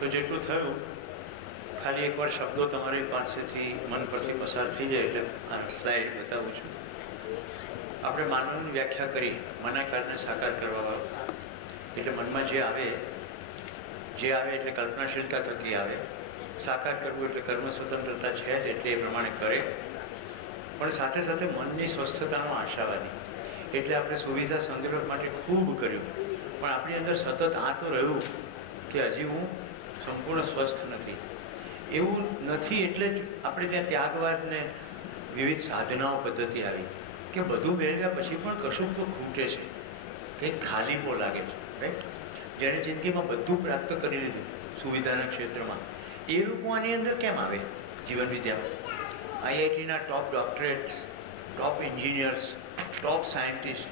તો જેટલું થયું ખાલી એકવાર શબ્દો તમારી પાસેથી મન પરથી પસાર થઈ જાય એટલે આ સ્લાઇડ બતાવું છું. આપણે માનવની વ્યાખ્યા કરી મનાકારને સાકાર કરવાવાળો, એટલે મનમાં જે આવે એટલે કલ્પનાશીલતા થકી આવે. સાકાર કરવું એટલે કર્મ સ્વતંત્રતા છે જ, એટલે એ પ્રમાણે કરે. પણ સાથે સાથે મનની સ્વસ્થતાનો આશાવાદી, એટલે આપણે સુવિધા સંગ્રહ માટે ખૂબ કર્યું, પણ આપણી અંદર સતત આ તો રહ્યું કે હજી હું સંપૂર્ણ સ્વસ્થ નથી. એવું નથી એટલે જ આપણે ત્યાં ત્યાગવાદને વિવિધ સાધનાઓ પદ્ધતિ આવી કે બધું મેળવ્યા પછી પણ કશું તો ખૂટે છે, કંઈક ખાલીપો લાગે છે. રાઈટ? જેણે જિંદગીમાં બધું પ્રાપ્ત કરી લીધું સુવિધાના ક્ષેત્રમાં, એ લોકો આની અંદર કેમ આવે? જીવન વિદ્યામાં આઈઆઈટીના ટોપ ડોક્ટરેટ્સ, ટોપ એન્જિનિયર્સ, ટોપ સાયન્ટિસ્ટ,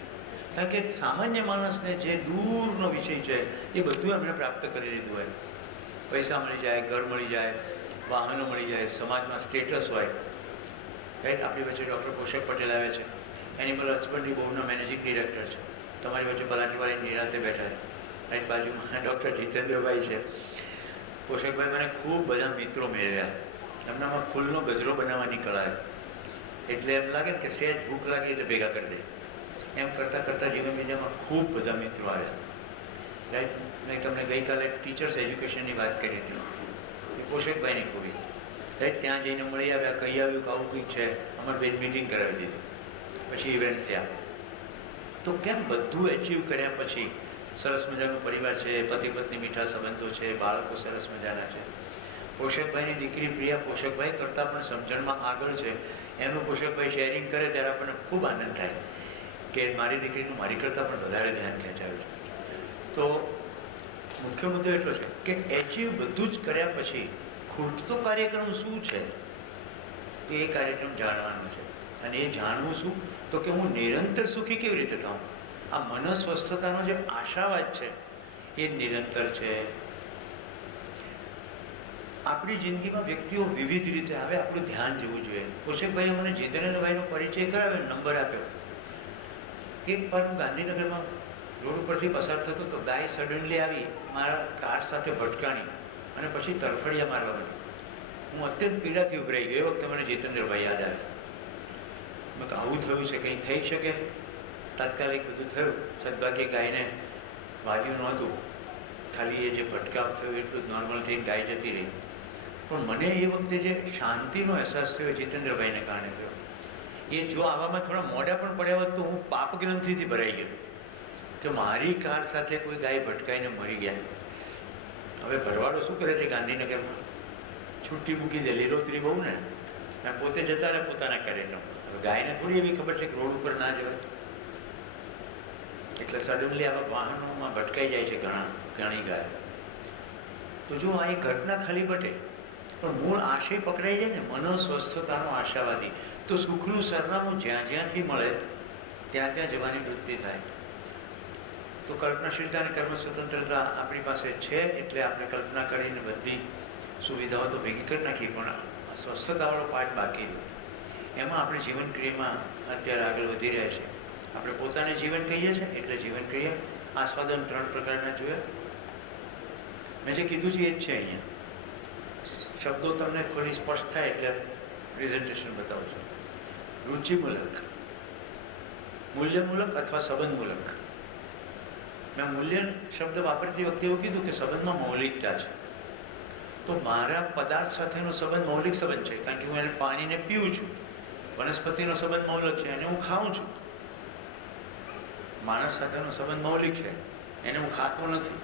કારણ કે સામાન્ય માણસને જે દૂરનો વિષય છે એ બધું એમણે પ્રાપ્ત કરી લીધું હોય. પૈસા મળી જાય, ઘર મળી જાય, વાહનો મળી જાય, સમાજમાં સ્ટેટસ હોય. રાઈટ? આપણી વચ્ચે ડૉક્ટર પોષક પટેલ આવે છે, એનિમલ હસબન્ડરી બોર્ડના મેનેજિંગ ડિરેક્ટર છે. તમારી વચ્ચે પલાઠીવાળી નિરાંતે બેઠા છે. રાઈટ? બાજુમાં ડૉક્ટર જીતેન્દ્રભાઈ છે. પોષકભાઈ મને ખૂબ બધા મિત્રો મેળવ્યા. એમનામાં ફૂલનો ગજરો બનાવવાની કળા, એટલે એમ લાગે ને કે સહેજ ભૂખ લાગી એટલે ભેગા કરી દે. એમ કરતાં કરતાં જીવન વિદ્યામાં ખૂબ બધા મિત્રો આવ્યા. રાઈટ? મેં તમને ગઈકાલે ટીચર્સ એજ્યુકેશનની વાત કરી હતી, એ પોષકભાઈની ખૂબી. રાઈટ? ત્યાં જઈને મળી આવ્યા, કહી આવ્યું કે આવું કંઈક છે, અમારે બેન મિટિંગ કરાવી દીધી, પછી ઇવેન્ટ થયા. તો કેમ બધું એચીવ કર્યા પછી સરસ મજાનો પરિવાર છે, પતિ પત્ની મીઠા સંબંધો છે, બાળકો સરસ મજાના છે. પોષકભાઈની દીકરી પ્રિયા પોષકભાઈ કરતાં પણ સમજણમાં આગળ છે. એનું પોષકભાઈ શેરિંગ કરે ત્યારે આપણને ખૂબ આનંદ થાય કે મારી દીકરીનું મારી કરતાં પણ વધારે ધ્યાન ખેંચાયું છે. તો મુખ્ય મુદ્દો એટલો છે કે એચીવ બધું જ કર્યા પછી ખૂટતો કાર્યક્રમ શું છે, તો એ કાર્યક્રમ જાણવાનો છે. અને એ જાણવું શું? તો કે હું નિરંતર સુખી કેવી રીતે થાઉં. આ મનસ્વસ્થતાનો જે આશાવાદ છે એ નિરંતર છે. આપણી જિંદગીમાં વ્યક્તિઓ વિવિધ રીતે આવે, આપણું ધ્યાન જવું જોઈએ. પોષકભાઈએ મને જીતેન્દ્રભાઈનો પરિચય કરાવ્યો, નંબર આપ્યો. એક વાર હું ગાંધીનગરમાં રોડ ઉપરથી પસાર થતો તો ગાય સડનલી આવી મારા કાર સાથે ભટકાણી અને પછી તરફડિયા મારવા માંડી. હું અત્યંત પીડાથી ઉભરાઈ ગયો. એ વખતે મને જીતેન્દ્રભાઈ યાદ આવે. મેં આવું થયું છે, કંઈ થઈ શકે? તાત્કાલિક બધું થયું. સદભાગ્યે ગાયને વાગ્યું નહોતું, ખાલી એ જે ભટકાવ થયો એટલું જ નોર્મલ થઈને ગાય જતી રહી. પણ મને એ વખતે જે શાંતિનો અહેસાસ થયો જીતેન્દ્રભાઈને કારણે થયો. એ જો આવામાં થોડા મોઢા પણ પડ્યા હોત તો હું પાપ ગ્રંથિથી ભરાઈ ગયો કે મારી કાર સાથે કોઈ ગાય ભટકાઈને મરી ગયા. હવે ભરવાડો શું કરે છે ગાંધીનગરમાં? છુટ્ટી મૂકી દે, લીલોતરી બહુ ને, પોતે જતા રહે પોતાના કાર્યક્રમ. હવે ગાયને થોડી એવી ખબર છે કે રોડ ઉપર ના જવાય, એટલે સડનલી આવા વાહનોમાં ભટકાઈ જાય છે ઘણી ગાય. તો જો આ એક ઘટના ખાલી બટે પણ મૂળ આશય પકડાઈ જાય ને, મનોસ્વસ્થતાનો આશાવાદી, તો સુખનું સરનામું જ્યાં જ્યાંથી મળે ત્યાં ત્યાં જવાની વૃત્તિ થાય. તો કલ્પનાશીલતા અને કર્મ સ્વતંત્રતા આપણી પાસે છે, એટલે આપણે કલ્પના કરીને બધી સુવિધાઓ તો ભેગી કરી નાખી, પણ સ્વસ્થતાવાળો પાઠ બાકી. એમાં આપણે જીવનક્રિયામાં અત્યારે આગળ વધી રહ્યા છીએ. આપણે પોતાને જીવન કહીએ છીએ, એટલે જીવનક્રિયા આસ્વાદન 3 પ્રકારના જોયા. મેં જે કીધું છે એ જ છે. અહીંયા શબ્દો તમને થોડી સ્પષ્ટ થાય એટલે પ્રેઝન્ટેશન બતાવું છું. રુચિમૂલક, મૂલ્યમૂલક અથવા સંબંધમૂલક. મેં મૂલ્ય શબ્દ વાપરતી વખતે એવું કીધું કે સંબંધમાં મૌલિકતા છે. તો મારા પદાર્થ સાથેનો સંબંધ મૌલિક સંબંધ છે, કારણ કે હું એને પાણીને પીવું છું. વનસ્પતિનો સંબંધ મૌલિક છે, એને હું ખાઉં છું. માણસ સાથેનો સંબંધ મૌલિક છે, એને હું ખાતો નથી.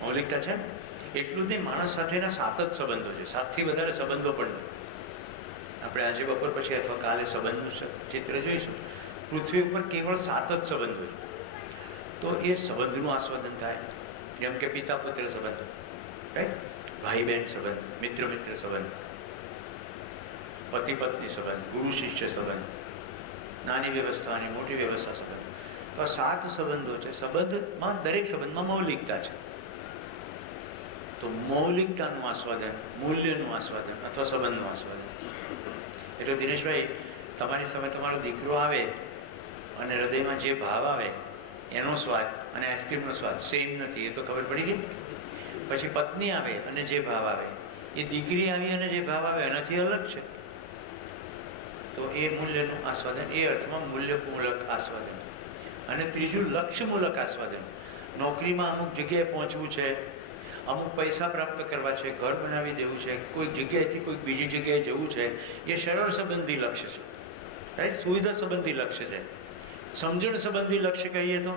મૌલિકતા છે. એટલું જ નહીં, માણસ સાથેના 7 જ સંબંધો છે, 7થી વધારે સંબંધો પણ નથી. આપણે આજે બપોર પછી અથવા કાલે સંબંધનું ચિત્ર જોઈશું. પૃથ્વી ઉપર કેવળ 7 જ સંબંધો છે. તો એ સંબંધનું આસ્વાદન થાય, જેમ કે પિતા પુત્ર સંબંધ, રાઈટ? ભાઈ બહેન સંબંધ, મિત્ર મિત્ર સંબંધ, પતિ પત્ની સંબંધ, ગુરુ શિષ્ય સંબંધ, નાની વ્યવસ્થા અને મોટી વ્યવસ્થા સંબંધ. તો આ 7 સંબંધો છે. સંબંધમાં દરેક સંબંધમાં મૌલિકતા છે. તો મૌલિકતાનું આસ્વાદન, મૂલ્યનું આસ્વાદન અથવા સંબંધનું આસ્વાદન. એટલે દિનેશભાઈ, તમારી સામે તમારો દીકરો આવે અને હૃદયમાં જે ભાવ આવે એનો સ્વાદ અને આઈસ્ક્રીમનો સ્વાદ સેમ નથી, એ તો ખબર પડી ગઈ. પછી પત્ની આવે અને જે ભાવ આવે, એ દીકરી આવી અને જે ભાવ આવે એનાથી અલગ છે. તો એ મૂલ્યનું આસ્વાદન, એ અર્થમાં મૂલ્યમૂલક આસ્વાદન. અને ત્રીજું લક્ષ્યમૂલક આસ્વાદન. નોકરીમાં અમુક જગ્યાએ પહોંચવું છે, અમુક પૈસા પ્રાપ્ત કરવા છે, ઘર બનાવી દેવું છે, કોઈક જગ્યાએથી કોઈક બીજી જગ્યાએ જવું છે, એ સરળ સંબંધી લક્ષ્ય છે, રાઈટ? સુવિધા સંબંધી લક્ષ્ય છે. સમજણ સંબંધી લક્ષ્ય કહીએ તો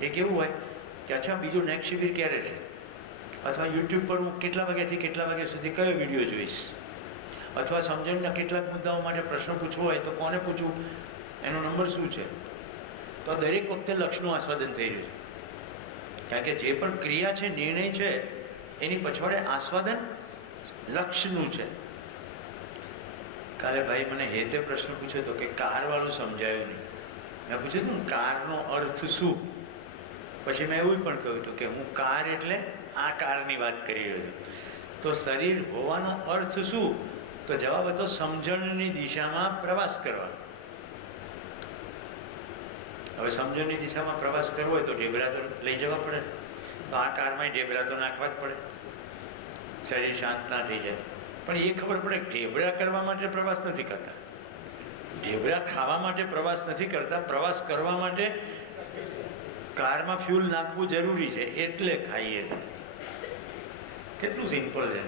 એ કેવું હોય કે અચ્છા બીજું નેક્સ્ટ શિબિર ક્યારે છે, અથવા યુટ્યુબ પર હું કેટલા વાગ્યાથી કેટલા વાગ્યા સુધી કયો વિડીયો જોઈશ, અથવા સમજણના કેટલાક મુદ્દાઓ માટે પ્રશ્ન પૂછવો હોય તો કોને પૂછવું, એનો નંબર શું છે. તો દરેક વખતે લક્ષ્યનું આસ્વાદન થઈ રહ્યું છે, કારણ કે જે પણ ક્રિયા છે, નિર્ણય છે, એની પછવાડે આસ્વાદન લક્ષ્યનું છે. કાલે ભાઈ મને હેતે પ્રશ્ન પૂછ્યો હતો કે કારવાળું સમજાયું નહીં. મેં પૂછ્યું હતું ને કારનો અર્થ શું, પછી મેં એવું પણ કહ્યું હતું કે હું કાર એટલે આ કારની વાત કરી રહ્યો છું. તો શરીર હોવાનો અર્થ શું, તો જવાબ હતો સમજણની દિશામાં પ્રવાસ કરવાનો. હવે સમજણની દિશામાં પ્રવાસ કરવો હોય તો ઢેબરા તો લઈ જવા પડે, તો આ કારમાં ઢેબરા તો નાખવા જ પડે, શરીર શાંત ના થઈ જાય. પણ એ ખબર પડે ઢેબરા કરવા માટે પ્રવાસ નથી કરતા, ઢેબરા ખાવા માટે પ્રવાસ નથી કરતા, પ્રવાસ કરવા માટે કારમાં ફ્યુલ નાખવું જરૂરી છે એટલે ખાઈએ છીએ. કેટલું સિમ્પલ છે,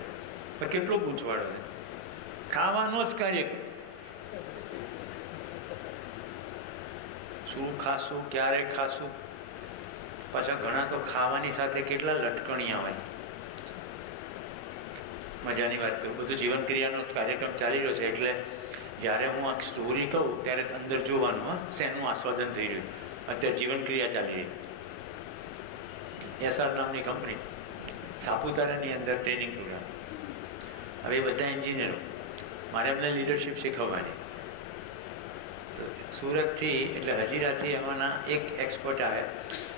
પણ કેટલો ગૂંચવાડો છે. ખાવાનો જ કાર્ય, શું ખાશું, ક્યારે ખાશું. પાછા ઘણા તો ખાવાની સાથે કેટલા લટકણિયા હોય. મજાની વાત કરું, બધું જીવન ક્રિયાનો કાર્યક્રમ ચાલી રહ્યો છે, એટલે જ્યારે હું આ સ્ટોરી કહું ત્યારે અંદર જોવાનું, હા, શેનું આસ્વાદન થઈ રહ્યું. અત્યારે જીવન ક્રિયા ચાલી રહી. એસઆર નામની કંપની, સાપુતારાની અંદર ટ્રેનિંગ પ્રોગ્રામ. હવે એ બધા એન્જિનિયરો, મારે એમને લીડરશિપ શીખવવાની. તો સુરતથી એટલે હજીરાથી એમાંના એક એક્સપર્ટ આવ્યા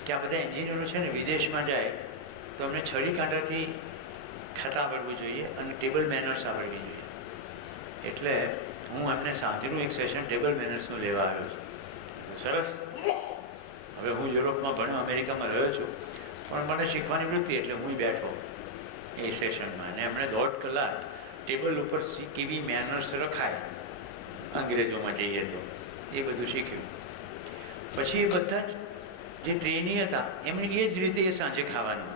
કે આ બધા એન્જિનિયરો છે ને વિદેશમાં જાય તો અમને છડી કાંટાથી ખાતા આવડવું જોઈએ અને ટેબલ મેનર્સ આવડવી જોઈએ. એટલે હું એમને સાંજનું એક સેશન ટેબલ મેનર્સનું લેવા આવ્યો છું. સરસ. હવે હું યુરોપમાં ભણ્યો, અમેરિકામાં રહ્યો છું, પણ મને શીખવાની વૃત્તિ એટલે હું બેઠો એ સેશનમાં, અને એમણે 1.5 કલાક ટેબલ ઉપર કેવી મેનર્સ રખાય અંગ્રેજોમાં જઈએ તો એ બધું શીખ્યું. પછી એ બધા જે ટ્રેની હતા એમણે એ જ રીતે એ સાંજે ખાવાનું.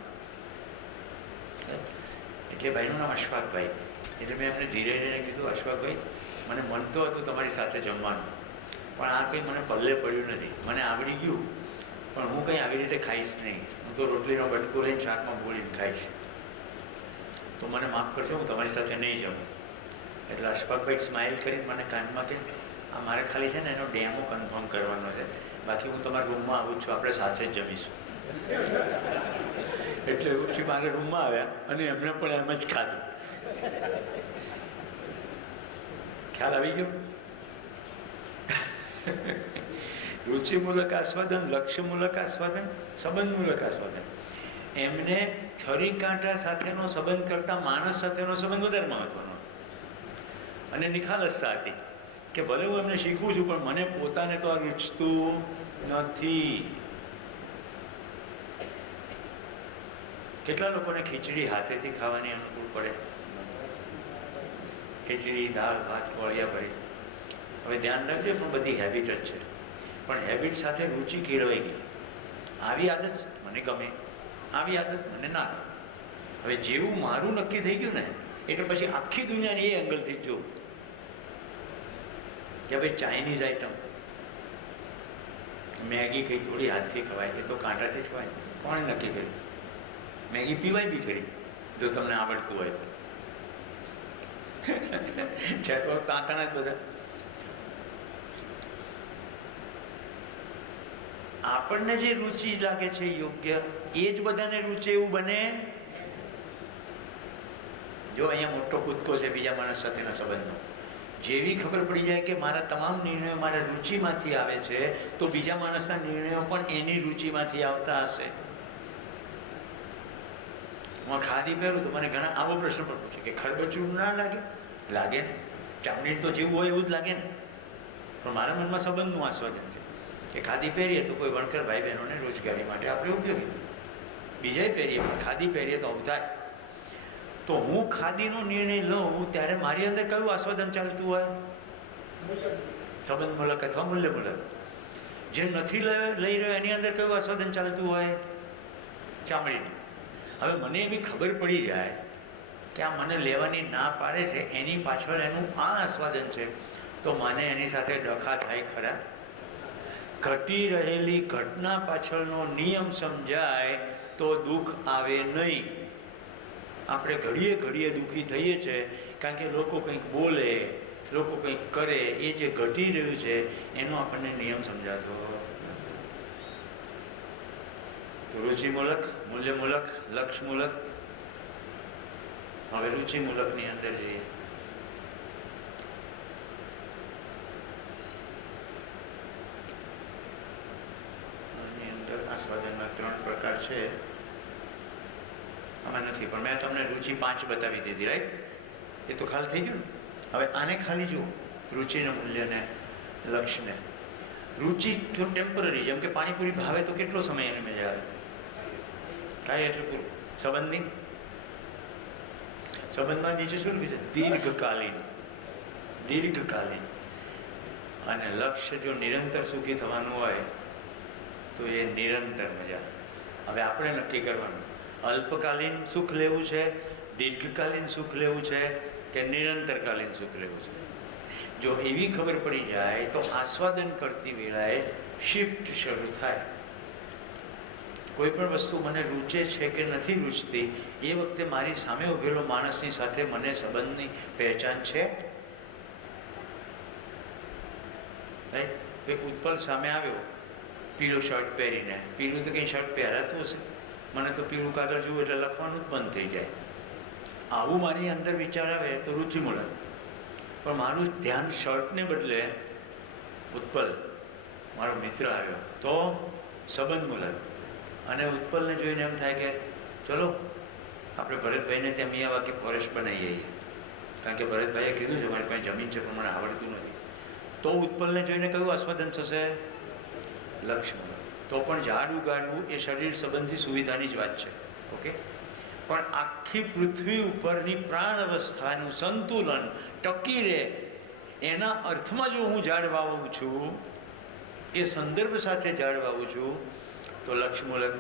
એટલે ભાઈનું નામ અશફાકભાઈ. એટલે મેં એમને ધીરે ધીરે કીધું, અશફાકભાઈ, મને મન તો હતું તમારી સાથે જમવાનું, પણ આ કંઈ મને પલ્લે પડ્યું નથી. મને આવડી ગયું, પણ હું કંઈ આવી રીતે ખાઈશ નહીં. હું તો રોટલીનો બટકો લઈને શાકમાં બોલીને ખાઈશ. તો મને માફ કરજો, હું તમારી સાથે નહીં જમું. એટલે અશફાકભાઈ સ્માઇલ કરીને મને કાનમાં કે આ મારે ખાલી છે ને એનો ડેમો કન્ફર્મ કરવાનો છે, બાકી હું તમારા રૂમમાં આવું છું, આપણે સાથે જ જમીશું. એટલે પછી મારા રૂમમાં આવ્યા અને એમણે પણ એમ જ ખાધું. ખ્યાલ આવી ગયો? રુચિમૂલક આસ્વાદન, લક્ષ્યમૂલક આસ્વાદન, સંબંધમૂલક આસ્વાદન. એમને છરી કાંટા સાથેનો સંબંધ કરતાં માણસ સાથેનો સંબંધ વધારે મહત્વનો અને નિખાલસતા હતી કે ભલે હું એમને શીખું છું પણ મને પોતાને તો આ રૂચતું નથી. કેટલા લોકોને ખીચડી હાથેથી ખાવાની અનુકૂળ પડે, ખીચડી, દાળ, ભાત, વળિયા ભરી. હવે ધ્યાન રાખજો, પણ બધી હેબિટ જ છે, પણ હેબિટ સાથે રુચિ કેળવાઈ ગઈ. આવી આદત મને ગમે, આવી આદત મને ના ગમે. હવે જેવું મારું નક્કી થઈ ગયું ને એટલે પછી આખી દુનિયાને એ એંગલથી જ જોવું કે ભાઈ ચાઇનીઝ આઈટમ, મેગી કઈ થોડી હાથથી ખવાય, એ તો કાંટાથી જ ખવાય. કોણે નક્કી કર્યું? મેગી પીવાય બી ખરી જો તમને આવડતું હોય તો. છે તો તાંતણા જ બધા. આપણને જે રુચિ લાગે છે યોગ્ય, એ જ બધાને રૂચે એવું બને. જો અહીંયા મોટો કૂદકો છે બીજા માણસ સાથેના સંબંધનો, જેવી ખબર પડી જાય કે મારા તમામ નિર્ણયો મારા રુચિમાંથી આવે છે, તો બીજા માણસના નિર્ણયો પણ એની રુચિમાંથી આવતા હશે. હું ખાદી પહેરું તો મને ઘણા આવો પ્રશ્ન પણ પૂછે કે ખરબચડું ના લાગે? લાગે ને, ચામડી તો જેવું હોય એવું જ લાગે ને. પણ મારા મનમાં સંબંધનું આસ્વાદન છે કે ખાદી પહેરીએ તો કોઈ વણકર ભાઈ બહેનોને રોજગારી માટે આપણે ઉપયોગી. બીજાય પહેરીએ, પણ ખાદી પહેરીએ તો આવું થાય. તો હું ખાદીનો નિર્ણય લઉં ત્યારે મારી અંદર કયું આસ્વાદન ચાલતું હોય? સંબંધ મૂલક અથવા મૂલ્ય મૂલક. જે નથી લઈ રહ્યો એની અંદર કયું આસ્વાદન ચાલતું હોય? ચામડીનું. હવે મને એવી ખબર પડી જાય કે આ મને લેવાની ના પાડે છે, એની પાછળ એનું આ આસ્વાદન છે, તો મને એની સાથે ડખા થાય ખરા? ઘટી રહેલી ઘટના પાછળનો નિયમ સમજાય તો દુઃખ આવે નહીં. આપણે ઘડીએ ઘડીએ દુઃખી થઈએ છીએ કારણ કે લોકો કંઈક બોલે, લોકો કંઈક કરે, એ જે ઘટી રહ્યું છે એનો આપણને નિયમ સમજાતો. તો રુચિ મૂલક, મૂલ્ય મૂલક, લક્ષ મૂલક. હવે રુચિ મૂલકની અંદર જઈએ. આની અંદર આસ્વાદનના 3 પ્રકાર છે. આમાં નથી, પણ મેં તમને રુચિ 5 બતાવી દીધી, રાઈટ? એ તો ખાલી થઈ ગયું ને. હવે આને ખાલી જુઓ, રુચિને, મૂલ્યને, લક્ષ્યને. રુચિ તો ટેમ્પરરી, જેમ કે પાણીપુરી ભાવે તો કેટલો સમય એને મજા આવે, કાંઈ એટલું પૂરું. સંબંધની, સંબંધમાં નીચે શું લખ્યું છે? દીર્ઘકાલીન. દીર્ઘકાલીન. અને લક્ષ્ય જો નિરંતર સુખી થવાનું હોય તો એ નિરંતર મજા. હવે આપણે નક્કી કરવાનું, અલ્પકાલીન સુખ લેવું છે, દીર્ઘકાલીન સુખ લેવું છે કે નિરંતરકાલીન સુખ લેવું છે. જો એવી ખબર પડી જાય તો આસ્વાદન કરતી વેળાએ શિફ્ટ શરૂ થાય. કોઈ પણ વસ્તુ મને રૂચે છે કે નથી રૂચતી, એ વખતે મારી સામે ઉભેલો માણસની સાથે મને સંબંધની પહેચાન છે. ઉત્પલ સામે આવ્યો પીળો શર્ટ પહેરીને. પીળું તો કંઈ શર્ટ પહેરાતું હશે, મને તો પીળું કાગળ જોવું એટલે લખવાનું જ બંધ થઈ જાય. આવું મારી અંદર વિચાર આવે તો રુચિ મૂલક. પણ મારું ધ્યાન શર્ટને બદલે ઉત્પલ મારો મિત્ર આવ્યો તો સંબંધ મૂલક. અને ઉત્પલને જોઈને એમ થાય કે ચલો આપણે ભરતભાઈને ત્યાં મિયાવાકી ફોરેસ્ટ બનાવી જઈએ, કારણ કે ભરતભાઈએ કીધું છે મારી પાસે જમીન છે પણ મને આવડતું નથી. તો ઉત્પલને જોઈને કયું આસ્વાદન થશે? લક્ષ્ય. તો પણ ઝાડ ઉગાડવું એ શરીર સંબંધી સુવિધાની જ વાત છે, ઓકે? પણ આખી પૃથ્વી ઉપરની પ્રાણ અવસ્થાનું સંતુલન ટકી રહે એના અર્થમાં જો હું ઝાડ વાવું છું, એ સંદર્ભ સાથે ઝાડ વાવું છું, તો લક્ષ્ય મૂલક.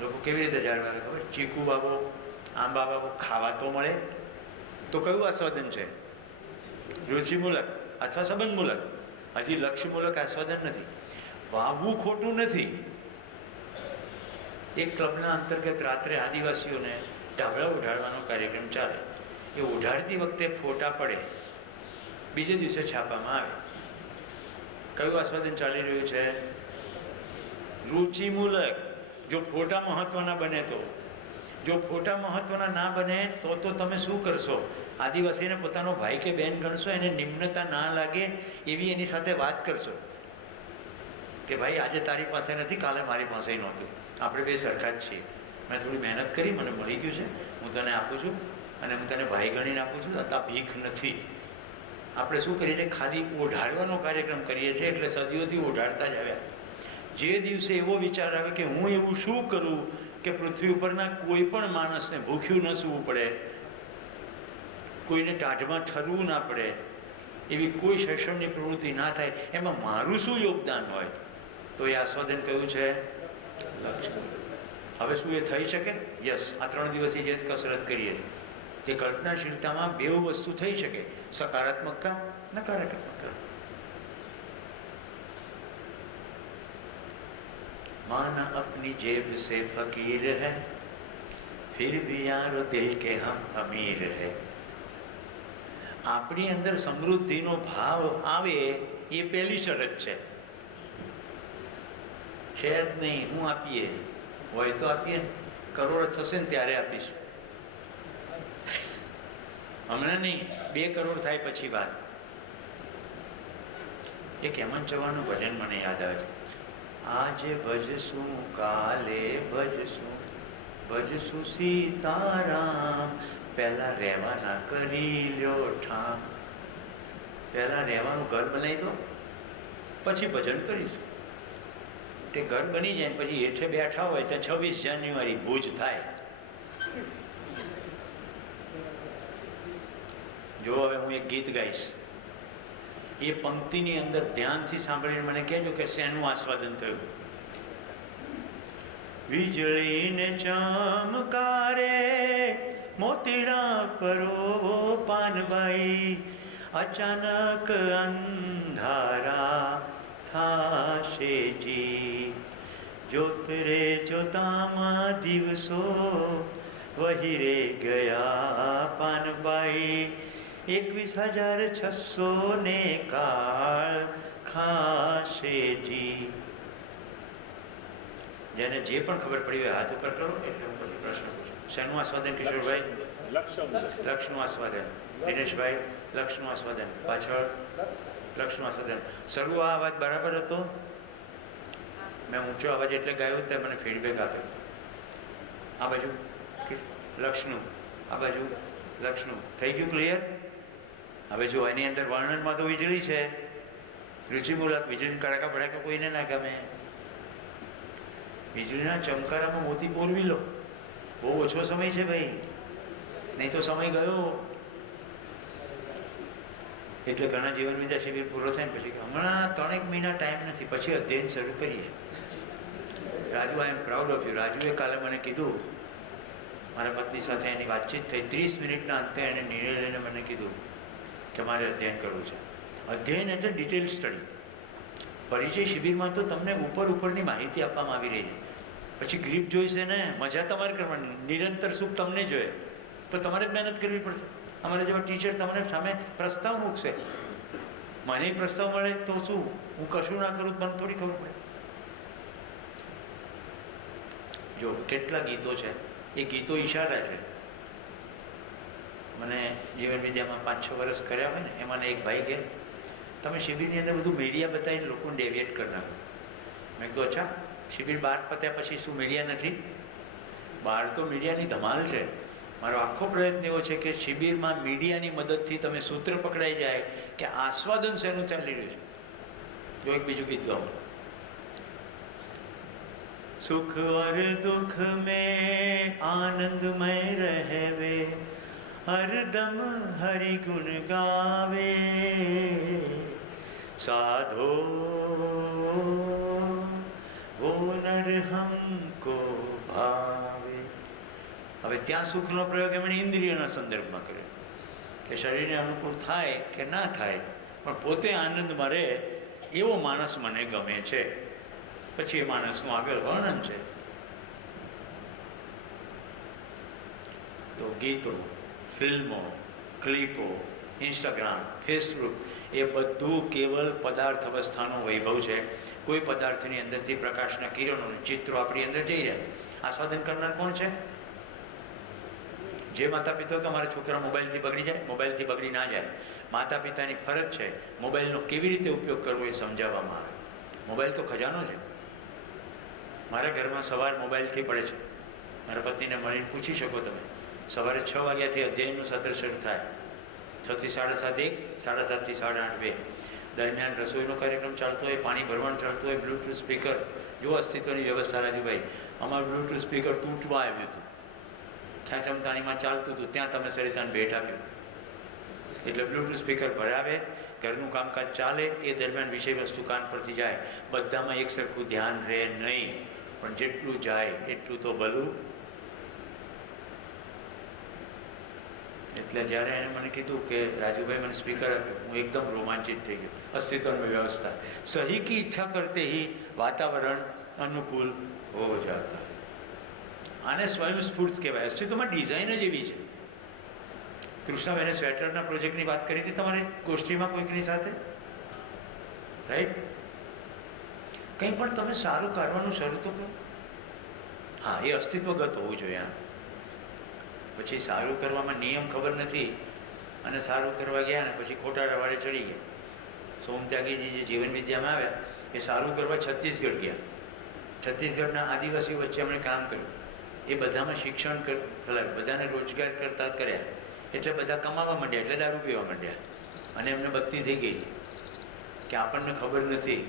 લોકો કેવી રીતે ઝાડ વાવે ખબર? ચીકુ વાવો, આંબા વાવો, ખાવા તો મળે. તો કયું આસ્વાદન છે? રુચિ મૂલક અથવા સંબંધ મૂલક. હજી લક્ષ્ય મૂલક આસ્વાદન નથી. વાવવું ખોટું નથી. એક ક્લબના અંતર્ગત રાત્રે આદિવાસીઓને ધાબળા ઉઢાડવાનો કાર્યક્રમ ચાલે. એ ઉઢાડતી વખતે ફોટા પડે, બીજે દિવસે છાપામાં આવે. કયું આસ્વાદન ચાલી રહ્યું છે? રુચિ મૂલક. જો ફોટા મહત્વના બને તો. જો ફોટા મહત્વના ના બને તો તમે શું કરશો? આદિવાસીને પોતાનો ભાઈ કે બહેન ગણશો, એને નિમ્નતા ના લાગે એવી એની સાથે વાત કરશો કે ભાઈ આજે તારી પાસે નથી, કાલે મારી પાસે નહોતું, આપણે બે સરખા જ છીએ, મેં થોડી મહેનત કરી, મને મળી ગયું છે, હું તને આપું છું અને હું તને ભાઈ ગણીને આપું છું, આ ભીખ નથી. આપણે શું કરીએ છીએ? ખાલી ઓઢાડવાનો કાર્યક્રમ કરીએ છીએ, એટલે સદીઓથી ઓઢાડતા જ આવ્યા. જે દિવસે એવો વિચાર આવે કે હું એવું શું કરું કે પૃથ્વી ઉપરના કોઈ પણ માણસને ભૂખ્યું ન સૂવું પડે, કોઈને ટાઢમાં ઠરવું ના પડે, એવી કોઈ શૈક્ષણની પ્રવૃત્તિ ના થાય, એમાં મારું શું યોગદાન હોય, તો એ આસ્વાદન કયું છે? લક્ષ્ય. હવે શું એ થઈ શકે? યસ. આ 3 દિવસથી જે કસરત કરીએ છીએ તે કલ્પનાશીલતામાં બેઉ વસ્તુ થઈ શકે, સકારાત્મકતા, નકારાત્મકતા. माना अपनी जेब से फकीर है, फिर भी यारो दिल के हम अमीर है. આપણી અંદર સમૃદ્ધિનો ભાવ આવે એ પહેલી શરત છે. છે જ નહીં, હું આપીએ હોય તો આપીએ, કરોડ થશે ને ત્યારે આપીશું, હમણાં નહીં. 2 કરોડ થાય પછી વાત. એક હેમંત ચૌહાણનું ભજન મને યાદ આવે છે. આજે ભજશું, કાલે ભજશું, ભજશું સીતારામ, પહેલા રહેવાના કરી લ્યો ઠામ. પહેલા રહેવાનું ઘર બનાવી દો, પછી ભજન કરીશું. તે ઘર બની જાય ને પછી હેઠે બેઠા હોય તો 26 જાન્યુઆરી ભુજ થાય. જો હવે હું એક ગીત ગાઈશ, એ પંક્તિની અંદર ધ્યાનથી સાંભળીને મને કહેજો કે શેનું આસ્વાદન થયું. વીજળીને ચમકારે મોતીડા પરો પાનભાઈ, અચાનક અંધારા થાશે જી, જોત રે જોતામાં દિવસો વહી રે ગયા પાનભાઈ, 21,600 ને કાળ ખાશે જી. જેને જે પણ ખબર પડી હોય હાથ ઉપર કરો, એટલે હું પછી પ્રશ્ન પૂછું. શેનું આસ્વાદન કિશોરભાઈ? લક્ષનું આસ્વાદન. દિનેશભાઈ લક્ષનું આસ્વાદન. પાછળ લક્ષનું આસ્વાદન. શરૂ આ અવાજ બરાબર હતો? મેં ઊંચો અવાજ એટલે ગાયો તે મને ફીડબેક આપ્યો. આ બાજુ લક્ષનું, આ બાજુ લક્ષનું. થઈ ગયું ક્લિયર? હવે જો એની અંદર વર્ણનમાં તો વીજળી છે, રુચિ મુલાક વીજળી કડાકા ભડાકા કોઈને ના ગમે. વીજળીના ચમકારામાં મોતી પોરવી લો. બહુ ઓછો સમય છે ભાઈ, નહીં તો સમય ગયો. એટલે ઘણા જીવન વિદ્યા શિબિર પૂરો થાય ને પછી હમણાં 3 મહિના ટાઈમ નથી, પછી અધ્યયન શરૂ કરીએ. રાજુ, આઈ એમ પ્રાઉડ ઓફ યુ. રાજુએ કાલે મને કીધું, મારા પત્ની સાથે એની વાતચીત થઈ, 30 મિનિટના અંતે એને નિર્ણય લઈને મને કીધું કે મારે અધ્યયન કરવું છે. અધ્યયન એટલે ડિટેલ સ્ટડી. પરિચય શિબિરમાં તો તમને ઉપરની માહિતી આપવામાં આવી રહી છે, પછી ગ્રીપ જોઈશે ને, મજા તમારે કરવાની, નિરંતર સુખ તમને જોઈએ તો તમારે જ મહેનત કરવી પડશે. અમારા જેવા ટીચર તમને સામે પ્રસ્તાવ મૂકશે, મને પ્રસ્તાવ મળે તો શું, હું કશું ના કરું મને થોડી ખબર પડે. જો કેટલા ગીતો છે, એ ગીતો ઈશારા છે. મને જીવન વિદ્યામાં 5-6 વર્ષ કર્યા હોય ને, એમાં એક ભાઈ કહે, તમે શિબિરની અંદર બધું મીડિયા બતાવીને લોકોને ડેવિએટ કરી નાખો. મેં કીધું અચ્છા, શિબિર બહાર પત્યા પછી શું મીડિયા નથી? બહાર તો મીડિયાની ધમાલ છે. મારો આખો પ્રયત્ન એવો છે કે શિબિરમાં મીડિયાની મદદથી તમે સૂત્ર પકડાઈ જાય કે આસ્વાદન શેનું ચાલી રહ્યું છે. જો એક બીજું ગીત ગાઉં. સુખ और दुख में आनंदमय रहवे, हरदम हरि गुण गावे, साधो वो नर हमको भावे. હવે ત્યાં સુખનો પ્રયોગ એમણે ઇન્દ્રિયના સંદર્ભમાં કર્યો કે શરીરને અનુકૂળ થાય કે ના થાય, પણ પોતે આનંદમાં રહે એવો માણસ મને ગમે છે. પછી એ માણસનું આગળ વર્ણન છે. તો ગીતો, ફિલ્મો, ક્લિપો, ઇન્સ્ટાગ્રામ, ફેસબુક એ બધું કેવલ પદાર્થ અવસ્થાનો વૈભવ છે. કોઈ પદાર્થની અંદરથી પ્રકાશના કિરણો, ચિત્રો આપણી અંદર જઈ રહ્યા. આસ્વાદન કરનાર કોણ છે? જે માતા પિતા કે અમારા છોકરા મોબાઈલથી બગડી જાય, મોબાઈલથી બગડી ના જાય. માતા પિતાની ફરજ છે મોબાઈલનો કેવી રીતે ઉપયોગ કરવો એ સમજાવવામાં આવે. મોબાઈલ તો ખજાનો છે. મારા ઘરમાં સવાર મોબાઈલથી પડે છે. મારા પત્નીને મળીને પૂછી શકો તમે. સવારે 6 વાગ્યાથી અધ્યયનનું સત્ર શરૂ થાય, 6 થી 7:30 1, 7:30 થી 8:30 2. દરમિયાન રસોઈનો કાર્યક્રમ ચાલતો હોય, પાણી ભરવાનું ચાલતું હોય, બ્લૂટૂથ સ્પીકર. જો અસ્તિત્વની વ્યવસ્થા રાજુભાઈ, અમારું બ્લૂટૂથ સ્પીકર તૂટવા આવ્યું હતું, ખેંચમતાણીમાં ચાલતું હતું, ત્યાં તમે સરિતાને ભેટ આપ્યું. એટલે બ્લૂટૂથ સ્પીકર ભરાવે, ઘરનું કામકાજ ચાલે, એ દરમિયાન વિષય વસ્તુ કાન પરથી જાય. બધામાં એક સરખું ધ્યાન રહે નહીં, પણ જેટલું જાય એટલું તો ભલું. એટલે જ્યારે એણે મને કીધું કે રાજુભાઈ મને સ્પીકર આપ્યું, હું એકદમ રોમાંચિત થઈ ગયો. અસ્તિત્વની વ્યવસ્થા સહી કી ઈચ્છા કરતે ही વાતાવરણ અનુકૂળ હો જાતા. આને સ્વયંસ્ફૂર્ત કહેવાય. અસ્તિત્વમાં ડિઝાઇન જ એવી છે. કૃષ્ણભાઈને સ્વેટરના પ્રોજેક્ટની વાત કરી હતી તમારે ગોષ્ઠીમાં કોઈકની સાથે, રાઈટ? કંઈ પણ તમે સારું કરવાનું શરૂ તો કરો. હા, એ અસ્તિત્વગત હોવું જોઈએ. હા, પછી સારું કરવામાં નિયમ ખબર નથી અને સારું કરવા ગયા ને પછી ખોટા રવાડે ચડી ગયા. સોમત્યાગીજી જે જીવન વિદ્યામાં આવ્યા એ સારું કરવા છત્તીસગઢ ગયા. છત્તીસગઢના આદિવાસીઓ વચ્ચે એમણે કામ કર્યું. એ બધામાં શિક્ષણ કરાવ્યું, બધાને રોજગાર કરતા કર્યા, એટલે બધા કમાવા માંડ્યા, એટલે દારૂ પીવા માંડ્યા. અને એમને ભક્તિ થઈ ગઈ કે આપણને ખબર નથી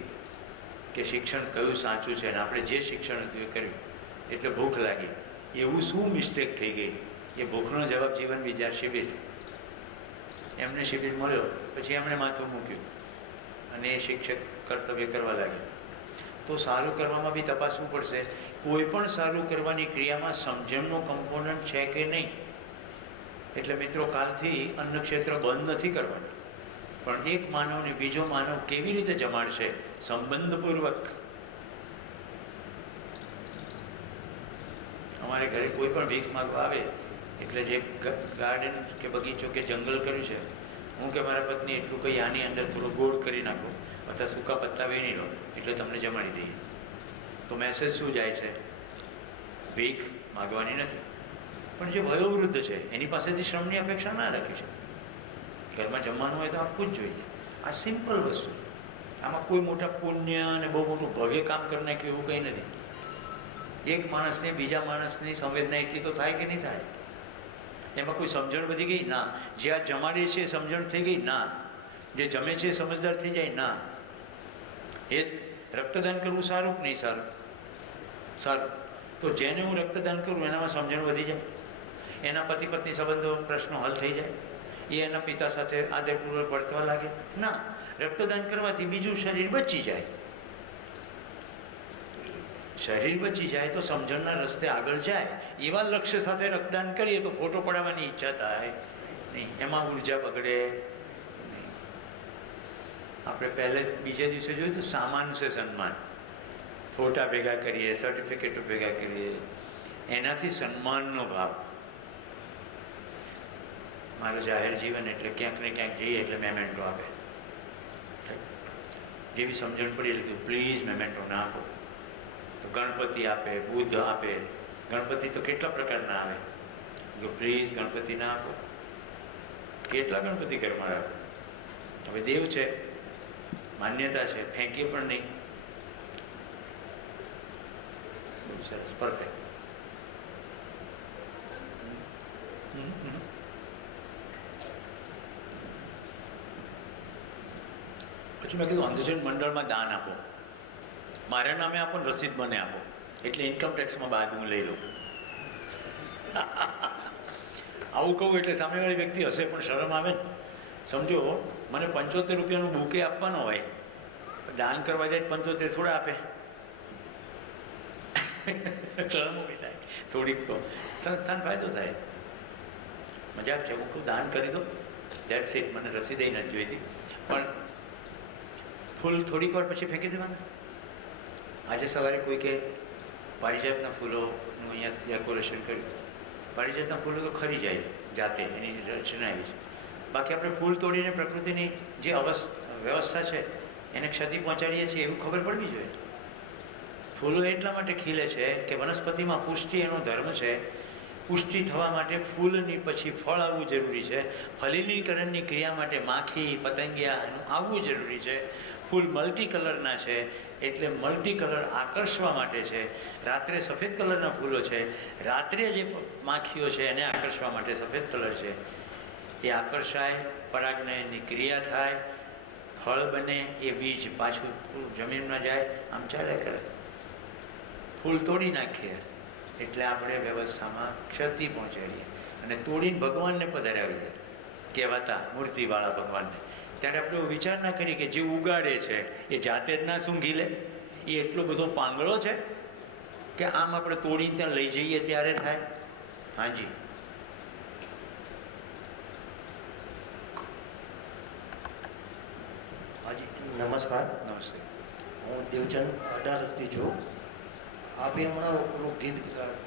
કે શિક્ષણ કયું સાચું છે અને આપણે જે શિક્ષણ હતું એ કર્યું એટલે ભૂખ લાગી. એવું શું મિસ્ટેક થઈ ગઈ? એ ભૂખનો જવાબ જીવન વિદ્યા શિબિર. એમને શિબિર મળ્યો, પછી એમણે માથું મૂક્યું અને એ શિક્ષક કર્તવ્ય કરવા લાગ્યા. તો સારું કરવામાં બી તપાસવું પડશે. કોઈ પણ સારું કરવાની ક્રિયામાં સમજણનો કમ્પોનન્ટ છે કે નહીં. એટલે મિત્રો, કાલથી અન્નક્ષેત્ર બંધ નથી કરવાનું, પણ એક માનવને બીજો માનવ કેવી રીતે જમાડશે સંબંધપૂર્વક. અમારે ઘરે કોઈ પણ ભીખ માગવા આવે એટલે જે ગાર્ડન કે બગીચો કે જંગલ કર્યું છે, હું કે મારા પત્ની એટલું કંઈ આની અંદર થોડું ગોળ કરી નાખો અથવા સૂકા પત્તા વેણી લો એટલે તમને જમાડી દઈએ. તો મેસેજ શું જાય છે? ભીખ માગવાની નથી. પણ જે વયોવૃદ્ધ છે એની પાસેથી શ્રમની અપેક્ષા ના રાખી છે. ઘરમાં જમવાનું હોય તો આપવું જ જોઈએ. આ સિમ્પલ વસ્તુ. આમાં કોઈ મોટા પુણ્ય અને બહુ મોટું ભવ્ય કામ કરી નાખ્યું એવું કંઈ નથી. એક માણસને બીજા માણસની સંવેદના એટલી તો થાય કે નહીં થાય? એમાં કોઈ સમજણ વધી ગઈ? ના. જે આ જમાડે છે સમજણ થઈ ગઈ? ના. જે જમે છે સમજદાર થઈ જાય? ના. એ રક્તદાન કરવું સારું કે નહીં સારું? સારું. તો જેને હું રક્તદાન કરું એનામાં સમજણ વધી જાય, એના પતિ પત્ની સંબંધો પ્રશ્નો હલ થઈ જાય, એ એના પિતા સાથે આદરપૂર્વક વર્તવા લાગે? ના. રક્તદાન કરવાથી બીજું શરીર બચી જાય. શરીર બચી જાય તો સમજણના રસ્તે આગળ જાય. એવા લક્ષ્ય સાથે રક્તદાન કરીએ તો ફોટો પડાવવાની ઈચ્છા થાય નહીં, એમાં ઉર્જા બગડે નહીં. આપણે પહેલે બીજે દિવસે જોયું તો સામાન છે સન્માન. ફોટા ભેગા કરીએ, સર્ટિફિકેટો ભેગા કરીએ, એનાથી સન્માનનો ભાવ. મારું જાહેર જીવન એટલે ક્યાંક ને ક્યાંક જઈએ એટલે મેમેન્ટો આપે. જેવી સમજણ પડી એટલે પ્લીઝ મેમેન્ટો ના આપો. તો ગણપતિ આપે, બુદ્ધ આપે. ગણપતિ તો કેટલા પ્રકારના આવે, તો પ્લીઝ ગણપતિ ના આપો. કેટલા ગણપતિ ઘરમાં રાખો? હવે દેવ છે, માન્યતા છે, ફેંકીએ પણ નહીં. બહુ સરસ, પરફેક્ટ. પછી મેં કીધું અંધજન મંડળમાં દાન આપો, મારા નામે આપો ને રસીદ મને આપો, એટલે ઇન્કમટેક્સમાં બાદ હું લઈ લઉં. આવું કહું એટલે સામેવાળી વ્યક્તિ હશે પણ શરમ આવે ને. સમજો, મને 75 રૂપિયાનું બુકે આપવાનો હોય, દાન કરવા જાય 75 થોડા આપે. શરમ ઊભી થાય થોડીક, તો સંસ્થાન ફાયદો થાય. મજાક છે, હું કહું દાન કરી દો, દેટ્સ ઇટ. મને રસીદ નથી જોઈતી, પણ ફૂલ થોડીક વાર પછી ફેંકી દેવાના. આજે સવારે કોઈ કે પારિજાતના ફૂલોનું અહીંયા ડેકોરેશન કર્યું. પારિજાતના ફૂલો તો ખરી જાય જાતે, એની રચના આવી છે. બાકી આપણે ફૂલ તોડીને પ્રકૃતિની જે વ્યવસ્થા છે એને ક્ષતિ પહોંચાડીએ છીએ એવું ખબર પડવી જોઈએ. ફૂલો એટલા માટે ખીલે છે કે વનસ્પતિમાં પુષ્ટિ એનો ધર્મ છે. પુષ્ટિ થવા માટે ફૂલની પછી ફળ આવવું જરૂરી છે. ફલિનીકરણની ક્રિયા માટે માખી પતંગિયા એનું આવવું જરૂરી છે. ફૂલ મલ્ટી કલરના છે એટલે મલ્ટી કલર આકર્ષવા માટે છે. રાત્રે સફેદ કલરના ફૂલો છે, રાત્રે જે માખીઓ છે એને આકર્ષવા માટે સફેદ કલર છે. એ આકર્ષાય, પરાગનયનની ક્રિયા થાય, ફળ બને, એ બીજ પાછું જમીનમાં જાય, આમ ચાલે કરે. ફૂલ તોડી નાખીએ એટલે આપણે વ્યવસ્થામાં ક્ષતિ પહોંચાડીએ અને તોડીને ભગવાનને પધરાવીએ, કહેવાતા મૂર્તિવાળા ભગવાનને. ત્યારે આપણે એવો વિચાર ના કરીએ કે જે ઉગાડે છે એ જાતે જ ના સૂંઘી લે? એ એટલો બધો પાંગળો છે કે આમ આપણે તોડીને ત્યાં લઈ જઈએ ત્યારે થાય? હાજી. હાજી નમસ્કાર. નમસ્તે. હું દેવચંદ અડારસથી છું. આપે હમણાં ઓલું ગીત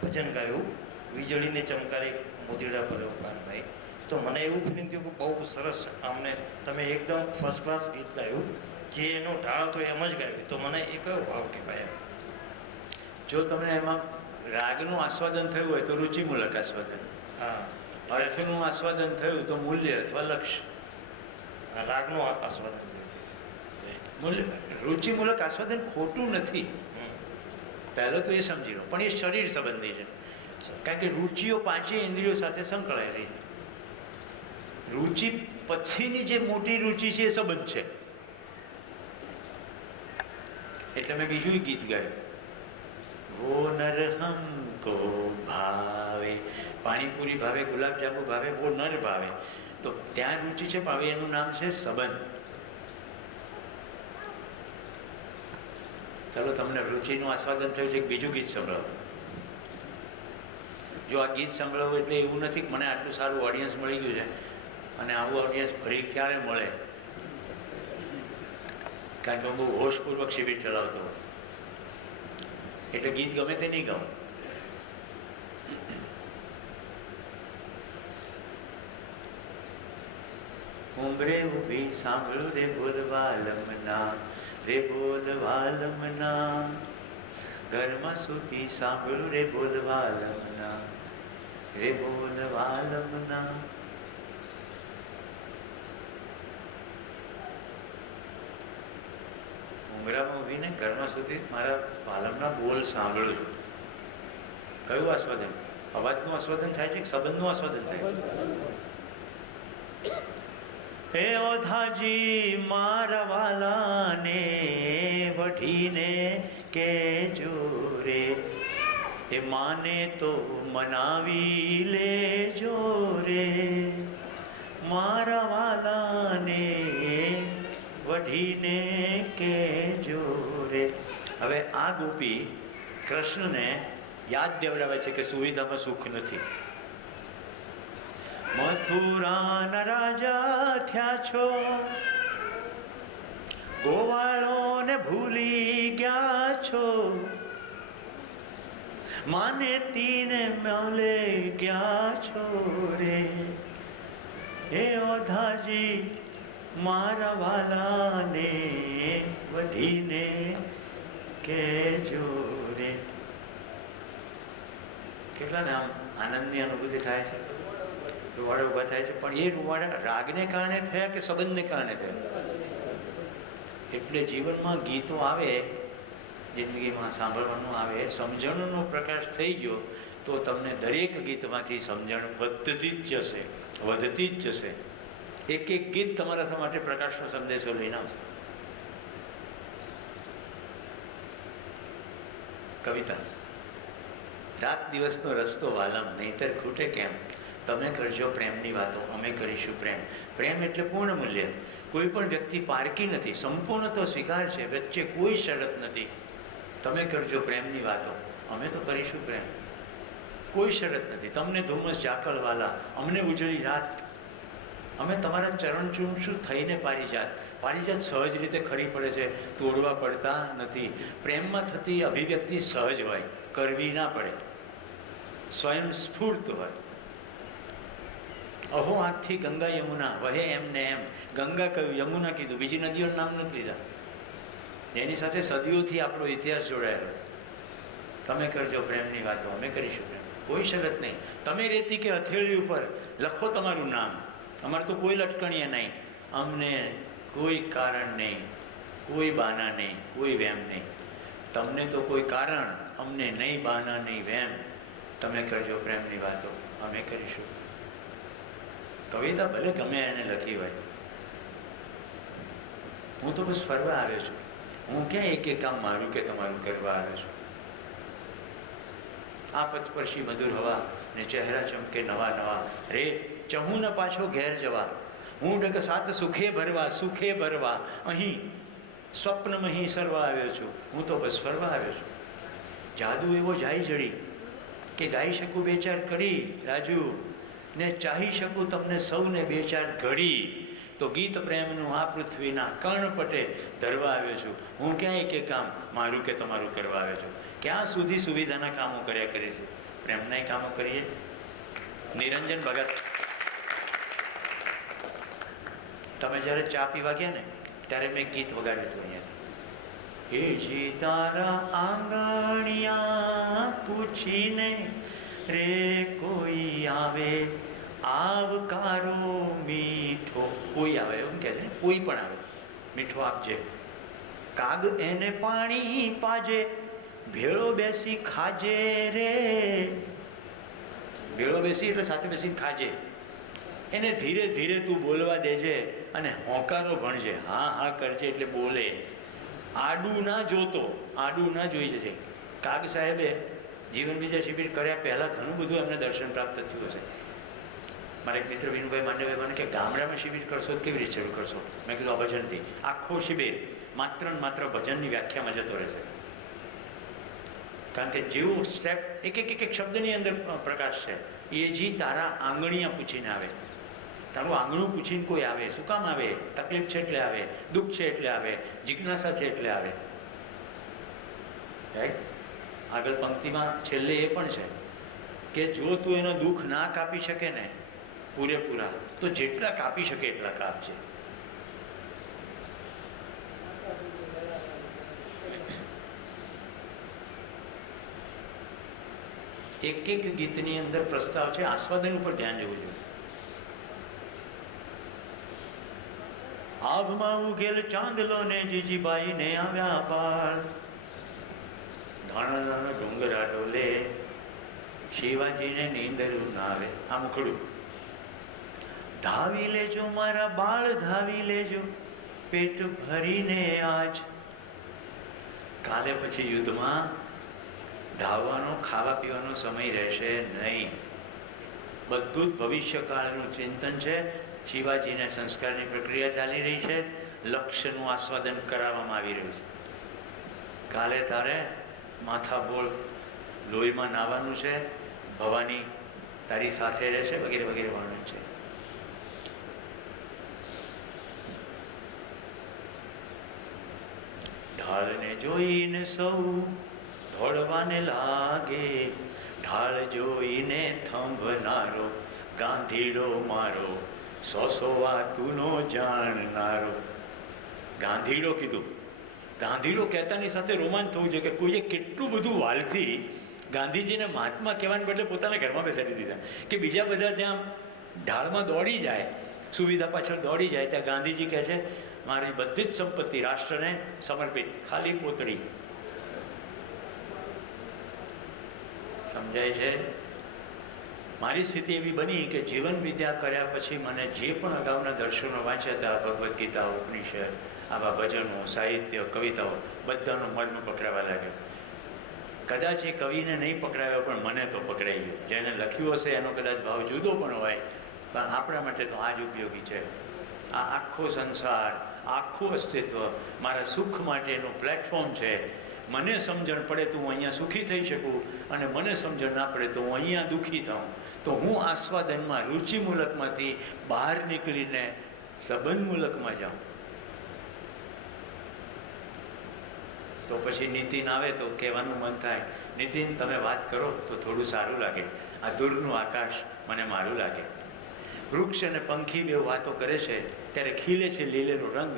ભજન ગાયું, વીજળીને ચમકારે મોતીડા ભર્યો પાનભાઈ. તો મને એવું ફિલિંગ થયું કે બહુ સરસ, આમને તમે એકદમ ફર્સ્ટ ક્લાસ ગીત ગાયું. જે એનો ઢાળ હતો એમ જ ગાયું. તો મને એ કયો ભાવ કહેવાય? જો તમને એમાં રાગનું આસ્વાદન થયું હોય તો રુચિમૂલક આસ્વાદન. હા. અર્થનું આસ્વાદન થયું તો મૂલ્ય અથવા લક્ષ્ય. રાગનું આસ્વાદન થયું. મૂલ્ય રુચિમૂલક આસ્વાદન ખોટું નથી, પહેલો તો એ સમજી લો. પણ એ શરીર સંબંધી છે, કારણ કે રુચિઓ પાંચેય ઇન્દ્રિયો સાથે સંકળાયેલી છે. રુચિ પછીની જે મોટી રુચિ છે એ સંબંધ છે. એટલે મેં બીજું ગીત ગાયું, વો નર હમકો ભાવે, પાણીપુરી ભાવે, ગુલાબજાંબુ ભાવે, વો નર ભાવે. તો ત્યાં રુચિ છે, પણ હવે એનું નામ છે સંબંધ. ચાલો, તમને રુચિનું આસ્વાદન થયું છે. બીજું ગીત સંભળાવો. જો આ ગીત સંભળાવો એટલે એવું નથી કે મને આટલું સારું ઓડિયન્સ મળી ગયું છે અને આવું ઓડિયન્સ ફરી ક્યારે મળે, કારણ કે હું બહુ હોશપૂર્વક શિબિર ચલાવતો હોય એટલે ગીત ગમે તે નહીં ગાઉં. ઉમરે ઉભી સાંભળું રે બોલવાલમના, રે બોલવાલમના, ઘરમાં સૂતી સાંભળું રે બોલવાલમના, રે બોલવાલમના. ઉમરામાં ઊભીને ઘરમાં સુધી મારા પાલમના બોલ સાંભળું છું. કયું આસ્વાદન? અવાજનું આસ્વાદન થાય છે કે સંબંધનું આસ્વાદન થાય છે? હે ઓધાજી મારા વાલાને વઢીને કેજો રે, એ માને તો મનાવી લેજો રે, મારા વાલાને વઢીને કેજો રે. હવે આ ગોપી કૃષ્ણને યાદ દેવડાવે છે કે સુવિધામાં સુખ નથી. મથુરાના રાજા થયા છો, ગોવાળોને ભૂલી ગયા છો, માને તીને મળે ગયા છો રે. હે ઓધાજી મારા વાલાને વધીને કેજો રે. કેટલાને આમ આનંદની અનુભૂતિ થાય છે, રૂવાડા ઊભા થાય છે. પણ એ રૂવાડા રાગને કારણે થયા કે સંબંધને કારણે થયા? એટલે જીવનમાં ગીતો આવે, જિંદગીમાં સાંભળવાનું આવે, સમજણનો પ્રકાશ થઈ ગયો તો તમને દરેક ગીતમાંથી સમજણ વધતી જ જશે, વધતી જ જશે. એક એક ગીત તમારા માટે પ્રકાશનો સંદેશો લઈને આવશે. કવિતા. રાત દિવસનો રસ્તો વાલમ, નહીતર ખૂટે કેમ, તમે કરજો પ્રેમની વાતો, અમે કરીશું પ્રેમ. પ્રેમ એટલે પૂર્ણ મૂલ્ય. કોઈ પણ વ્યક્તિ પારકી નથી, સંપૂર્ણ તો સ્વીકાર છે, વચ્ચે કોઈ શરત નથી. તમે કરજો પ્રેમની વાતો, અમે તો કરીશું પ્રેમ. કોઈ શરત નથી. તમને ધુમ્મસ ઝાકળવાલા, અમને ઉજળી રાત, અમે તમારા ચરણ ચૂમશું થઈને પારિજાત. પારિજાત સહજ રીતે ખરી પડે છે, તોડવા પડતા નથી. પ્રેમમાં થતી અભિવ્યક્તિ સહજ હોય, કરવી ના પડે, સ્વયં સ્ફૂર્ત હોય. અહો આંખથી ગંગા યમુના વહે એમને એમ. ગંગા કહ્યું, યમુના કીધું, બીજી નદીઓનું નામ નથી લીધા. એની સાથે સદીઓથી આપણો ઇતિહાસ જોડાયેલો. તમે કરજો પ્રેમની વાતો, અમે કરીશું પ્રેમ. કોઈ શરત નહીં. તમે રેતી કે હથેળી ઉપર લખો તમારું નામ, અમારે તો કોઈ લટકણીએ નહીં. અમને કોઈ કારણ નહીં, કોઈ બહાના નહીં, કોઈ વેમ નહીં. તમને તો કોઈ કારણ, અમને નહીં બહાના નહીં વેમ. તમે કરજો પ્રેમની વાતો, અમે કરીશું. કવિતા ભલે ગમે એને લખી હોય. હું તો બસ ફરવા આવ્યો છું. હું ક્યાં એક એક કામ મારું કે તમારું કરવા આવ્યો છું. આ પચપરસી મધુર હવા ને ચહેરા ચમકે નવા નવા, રે ચહું ન પાછો ઘેર જવા. હું ડગ સાત સુખે ભરવા, સુખે ભરવા, અહીં સ્વપ્નમાં અહીં સરવા આવ્યો છું. હું તો બસ ફરવા આવ્યો છું. જાદુ એવો જાય જડી કે ગાઈ શકું બે ચાર કડી રાજુ, ને ચાહી શકું તમને સૌને બે ચાર ઘડી. તો ગીત પ્રેમનું આ પૃથ્વીના કર્ણપટે ધરવા આવ્યો છું. હું ક્યાં એક કામ મારું કે તમારું કરવા આવ્યો છું. ક્યાં સુધી સુવિધાના કામો કર્યા કરીશું, પ્રેમના કામો કરીએ. નિરંજન ભગત, તમે જ્યારે ચા પીવા ગયા ને ત્યારે મેં ગીત વગાડ્યું હતું અહીંયાથી. એ જી તારા આંગણિયા પૂછીને રે કોઈ આવે, આવકારો મીઠો. કોઈ આવે એમ કહે છે, કોઈ પણ આવે, મીઠો આપજે. કાગ એને પાણી પાજે, ભેળો બેસી ખાજે રે. ભેળો બેસી એટલે સાથે બેસીને ખાજે. એને ધીરે ધીરે તું બોલવા દેજે અને હોંકારો ભણજે. હા હા કરજે એટલે બોલે. આડું ના જોતો, આડું ના જોઈ જશે. કાગ સાહેબે જીવન વિદ્યા શિબિર કર્યા પહેલાં ઘણું બધું એમને દર્શન પ્રાપ્ત થયું હશે. મારા એક મિત્ર વિનુભાઈ માંડેભાઈ મને કે ગામડામાં શિબિર કરશો તો કેવી રીતે શરૂ કરશો? મેં કીધું આ ભજનથી. આખો શિબિર માત્ર ને માત્ર ભજનની વ્યાખ્યામાં જતો રહેશે. કારણ કે જેવું સ્ટેપ એક એક એક એક શબ્દની અંદર પ્રકાશ છે. એ જી તારા આંગણીયા પૂછીને આવે, તારું આંગણું પૂછીને કોઈ આવે. શું કામ આવે? તકલીફ છે એટલે આવે, દુઃખ છે એટલે આવે, જિજ્ઞાસા છે એટલે આવે. રાઈટ? આગળ પંક્તિમાં છેલ્લે એ પણ છે કે જો તું એનો દુઃખ ના કાપી શકે ને પૂરેપૂરા, તો જેટલા કાપી શકે એટલા કાપજે. એક એક ગીતની અંદર પ્રસ્તાવ છે, આસ્વાદન ઉપર ધ્યાન જવું જોઈએ. આભમાં ઉગેલ ચાંદલો ને જીજીબાઈ ને આવ્યા બાળ, ઘણા ડુંગરા ડોલે, શિવાજીને નીંદરું ના આવે. આ મુખડું. ધાવી લેજો મારા બાળ, ધાવી લેજો પેટ ભરીને આજ. કાલે પછી યુદ્ધમાં ધાવવાનો ખાવા પીવાનો સમય રહેશે નહીં. બધું જ ભવિષ્યકાળનું ચિંતન છે. શિવાજીને સંસ્કારની પ્રક્રિયા ચાલી રહી છે, લક્ષ્યનું આસ્વાદન કરાવવામાં આવી રહ્યું છે. કાલે તારે માથા બોલ લોહીમાં નાવાનું છે, ભવાની તારી સાથે રહેશે, વગેરે વગેરે વર્ણન છે. ઢાળને જોઈને સૌ દોડવાને લાગે, ઢાળ જોઈને થંભનારો ગાંધીડો મારો, સો વાતુનો જાણનારો. ગાંધીડો કીધું. ગાંધીડો કહેતાની સાથે રોમાંચ થવું જોઈએ કે કોઈએ કેટલું બધું વાલથી ગાંધીજીને મહાત્મા કહેવાને બદલે પોતાના ઘરમાં બેસાડી દીધા. કે બીજા બધા ત્યાં ઢાળમાં દોડી જાય, સુવિધા પાછળ દોડી જાય, ત્યાં ગાંધીજી કહે છે મારી બધી જ સંપત્તિ રાષ્ટ્રને સમર્પિત, ખાલી પોતળી. સમજાય છે? મારી સ્થિતિ એવી બની કે જીવન વિદ્યા કર્યા પછી મને જે પણ અગાઉના દર્શનો વાંચ્યા હતા, ભગવદ્ ગીતા, ઉપનિષદ, આવા ભજનો, સાહિત્ય, કવિતાઓ, બધાનો મર્મ પકડાવા લાગ્યો. કદાચ એ કવિને નહીં પકડાવ્યો પણ મને તો પકડાઈ ગયો. જેને લખ્યું હશે એનો કદાચ ભાવ જુદો પણ હોય, પણ આપણા માટે તો આ જ ઉપયોગી છે. આ આખો સંસાર, આખું અસ્તિત્વ મારા સુખ માટેનું પ્લેટફોર્મ છે. મને સમજણ પડે તો હું અહીંયા સુખી થઈ શકું, અને મને સમજણ ના પડે તો હું અહીંયા દુઃખી થાઉં. તો હું આસ્વાદનમાં, રુચિ મૂલકમાંથી બહાર નીકળીને સંબંધ મૂલકમાં જાઉં. તો પછી નીતિન આવે તો કહેવાનું મન થાય, નીતિન તમે વાત કરો તો થોડું સારું લાગે. આ દૂરનું આકાશ મને મારું લાગે. વૃક્ષ અને પંખી બે વાતો કરે છે ત્યારે ખીલે છે લીલેલો રંગ,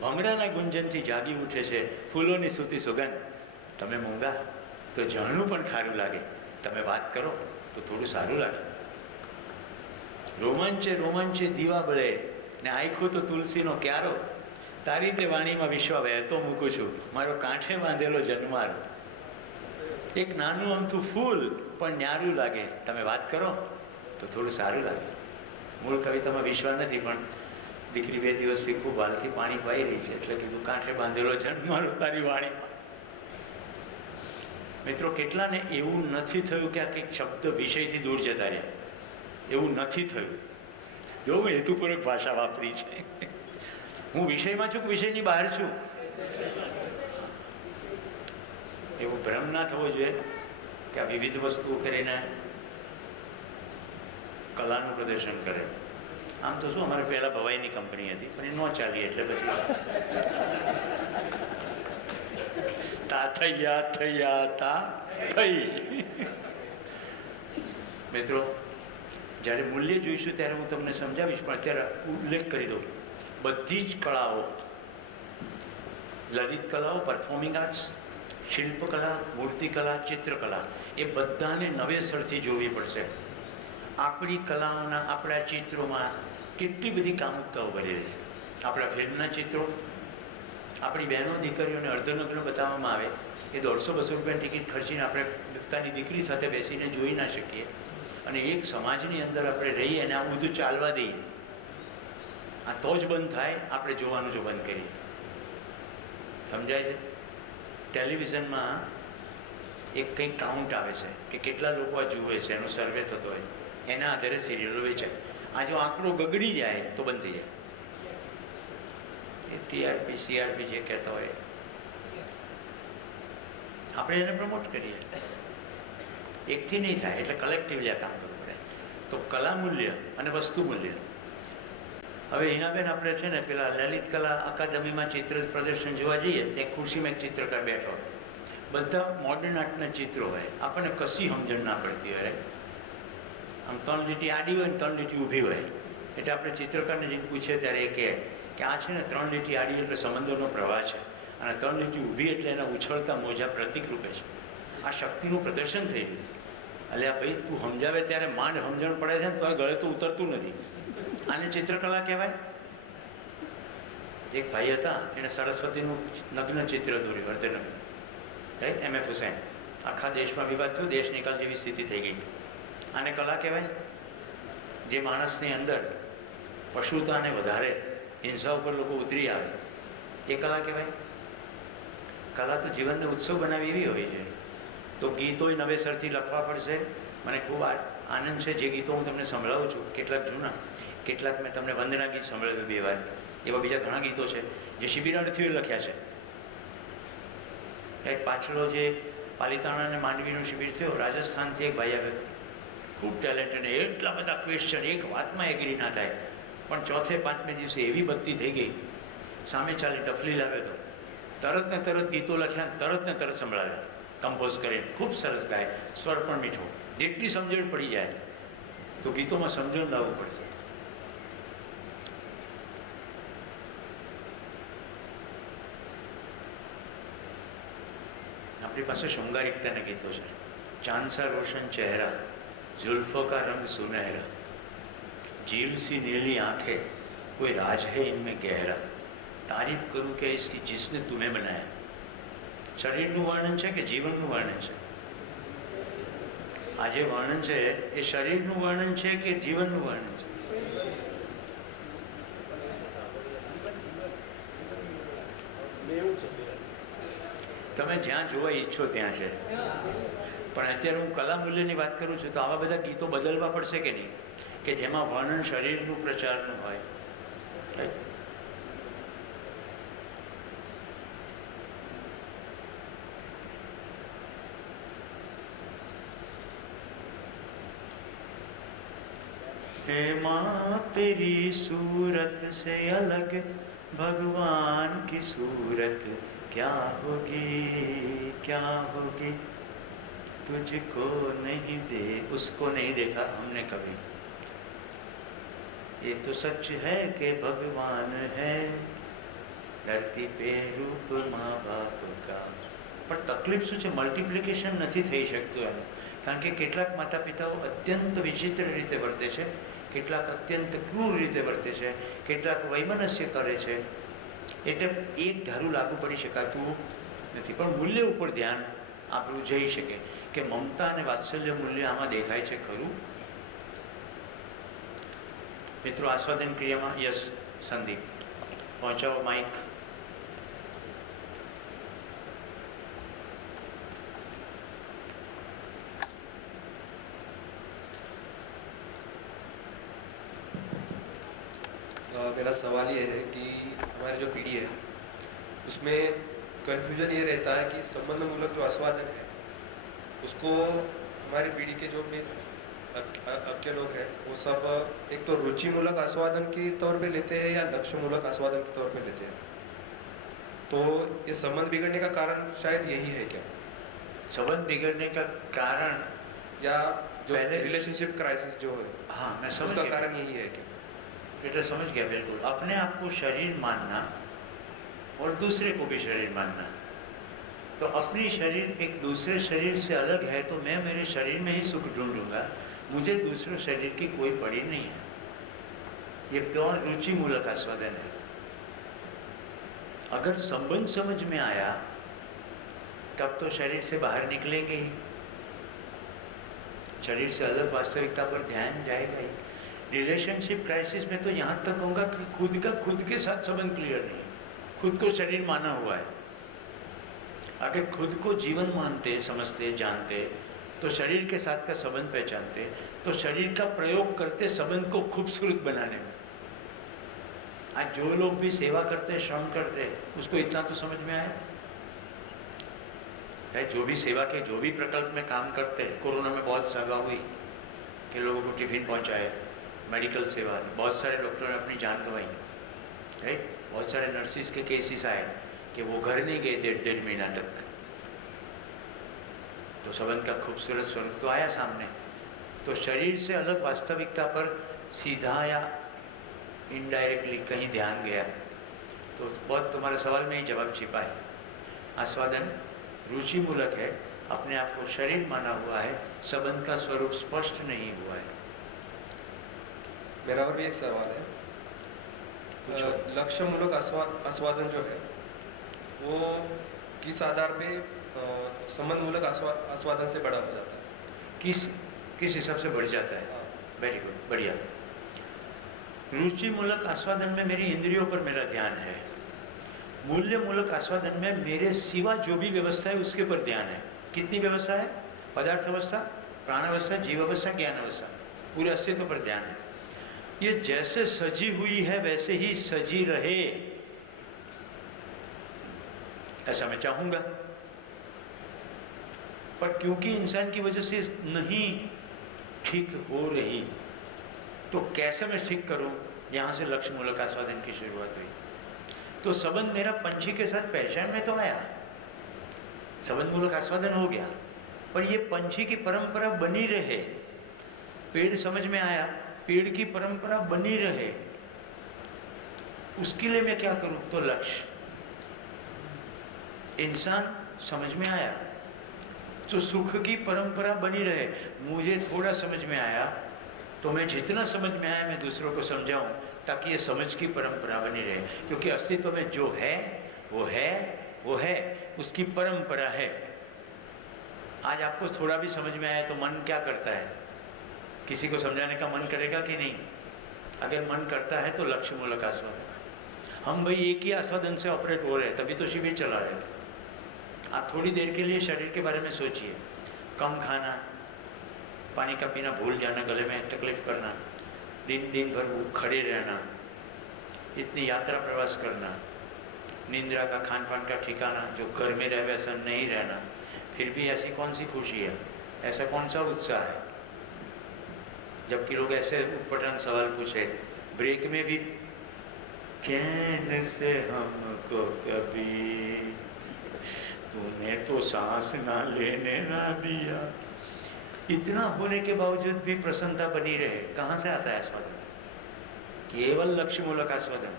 ભમરાના ગુંજનથી જાગી ઉઠે છે ફૂલોની સૂતી સુગંધ. તમે મૂંગા તો ઝરણું પણ ખારું લાગે, તમે વાત કરો તો થોડું સારું લાગે. રોમાંચે રોમાંચે દીવા બળે ને આખું તો તુલસીનો ક્યારો, તારી તે વાણીમાં વિશ્વ વહેતો મૂકું છું, મારો કાંઠે બાંધેલો જન્મારો. એક નાનું અમથું ફૂલ પણ ન્યારું લાગે, તમે વાત કરો તો થોડું સારું લાગે. મૂળ કવિતામાં વિશ્વાસ નથી, પણ દીકરી 2 દિવસથી ખૂબ હાલથી પાણી પાઈ રહી છે એટલે કીધું કાંઠે બાંધેલો જન્મારો તારી વાણીમાં. મિત્રો, કેટલાને એવું નથી થયું કે આ કંઈક શબ્દ વિષયથી દૂર જતા રહ્યા? એવું નથી થયું. જો હું હેતુપૂર્વક ભાષા વાપરી છે. હું વિષયમાં છું કે વિષયની બહાર છું? એવો ભ્રમ ના થવો જોઈએ કે આ વિવિધ વસ્તુઓ કરીને કલાનું પ્રદર્શન કરે. આમ તો શું, અમારે પહેલાં ભવાઈની કંપની હતી પણ એ ન ચાલી, એટલે પછી તા થઈ. મિત્રો, જ્યારે મૂલ્ય જોઈશું ત્યારે હું તમને સમજાવીશ, પણ અત્યારે ઉલ્લેખ કરી દઉં. બધી જ કળાઓ, લલિત કલાઓ, પરફોર્મિંગ આર્ટ્સ, શિલ્પકલા, મૂર્તિકલા, ચિત્રકલા, એ બધાને નવેસરથી જોવી પડશે. આપણી કલાઓના, આપણા ચિત્રોમાં કેટલી બધી કામુકતાઓ ભરેલી છે. આપણા ફિલ્મના ચિત્રો, આપણી બહેનો દીકરીઓને અર્ધનગ્ન બતાવવામાં આવે, એ 150-200 રૂપિયાની ટિકિટ ખર્ચીને આપણે પોતાની દીકરી સાથે બેસીને જોઈ ના શકીએ. અને એક સમાજની અંદર આપણે રહીએ અને આ બધું ચાલવા દઈએ. આ તો જ બંધ થાય આપણે જોવાનું જો બંધ કરીએ. સમજાય છે? ટેલિવિઝનમાં એક કંઈક કાઉન્ટ આવે છે કે કેટલા લોકો આ જુએ છે, એનો સર્વે થતો હોય, એના આધારે સિરિયલો વેચાય. આ જો આંકડો ગગડી જાય તો બંધ થઈ જાય. એ ટીઆરપી સીઆરપી જે કહેતા હોય આપણે એને પ્રમોટ કરીએ. એકથી નહીં થાય, એટલે કલેક્ટિવલી આ કામ કરવું પડે. તો કલા મૂલ્ય અને વસ્તુ મૂલ્ય. હવે હિનાબેન, આપણે છે ને પેલા લલિત કલા અકાદમીમાં ચિત્ર પ્રદર્શન જોવા જઈએ, ત્યાં ખુરશીમાં એક ચિત્રકાર બેઠો હોય, બધા મોડર્ન આર્ટના ચિત્રો હોય, આપણને કશી સમજણ ના પડતી હોય. આમ 3 લીટી આડી હોય ને 3 લીટી ઊભી હોય, એટલે આપણે ચિત્રકારને જઈને પૂછીએ ત્યારે એ કહે કે આ છે ને 3 લીટી આડી એટલે સમંદરનો પ્રવાહ છે, અને 3 લીટી ઊભી એટલે એના ઉછળતા મોજા પ્રતિક રૂપે છે. આ શક્તિનું પ્રદર્શન થઈ ગયું. એટલે આ ભાઈ તું સમજાવે ત્યારે માંડ સમજણ પડે છે ને તો આ ગળે તો ઉતરતું નથી. આને ચિત્રકલા કહેવાય. એક ભાઈ હતા, એણે સરસ્વતીનું નગ્ન ચિત્ર દોર્યું, વર્ધનગ્ન, રાઈટ, MF હુસૈન. આખા દેશમાં વિવાદ થયો, દેશ નિકાલ જેવી સ્થિતિ થઈ ગઈ. આને કલા કહેવાય? જે માણસની અંદર પશુતાને વધારે, હિંસા ઉપર લોકો ઉતરી આવે, એ કલા કહેવાય? કલા તો જીવનને ઉત્સવ બનાવી એવી હોય છે. તો ગીતોય નવેસરથી લખવા પડશે. મને ખૂબ આનંદ છે, જે ગીતો હું તમને સંભળાવું છું, કેટલાક જૂના, કેટલાક મેં તમને વંદના ગીત સંભળાવ્યું 2 વાર. એવા બીજા ઘણા ગીતો છે જે શિબિરાર્થીઓએ લખ્યા છે. એક પાછલો જે પાલિતાણા અને માંડવીનું શિબિર થયો, રાજસ્થાનથી એક ભાઈ આવ્યો હતો, ખૂબ ટેલેન્ટેડ, એટલા બધા ક્વેશ્ચન, એક વાતમાં એગ્રી ના થાય, પણ ચોથે 5મે દિવસે એવી બત્તી થઈ ગઈ, સામે ચાલી ડફલી લાવ્યો હતો, તરત ને તરત ગીતો લખ્યા, તરત ને તરત સંભળાવ્યા, કમ્પોઝ કરીને. ખૂબ સરસ ગાય, સ્વર પણ મીઠો. જેટલી સમજણ પડી જાય તો ગીતોમાં સમજણ લાવવું પડશે. આપણી પાસે શૃંગારિકતાના ગીતો છે. ચાંદ સા રોશન ચહેરા, जुल्फों का रंग सुनहरा, झील सी नीली आंखें, कोई राज है इनमें गहरा, तारीफ करूं क्या इसकी जिसने तुम्हें बनाया. શરીરનું વર્ણન છે કે જીવનનું વર્ણન છે? આ જે વર્ણન છે એ શરીરનું વર્ણન છે કે જીવનનું વર્ણન છે? તમે જ્યાં જોવા ઈચ્છો ત્યાં છે. પણ અત્યારે હું કલા મૂલ્યની વાત કરું છું, તો આવા બધા ગીતો બદલવા પડશે કે નહીં, કે જેમાં વર્ણન શરીરનું પ્રચારનું હોય. हे माँ तेरी सूरत से अलग भगवान की सूरत क्या होगी, क्या होगी, तुझको नहीं दे उसको नहीं देखा हमने कभी. ये तो सच है कि भगवान है धरती पे रूप माँ बाप का. પણ તકલીફ શું છે? મલ્ટિપ્લિકેશન નથી થઈ શકતું એમ. કારણ કે કેટલાક માતા પિતાઓ અત્યંત વિચિત્ર રીતે વર્તે છે, કેટલાક અત્યંત ક્રૂર રીતે વર્તે છે, કેટલાક વૈમનસ્ય કરે છે. એટલે એક ધારું લાગુ પડી શકાતું નથી. પણ મૂલ્ય ઉપર ધ્યાન આપણું જઈ શકે કે મમતા અને વાત્સલ્ય મૂલ્ય આમાં દેખાય છે ખરું? મિત્રો, આસ્વાદન ક્રિયામાં યસ સંદીપ પહોંચાવો માઇક. मेरा सवाल ये है कि हमारी जो पीढ़ी है उसमें कन्फ्यूजन ये रहता है कि संबंध मूलक जो आस्वादन है उसको हमारी पीढ़ी के जो भी अब के लोग हैं वो सब एक तो रुचि मूलक आस्वादन के तौर पे लेते हैं या लक्ष्य मूलक आस्वादन के तौर पे लेते हैं. तो ये संबंध बिगड़ने का कारण शायद यही है क्या? संबंध बिगड़ने का कारण या जो पहले रिलेशनशिप क्राइसिस जो है, हाँ, मैं समझ उसका गया. कारण यही है क्या? बेटा समझ गया बिल्कुल. अपने आप को शरीर मानना और दूसरे को भी शरीर मानना. तो अपनी शरीर एक दूसरे शरीर से अलग है तो मैं मेरे शरीर में ही सुख ढूंढूंगा, मुझे दूसरे शरीर की कोई पड़ी नहीं है. ये प्योर रुचि मूलक आस्वादन है. अगर संबंध समझ में आया तब तो शरीर से बाहर निकलेंगे ही. शरीर से अलग वास्तविकता पर ध्यान जाएगा ही. रिलेशनशिप क्राइसिस में तो यहाँ तक होगा कि खुद के साथ संबंध क्लियर नहीं है, खुद को शरीर माना हुआ है. अगर खुद को जीवन मानते, समझते, जानते, तो शरीर के साथ का संबंध पहचानते, तो शरीर का प्रयोग करते संबंध को खूबसूरत बनाने में। आज जो लोग भी सेवा करते, श्रम करते, उसको इतना तो समझ में आया है, जो भी सेवा के जो भी प्रकल्प में काम करते। कोरोना में बहुत सेवा हुई कि लोगों को टिफिन पहुंचाए, मेडिकल सेवा, बहुत सारे डॉक्टरों ने अपनी जान गंवाई, राइट। बहुत सारे नर्सिस के केसेस आए कि वो घर नहीं गए 1.5 महीना तक। तो संबंध का खूबसूरत स्वरूप तो आया सामने। तो शरीर से अलग वास्तविकता पर सीधा या इनडायरेक्टली कहीं ध्यान गया। तो बहुत तुम्हारे सवाल में ही जवाब छिपा है। आस्वादन रुचि मूलक है, अपने आप को शरीर माना हुआ है, संबंध का स्वरूप स्पष्ट नहीं हुआ है। मेरा और भी एक सवाल है। लक्ष्य मूलक आस्वादन जो है वो किस आधार पे संबंध मूलक आस्वादन से बड़ा हो जाता है? किस हिसाब से बढ़ जाता है? वेरी गुड, बढ़िया। रुचि मूलक आस्वादन में मेरी इंद्रियों पर मेरा ध्यान है। मूल्य मूलक आस्वादन में मेरे सिवा जो भी व्यवस्था है उसके पर ध्यान है। कितनी व्यवस्था है? पदार्थ अवस्था, प्राण अवस्था, जीव अवस्था, ज्ञान अवस्था, पूरे अस्तित्व पर ध्यान है। ये जैसे सजी हुई है वैसे ही सजी रहे, ऐसा मैं चाहूंगा। पर क्योंकि इंसान की वजह से नहीं ठीक हो रही, तो कैसे मैं ठीक करूं? यहां से लक्ष्य मूलक आस्वादन की शुरुआत हुई। तो संबंध मेरा पंछी के साथ पहचान में तो आया, संबंध मूलक आस्वादन हो गया, पर ये पंछी की परंपरा बनी रहे। पेड़ समझ में आया, पेड़ की परंपरा बनी रहे, उसके लिए मैं क्या करूं? तो लक्ष्य। इंसान समझ में आया, तो सुख की परंपरा बनी रहे। मुझे थोड़ा समझ में आया, तो मैं जितना समझ में आया मैं दूसरों को समझाऊं, ताकि ये समझ की परंपरा बनी रहे। क्योंकि अस्तित्व में जो है वो है, वो है, उसकी परंपरा है। आज आपको थोड़ा भी समझ में आया तो मन क्या करता है? किसी को समझाने का मन करेगा कि नहीं? अगर मन करता है तो लक्ष्य मूलक आस्वादन। हम भाई एक ही आस्वादन से ऑपरेट हो रहे हैं, तभी तो शिविर चला रहे हैं। आप थोड़ी देर के लिए शरीर के बारे में सोचिए। कम खाना, पानी का पीना भूल जाना, गले में तकलीफ करना, दिन भर वो खड़े रहना, इतनी यात्रा प्रवास करना, निंद्रा का, खान पान का ठिकाना, जो घर में रहे वैसा नहीं रहना, फिर भी ऐसी कौन सी खुशी है, ऐसा कौन सा उत्साह है? जबकि लोग ऐसे उटपटांग सवाल पूछे, ब्रेक में भी चैन से हमको कभी तूने तो सांस ना लेने ना दिया। इतना होने के बावजूद भी प्रसन्नता बनी रहे, कहाँ से आता है आस्वादन? केवल लक्ष्य मूलक आस्वादन।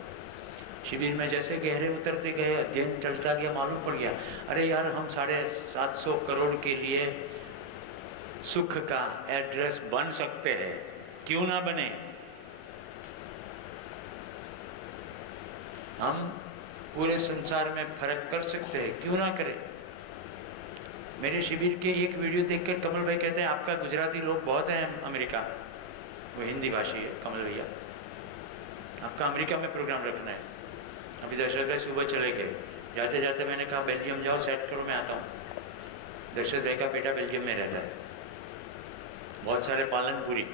शिविर में जैसे गहरे उतरते गए, अध्ययन चलता गया, मालूम पड़ गया, अरे यार हम 750 करोड़ के लिए सुख का एड्रेस बन सकते हैं, क्यों ना बने? हम पूरे संसार में फर्क कर सकते हैं, क्यों ना करें? मेरे शिविर के एक वीडियो देखकर कमल भाई कहते हैं, आपका गुजराती लोग बहुत हैं अमेरिका, वो हिंदी भाषी है कमल भैया, आपका अमेरिका में प्रोग्राम रखना है। अभी दशरथ भाई सुबह चले गए, जाते जाते मैंने कहा बेल्जियम जाओ, सेट करो, मैं आता हूँ। दशरथ भाई का बेटा बेल्जियम में रहता है, बहुत सारे पालनपुरी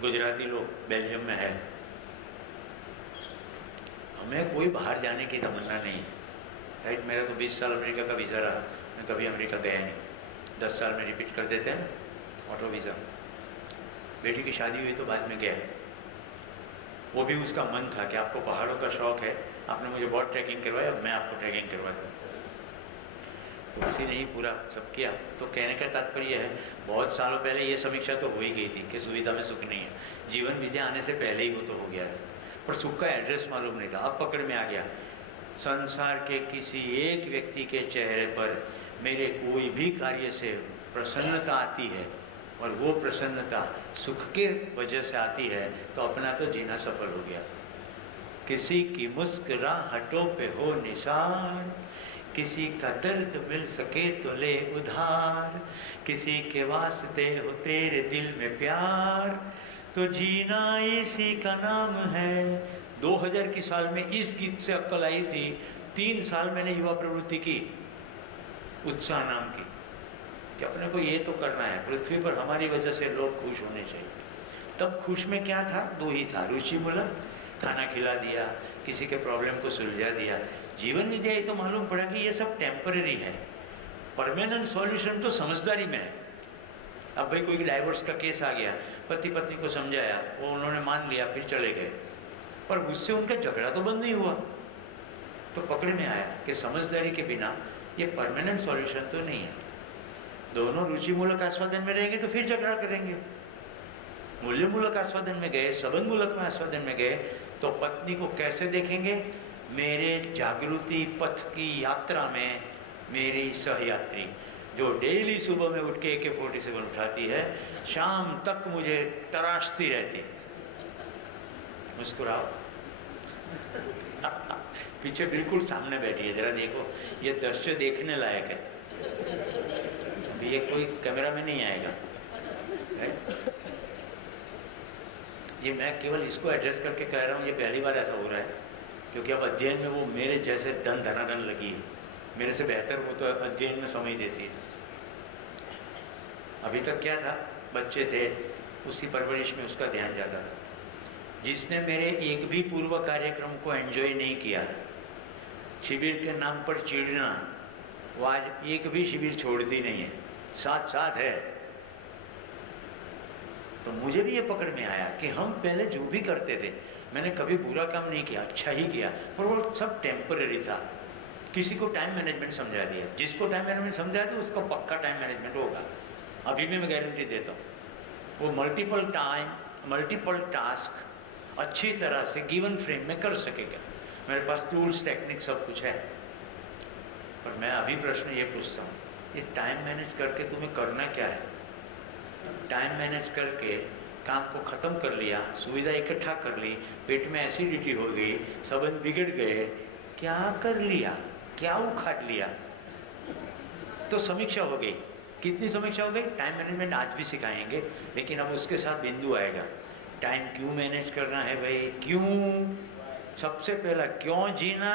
गुजराती लोग बेल्जियम में है। हमें कोई बाहर जाने की तमन्ना नहीं है, राइट। मेरा तो 20 साल अमेरिका का वीज़ा रहा, मैं कभी अमेरिका गया नहीं। 10 साल में रिपीट कर देते हैं ना ऑटो वीज़ा। बेटी की शादी हुई तो बाद में गया, वो भी उसका मन था कि आपको पहाड़ों का शौक़ है, आपने मुझे बहुत ट्रैकिंग करवाया, अब मैं आपको ट्रैकिंग करवाता हूँ। तो उसी ने ही पूरा सब किया। तो कहने का तात्पर्य है, बहुत सालों पहले ये समीक्षा तो हो ही गई थी कि सुविधा में सुख नहीं है। जीवन विद्या आने से पहले ही वो तो हो गया है, पर सुख का एड्रेस मालूम नहीं था, अब पकड़ में आ गया। संसार के किसी एक व्यक्ति के चेहरे पर मेरे कोई भी कार्य से प्रसन्नता आती है, और वो प्रसन्नता सुख के वजह से आती है, तो अपना तो जीना सफल हो गया। किसी की मुस्कुराहटों पे हो निसार, किसी का दर्द मिल सके तो ले उधार, किसी के वास्ते हो तेरे दिल में प्यार, तो जीना इसी का नाम है। 2000 की साल में इस गीत से अक्ल आई थी, 3 साल मैंने युवा प्रवृत्ति की, उत्साह नाम की, कि अपने को ये तो करना है, पृथ्वी पर हमारी वजह से लोग खुश होने चाहिए। तब खुश में क्या था? दो ही था, रुचि मूलक खाना खिला दिया, किसी के प्रॉब्लम को सुलझा दिया। जीवन विद्या ये तो मालूम पड़ा कि ये सब टेम्पररी है, परमानेंट सॉल्यूशन तो समझदारी में है। अब भाई कोई डाइवोर्स का केस आ गया, पति पत्नी को समझाया, वो उन्होंने मान लिया, फिर चले गए, पर उससे उनका झगड़ा तो बंद नहीं हुआ। तो पकड़ में आया कि समझदारी के बिना ये परमानेंट सॉल्यूशन तो नहीं है। दोनों रुचि मूलक आस्वादन में रहेंगे तो फिर झगड़ा करेंगे। मूल्य मूलक आस्वादन में गए, संबंध मूलक में आस्वादन में गए, तो पत्नी को कैसे देखेंगे? मेरे जागृति पथ की यात्रा में मेरी सहयात्री, जो डेली सुबह में उठ के AK-47 उठाती है, शाम तक मुझे तराशती रहती है। मुस्कुराओ। पीछे बिल्कुल सामने बैठी है, जरा देखो, ये दृश्य देखने लायक है। अभी ये कोई कैमरा में नहीं आएगा, ये मैं केवल इसको एड्रेस करके कह रहा हूँ। ये पहली बार ऐसा हो रहा है, क्योंकि अब अध्ययन में वो मेरे जैसे धनाधन लगी है, मेरे से बेहतर वो तो अध्ययन में समय देती है। अभी तक क्या था, बच्चे थे, उसी परवरिश में उसका ध्यान जाता था। जिसने मेरे एक भी पूर्व कार्यक्रम को एंजॉय नहीं किया, शिविर के नाम पर चिढ़ना, वो आज एक भी शिविर छोड़ती नहीं है, साथ साथ है। तो मुझे भी ये पकड़ में आया कि हम पहले जो भी करते थे, मैंने कभी बुरा काम नहीं किया, अच्छा ही किया, पर वो सब टेम्पररी था। किसी को टाइम मैनेजमेंट समझा दिया, जिसको टाइम मैनेजमेंट समझा दिया उसको पक्का टाइम मैनेजमेंट होगा। अभी भी मैं गारंटी देता हूँ, वो मल्टीपल टास्क अच्छी तरह से गिवन फ्रेम में कर सकेगा। मेरे पास टूल्स, टेक्निक सब कुछ है। पर मैं अभी प्रश्न ये पूछता हूँ, ये टाइम मैनेज करके तुम्हें करना क्या है? टाइम मैनेज करके काम को ख़त्म कर लिया, सुविधा इकट्ठा कर ली, पेट में एसिडिटी हो गई, संबंध बिगड़ गए, क्या कर लिया, क्या उखाड़ लिया? तो समीक्षा हो गई। कितनी समीक्षा हो गई? टाइम मैनेजमेंट आज भी सिखाएंगे, लेकिन अब उसके साथ बिंदु आएगा, टाइम क्यों मैनेज करना है भाई, क्यों? सबसे पहला क्यों जीना,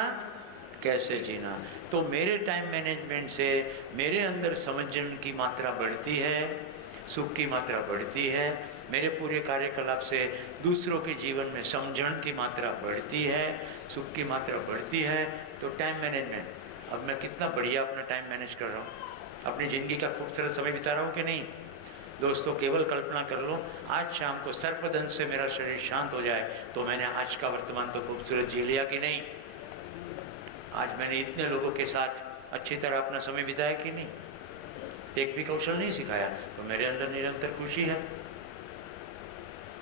कैसे जीना। तो मेरे टाइम मैनेजमेंट से मेरे अंदर समझन की मात्रा बढ़ती है, सुख की मात्रा बढ़ती है, मेरे पूरे कार्यकलाप से दूसरों के जीवन में समझन की मात्रा बढ़ती है, सुख की मात्रा बढ़ती है। तो टाइम मैनेजमेंट, अब मैं कितना बढ़िया अपना टाइम मैनेज कर रहा हूँ, अपनी ज़िंदगी का खूबसूरत समय बिता रहा हूँ कि नहीं? दोस्तों, केवल कल्पना कर लो, आज शाम को सर्पदंश से मेरा शरीर शांत हो जाए तो मैंने आज का वर्तमान तो खूबसूरत जी लिया कि नहीं? आज मैंने इतने लोगों के साथ अच्छी तरह अपना समय बिताया कि नहीं? एक भी कौशल नहीं सिखाया, तो मेरे अंदर निरंतर खुशी है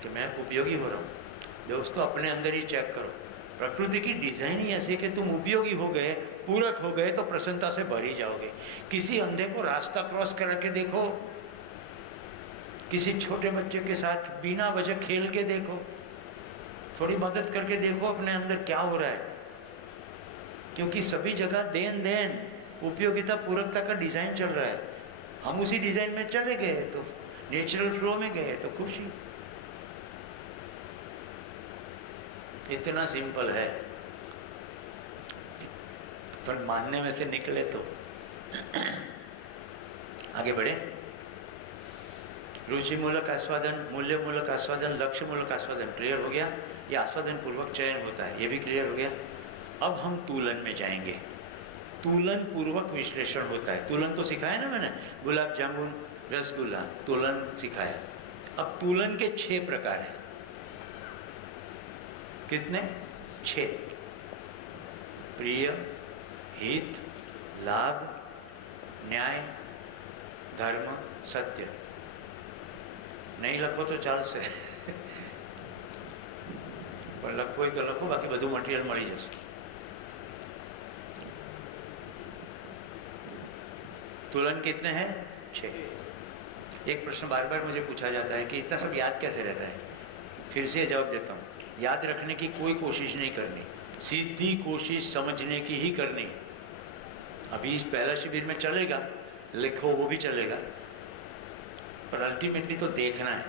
कि मैं उपयोगी हो रहा हूँ। दोस्तों, अपने अंदर ही चेक करो, प्रकृति की डिज़ाइन ही ऐसी है कि तुम उपयोगी हो गए, पूरक हो गए तो प्रसन्नता से भरी जाओगे। किसी अंधे को रास्ता क्रॉस करके देखो, किसी छोटे बच्चे के साथ बिना वजह खेल के देखो, थोड़ी मदद करके देखो अपने अंदर क्या हो रहा है। क्योंकि सभी जगह देन देन उपयोगिता पूरकता का डिज़ाइन चल रहा है। हम उसी डिज़ाइन में चले गए तो नेचुरल फ्लो में गए तो खुशी। इतना सिंपल है, पर मानने में से निकले तो आगे बढ़े। रुचि मूलक आस्वादन, मूल्य मूलक आस्वादन, लक्ष्य मूलक आस्वादन क्लियर हो गया। ये आस्वादन पूर्वक चयन होता है, ये भी क्लियर हो गया। अब हम तूलन में जाएंगे। तूलन पूर्वक विश्लेषण होता है। तूलन तो सिखाया ना मैंने, गुलाब जामुन, रसगुल्ला, तूलन सिखाया। अब तूलन के 6 प्रकार हैं। कितने? 6। प्रिय, हित, लाभ, न्याय, धर्म, सत्य। नहीं लखो तो चालશે, પણ લખવું હોય તો લખો, બાકી બધું મટીરિયલ મળી જશે। तुलन कितने हैं? 6। एक प्रश्न बार बार मुझे पूछा जाता है कि इतना सब याद कैसे रहता है? फिर से जवाब देता हूँ, याद रखने की कोई कोशिश नहीं करनी, सीधी कोशिश समझने की ही करनी है। अभी इस पहला शिविर में चलेगा, लिखो वो भी चलेगा, पर अल्टीमेटली तो देखना है,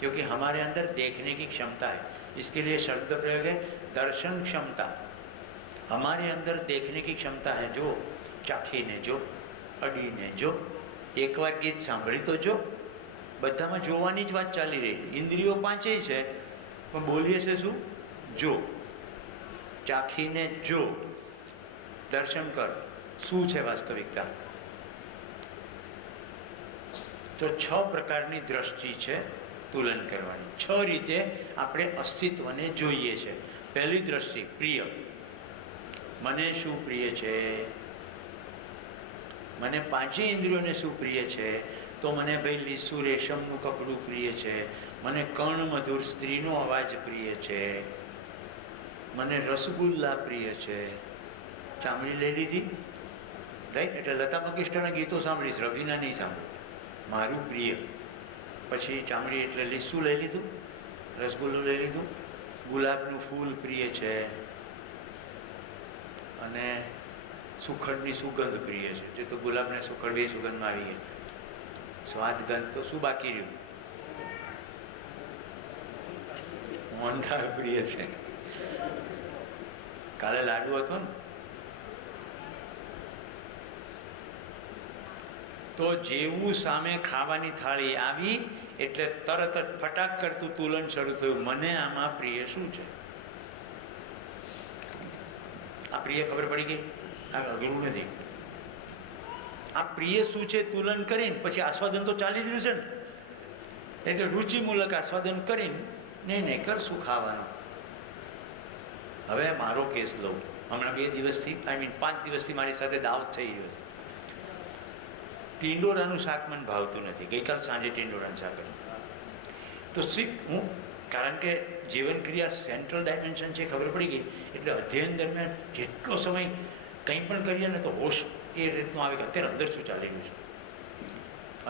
क्योंकि हमारे अंदर देखने की क्षमता है। इसके लिए शब्द प्रयोग है दर्शन क्षमता। हमारे अंदर देखने की क्षमता है, जो चाखी ने, जो અડીને જો. એકવાર ગીત સાંભળી તો જો. બધામાં જોવાની જ વાત ચાલી રહી છે. ઇન્દ્રિયો પાંચેય છે, પણ બોલીએ છે શું? જો. ચાખીને જો, દર્શન કર શું છે વાસ્તવિકતા. તો 6 પ્રકારની દ્રષ્ટિ છે તુલન કરવાની. 6 રીતે આપણે અસ્તિત્વને જોઈએ છે. પહેલી દ્રષ્ટિ પ્રિય. મને શું પ્રિય છે? મને 5 ઇન્દ્રિયોને શું પ્રિય છે? તો મને ભાઈ લીસું રેશમનું કપડું પ્રિય છે, મને કર્ણ મધુર સ્ત્રીનો અવાજ પ્રિય છે, મને રસગુલ્લા પ્રિય છે. ચામડી લઈ લીધી, રાઈટ? એટલે લતા મંગેશકરના ગીતો સાંભળીશ, રવિના નહીં સાંભળું. મારું પ્રિય. પછી ચામડી એટલે લીસું લઈ લીધું, રસગુલ્લો લઈ લીધું, ગુલાબનું ફૂલ પ્રિય છે, અને સુખડની સુગંધ પ્રિય છે. જે તો ગુલાબને સુખડ બે સુગંધમાં આવી ગઈ. સ્વાદ ગંધ તો શું બાકી રહ્યું? મોહનથાળ પ્રિય છે. કાલે લાડુ હતો ને, તો જેવું સામે ખાવાની થાળી આવી એટલે તરત જ ફટાક કરતું તુલન શરૂ થયું. મને આમાં પ્રિય શું છે? આ પ્રિય ખબર પડી ગઈ. આ અઘરું નથી. આ પ્રિય શું છે તુલન કરીને પછી આસ્વાદન તો ચાલી જ રહ્યું છે ને. એટલે રુચિમૂલક આસ્વાદન કરીને નહીં કરશું ખાવાનું. હવે મારો કેસ લઉં. હમણાં 2 દિવસથી 5 દિવસથી મારી સાથે દાવત થઈ રહ્યો છે. ટીંડોરાનું શાક મને ભાવતું નથી. ગઈકાલ સાંજે ટીંડોરાનું શાક હતું. તો હું કારણ કે જીવન ક્રિયા સેન્ટ્રલ ડાયમેન્શન છે ખબર પડી ગઈ. એટલે અધ્યયન દરમિયાન જેટલો સમય કંઈ પણ કરીએ ને તો હોશ એ રીતનું આવે કે અત્યારે અંદર શું ચાલી રહ્યું છે.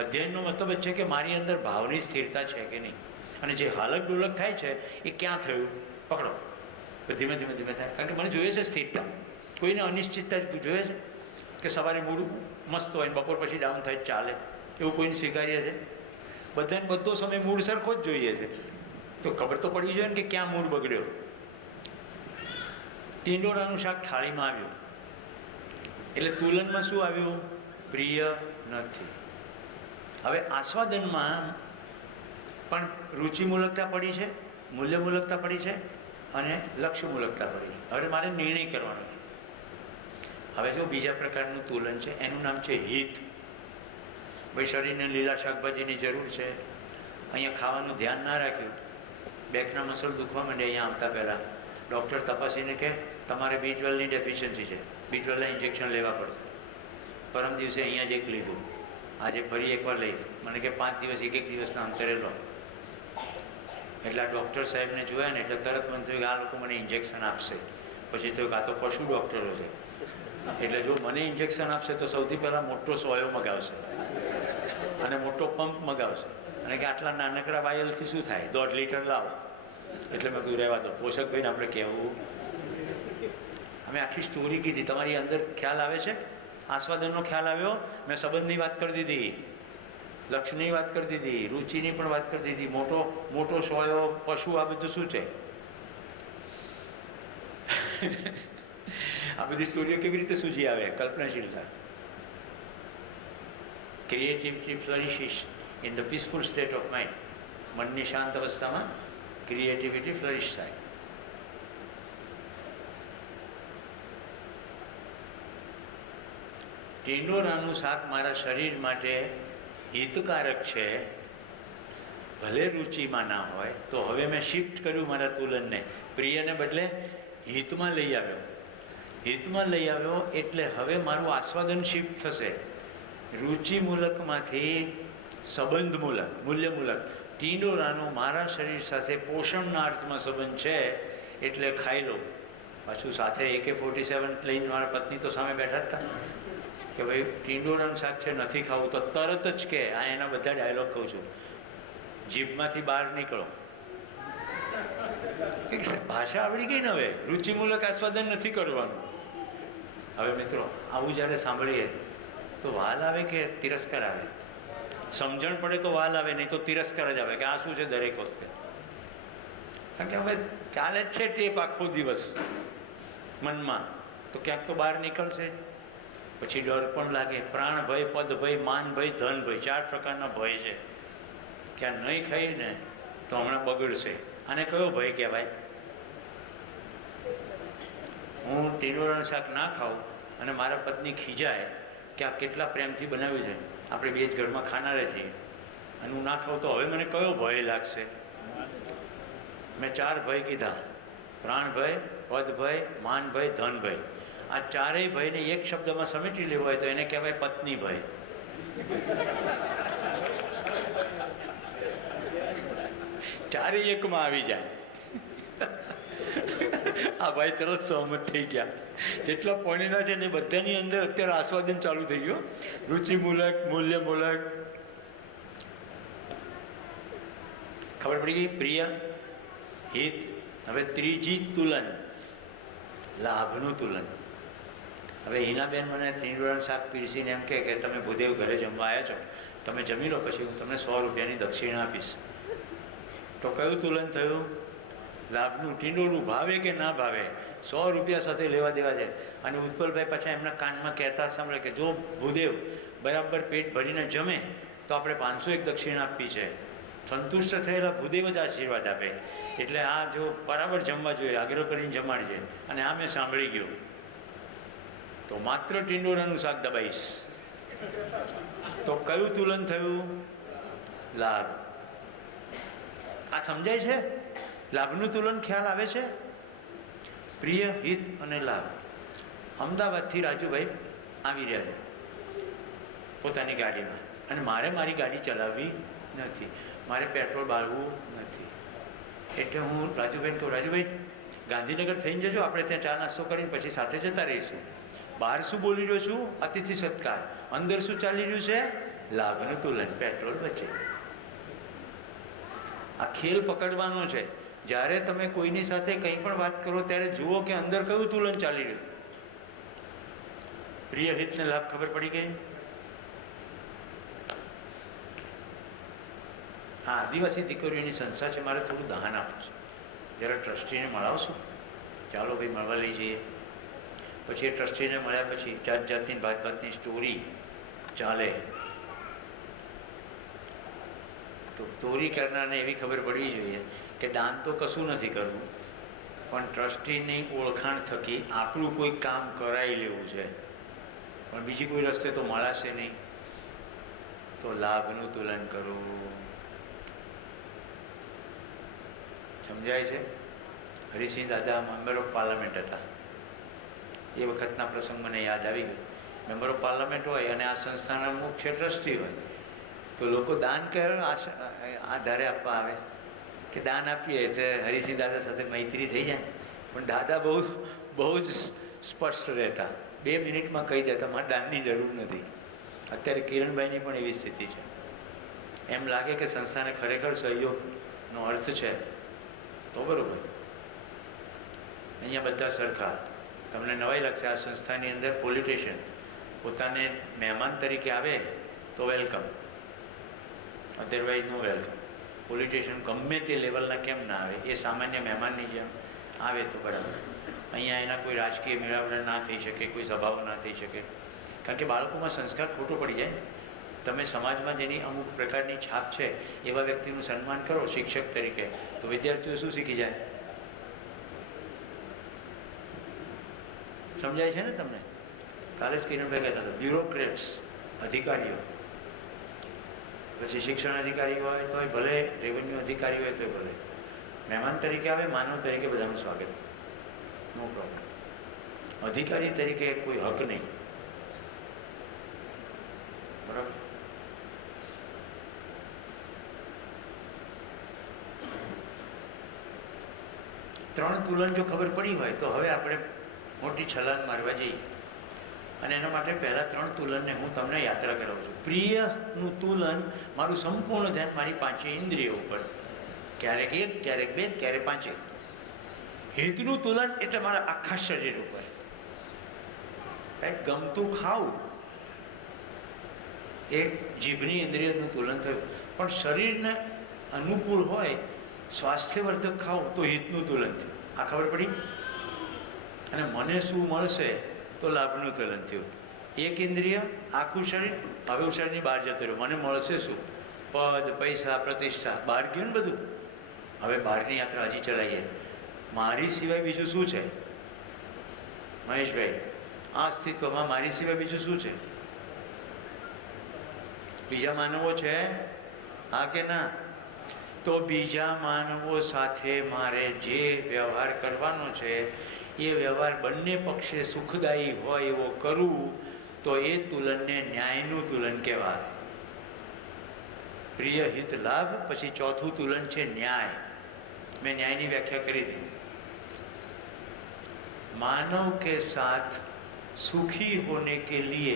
અધ્યયનનો મતલબ જ છે કે મારી અંદર ભાવની સ્થિરતા છે કે નહીં, અને જે હાલક ડોલક થાય છે એ ક્યાં થયું પકડો. ધીમે ધીમે ધીમે થાય. કારણ કે મને જોઈએ છે સ્થિરતા. કોઈને અનિશ્ચિતતા જોઈએ છે કે સવારે મૂડ મસ્ત હોય ને બપોર પછી ડાઉન થાય ચાલે, એવું કોઈને સ્વીકાર્ય છે? બધાને બધો સમય મૂડ સરખો જ જોઈએ છે. તો ખબર તો પડવી જોઈએ ને કે ક્યાં મૂડ બગડ્યો. ટીંડોરાનું શાક થાળીમાં આવ્યું એટલે તુલનમાં શું આવ્યું? પ્રિય નથી. હવે આસ્વાદનમાં પણ રુચિમૂલકતા પડી છે, મૂલ્યમૂલકતા પડી છે, અને લક્ષ્યમૂલકતા પડી છે. હવે મારે નિર્ણય કરવાનો છે. હવે જો બીજા પ્રકારનું તુલન છે, એનું નામ છે હિત. ભાઈ શરીરને લીલા શાકભાજીની જરૂર છે, અહીંયા ખાવાનું ધ્યાન ના રાખ્યું, બેકના મસલ દુખવા માંડે. અહીંયા આવતા પહેલાં ડૉક્ટર તપાસીને કે તમારે B12ની ડેફિશિયન્સી છે, B12ના ઇન્જેક્શન લેવા પડશે. પરમ દિવસે અહીંયા જ એક લીધું, આજે ફરી એકવાર લઈશ. મને કે 5 દિવસ એક દિવસના અંતરે લો. એટલે આ ડૉક્ટર સાહેબને જોયા ને એટલે તરત મને થયું કે આ લોકો મને ઇન્જેક્શન આપશે. પછી થયું કે આ તો પશુ ડૉક્ટરો છે, એટલે જો મને ઇન્જેક્શન આપશે તો સૌથી પહેલાં મોટો સોયો મગાવશે અને મોટો પંપ મગાવશે, અને કે આટલા નાનકડા વાયલથી શું થાય, 1.5 લીટર લાવો. એટલે મેં કીધું રહેવા દો, પોષકભાઈને આપણે કહેવું. અમે આખી સ્ટોરી કીધી. તમારી અંદર ખ્યાલ આવે છે? આસ્વાદનનો ખ્યાલ આવ્યો? મેં સંબંધની વાત કરી દીધી, લક્ષ્યની વાત કરી દીધી, રુચિની પણ વાત કરી દીધી. મોટો સોયો, પશુ, આ બધું શું છે? આ બધી સ્ટોરીઓ કેવી રીતે સૂજી આવે? કલ્પનાશીલતા. Creativity flourishes in the peaceful state of mind. મનની શાંત અવસ્થામાં ક્રિએટિવિટી ફ્લરિશ થાય. ટીંડોરાનું શાક મારા શરીર માટે હિતકારક છે, ભલે રુચિમાં ના હોય. તો હવે મેં શિફ્ટ કર્યું મારા તુલનને. પ્રિયને બદલે હિતમાં લઈ આવ્યો. હિતમાં લઈ આવ્યો એટલે હવે મારું આસ્વાદન શિફ્ટ થશે રુચિમૂલકમાંથી સંબંધમૂલક, મૂલ્યમૂલક. ટીંડોરાનો મારા શરીર સાથે પોષણના અર્થમાં સંબંધ છે એટલે ખાઈ લો. પાછું સાથે AK-47 લઈને મારા પત્ની તો સામે બેઠા જ હતા કે ભાઈ ટીંડોરાનું શાક છે, નથી ખાવું. તો તરત જ કે આ એના બધા ડાયલોગ કહું છું, જીભમાંથી બહાર નીકળો. ભાષા આવડી ગઈ ને હવે. રુચિમૂલક આસ્વાદન નથી કરવાનું. હવે મિત્રો આવું જ્યારે સાંભળીએ તો વાલ આવે કે તિરસ્કાર આવે? સમજણ પડે તો વાલ આવે, નહીં તો તિરસ્કાર જ આવે કે આ શું છે દરેક વખતે. કારણ કે હવે ચાલે જ છે ટેપ આખો દિવસ મનમાં, તો ક્યાંક તો બહાર નીકળશે જ. પછી ડર પણ લાગે. પ્રાણ ભય, પદ ભય, માન ભય, ધન ભય, 4 પ્રકારના ભય છે કે આ નહીં ખાઈએ ને તો હમણાં બગડશે. આને કયો ભય કહેવાય? હું ટીંડોળાનું શાક ના ખાઉં અને મારા પત્ની ખીજાય કે આ કેટલા પ્રેમથી બનાવ્યું છે, આપણે બે જ ઘરમાં ખાનારા છીએ, અને હું ના ખાઉં તો હવે મને કયો ભય લાગશે? મેં 4 ભય કીધા: પ્રાણ ભય, પદ ભય, માન ભય, ધન ભય. આ 4 ભયને એક શબ્દમાં સમેટી લેવો હોય તો એને કહેવાય પત્ની ભય. ચારેય એકમાં આવી જાય. આ ભાઈ તરત સહમત થઈ ગયા. જેટલા પોણીના છે ને બધાની અંદર અત્યારે આસ્વાદન ચાલુ થઈ ગયું. રુચિમૂલક, મૂલ્યમૂલક. ખબર પડી ગઈ? પ્રિય, હિત. હવે ત્રીજી તુલન, લાભનું તુલન. હવે હિનાબેન મને ટીંડોળાનું શાક પીરસીને એમ કે તમે ભૂદેવ ઘરે જમવા આવ્યા છો, તમે જમી લો, પછી હું તમને 100 રૂપિયાની દક્ષિણા આપીશ. તો કયું તુલન થયું? લાભનું. ટીંડોળું ભાવે કે ના ભાવે, 100 રૂપિયા સાથે લેવા દેવા છે. અને ઉત્પલભાઈ પાછા એમના કાનમાં કહેતા સાંભળે કે જો ભૂદેવ બરાબર પેટ ભરીને જમે તો આપણે 501 દક્ષિણા આપવી છે. સંતુષ્ટ થયેલા ભૂદેવ જ આશીર્વાદ આપે. એટલે આ જો બરાબર જમવા જોઈએ, આગ્રહ કરીને જમાડજે. અને આ મેં સાંભળી ગયું તો માત્ર ટીંડોળાનું શાક દબાઈશ. તો કયું તુલન થયું? લાભ. આ સમજાય છે? લાભનું તુલન ખ્યાલ આવે છે? પ્રિય, હિત અને લાભ. અમદાવાદથી રાજુભાઈ આવી રહ્યા છે પોતાની ગાડીમાં, અને મારે મારી ગાડી ચલાવવી નથી, મારે પેટ્રોલ બાળવું નથી. એટલે હું રાજુભાઈને કહું, રાજુભાઈ ગાંધીનગર થઈને જજો, આપણે ત્યાં ચા નાસ્તો કરીને પછી સાથે જતા રહીશું. બહાર શું બોલી રહ્યો છું? અતિથિ સત્કાર. અંદર શું ચાલી રહ્યું છે? લાભનું તુલન. પેટ્રોલ બચે. આ ખેલ પકડવાનો છે. જ્યારે તમે કોઈની સાથે કંઈ પણ વાત કરો ત્યારે જુઓ કે અંદર કયું તુલન ચાલી રહ્યું. પ્રિય, હિતને લાભ ખબર પડી ગઈ? હા, આદિવાસી દીકરીઓની સંસ્થા છે, મારે થોડું દાન આપવું છે, જરા ટ્રસ્ટીને મળાવશું? ચાલો ભાઈ, મળવા લઈ જઈએ. પછી એ ટ્રસ્ટીને મળ્યા પછી જાત જાતની ભાત ભાતની સ્ટોરી ચાલે. તો ચોરી કરનારને એવી ખબર પડવી જોઈએ કે દાન તો કશું નથી કરવું, પણ ટ્રસ્ટીની ઓળખાણ થકી આપણું કોઈ કામ કરાવી લેવું છે, પણ બીજી કોઈ રસ્તે તો મળાશે નહીં. તો લાભનું તુલન કરવું. સમજાય છે? હરિસિંહ દાદા મેમ્બર ઓફ પાર્લામેન્ટ હતા. એ વખતના પ્રસંગ મને યાદ આવી ગયો. મેમ્બર ઓફ પાર્લામેન્ટ હોય અને આ સંસ્થાના મુખ્ય ટ્રસ્ટી હોય તો લોકો દાન કરે આધારે આપવા આવે કે દાન આપીએ એટલે હરિસિંહ દાદા સાથે મૈત્રી થઈ જાય. પણ દાદા બહુ જ સ્પષ્ટ રહેતા, 2 મિનિટમાં કહી દેતા મારે દાનની જરૂર નથી. અત્યારે કિરણભાઈની પણ એવી સ્થિતિ છે. એમ લાગે કે સંસ્થાને ખરેખર સહયોગનો અર્થ છે તો બરાબર. અહીંયા બધા સરખા. તમને નવાઈ લાગશે, આ સંસ્થાની અંદર પોલિટિશિયન પોતાને મહેમાન તરીકે આવે તો વેલકમ, અધરવાઇઝ નો વેલકમ. પોલિટિશિયન ગમે તે લેવલના કેમ ના આવે, એ સામાન્ય મહેમાનની જેમ આવે તો બરાબર. અહીંયા એના કોઈ રાજકીય મેળાવડા ના થઈ શકે, કોઈ સભાઓ ના થઈ શકે, કારણ કે બાળકોમાં સંસ્કાર ખોટો પડી જાય. તમે સમાજમાં જેની અમુક પ્રકારની છાપ છે એવા વ્યક્તિનું સન્માન કરો શિક્ષક તરીકે, તો વિદ્યાર્થીઓ શું શીખી જાય? સમજાય છે ને તમને? કાલે જ કિરણભાઈ કહેતા હતા, બ્યુરોક્રેટ્સ, અધિકારીઓ, પછી શિક્ષણ અધિકારી હોય તોય ભલે, રેવન્યુ અધિકારી હોય તોય ભલે, મહેમાન તરીકે આવે, માનવ તરીકે બધાનું સ્વાગત, નો પ્રોબ્લેમ. અધિકારી તરીકે કોઈ હક નહીં. બરાબર? ત્રણ તુલન જો ખબર પડી હોય તો હવે આપણે મોટી છલાંગ મારવા જઈએ. અને એના માટે પહેલાં 3 તુલનને હું તમને યાત્રા કરાવું છું. પ્રિયનું તુલન, મારું સંપૂર્ણ ધ્યાન મારી 5 ઇન્દ્રિયો ઉપર, ક્યારેક 1, ક્યારેક 2, ક્યારેક 5. હિતનું તુલન એટલે મારા આખા શરીર ઉપર. કંઈક ગમતું ખાવું એ જીભની ઇન્દ્રિયનું તુલન થયું, પણ શરીરને અનુકૂળ હોય, સ્વાસ્થ્યવર્ધક ખાવું તો હિતનું તુલન થયું. આ ખબર પડી? અને મને શું મળશે તો લાભનું તુલન થયું. એક ઇન્દ્રિય, આખું શરીર. હવે હું શરીરની બહાર જતો રહ્યો, મને મળશે શું? પદ, પૈસા, પ્રતિષ્ઠા. બહાર ગયું ને બધું. હવે બહારની યાત્રા હજી ચલાવીએ. મારી સિવાય બીજું શું છે મહેશભાઈ? આ અસ્તિત્વમાં મારી સિવાય બીજું શું છે? બીજા માનવો છે? હા કે ના? તો બીજા માનવો સાથે મારે જે વ્યવહાર કરવાનો છે એ વ્યવહાર બંને પક્ષે સુખદાયી હોય એવો કરું તો એ તુલનને ન્યાયનું તુલન કહેવાય. પ્રિય હિત લાભ. પછી ચોથું તુલન છે ન્યાય. મેં ન્યાયની व्याख्या કરી दी. मानव के साथ सुखी होने के लिए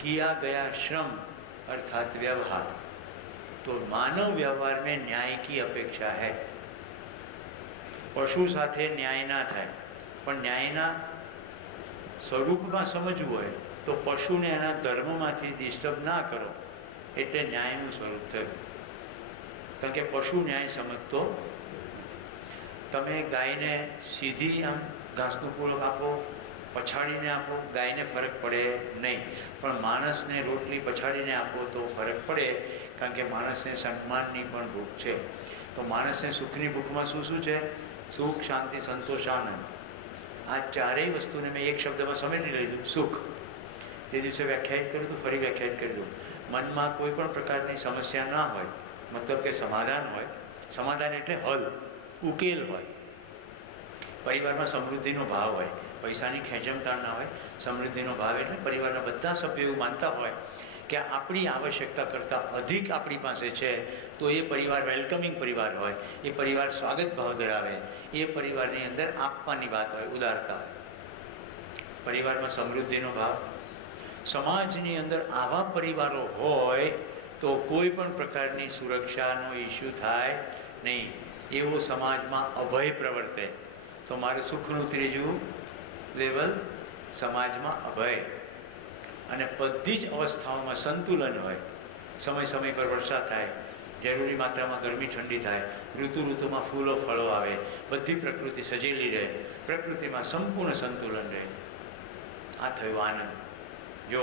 किया गया श्रम अर्थात व्यवहार, तो मानव व्यवहार में न्याय की अपेक्षा है. पशु સાથે ન્યાય ના થાય, પણ ન્યાયના સ્વરૂપમાં સમજવું હોય તો પશુને એના ધર્મમાંથી ડિસ્ટર્બ ના કરો એટલે ન્યાયનું સ્વરૂપ થયું. કારણ કે પશુ ન્યાય સમજતો. તમે ગાયને સીધી આમ ઘાસનું પૂળક આપો, પછાડીને આપો, ગાયને ફરક પડે નહીં. પણ માણસને રોટલી પછાડીને આપો તો ફરક પડે, કારણ કે માણસને સન્માનની પણ ભૂખ છે. તો માણસને સુખની ભૂખમાં શું શું છે? સુખ, શાંતિ, સંતોષ, આનંદ. આ ચારેય વસ્તુને મેં એક શબ્દમાં સમેટી લીધું, સુખ. તે દિવસે વ્યાખ્યાયિત કર્યું તો ફરી વ્યાખ્યાયિત કરી દઉં. મનમાં કોઈ પણ પ્રકારની સમસ્યા ના હોય, મતલબ કે સમાધાન હોય. સમાધાન એટલે હલ, ઉકેલ હોય. પરિવારમાં સમૃદ્ધિનો ભાવ હોય, પૈસાની ખેંચમતાણ ના હોય. સમૃદ્ધિનો ભાવ એટલે પરિવારના બધા સભ્યો એવું માનતા હોય કે આપણી આવશ્યકતા કરતાં અધિક આપણી પાસે છે, તો એ પરિવાર વેલકમિંગ પરિવાર હોય, એ પરિવાર સ્વાગત ભાવ ધરાવે, એ પરિવારની અંદર આપવાની વાત હોય, ઉદારતા હોય. પરિવારમાં સમૃદ્ધિનો ભાવ. સમાજની અંદર આવા પરિવારો હોય તો કોઈ પણ પ્રકારની સુરક્ષાનો ઇસ્યુ થાય નહીં. એવો સમાજમાં અભય પ્રવર્તે. તો મારે સુખનું ત્રીજું લેવલ સમાજમાં અભય. અને બધી જ અવસ્થાઓમાં સંતુલન હોય. સમય સમય પર વરસાદ થાય, જરૂરી માત્રામાં ગરમી ઠંડી થાય, ઋતુમાં ફૂલો ફળો આવે, બધી પ્રકૃતિ સજેલી રહે, પ્રકૃતિમાં સંપૂર્ણ સંતુલન રહે. આ થયું આનંદ. જો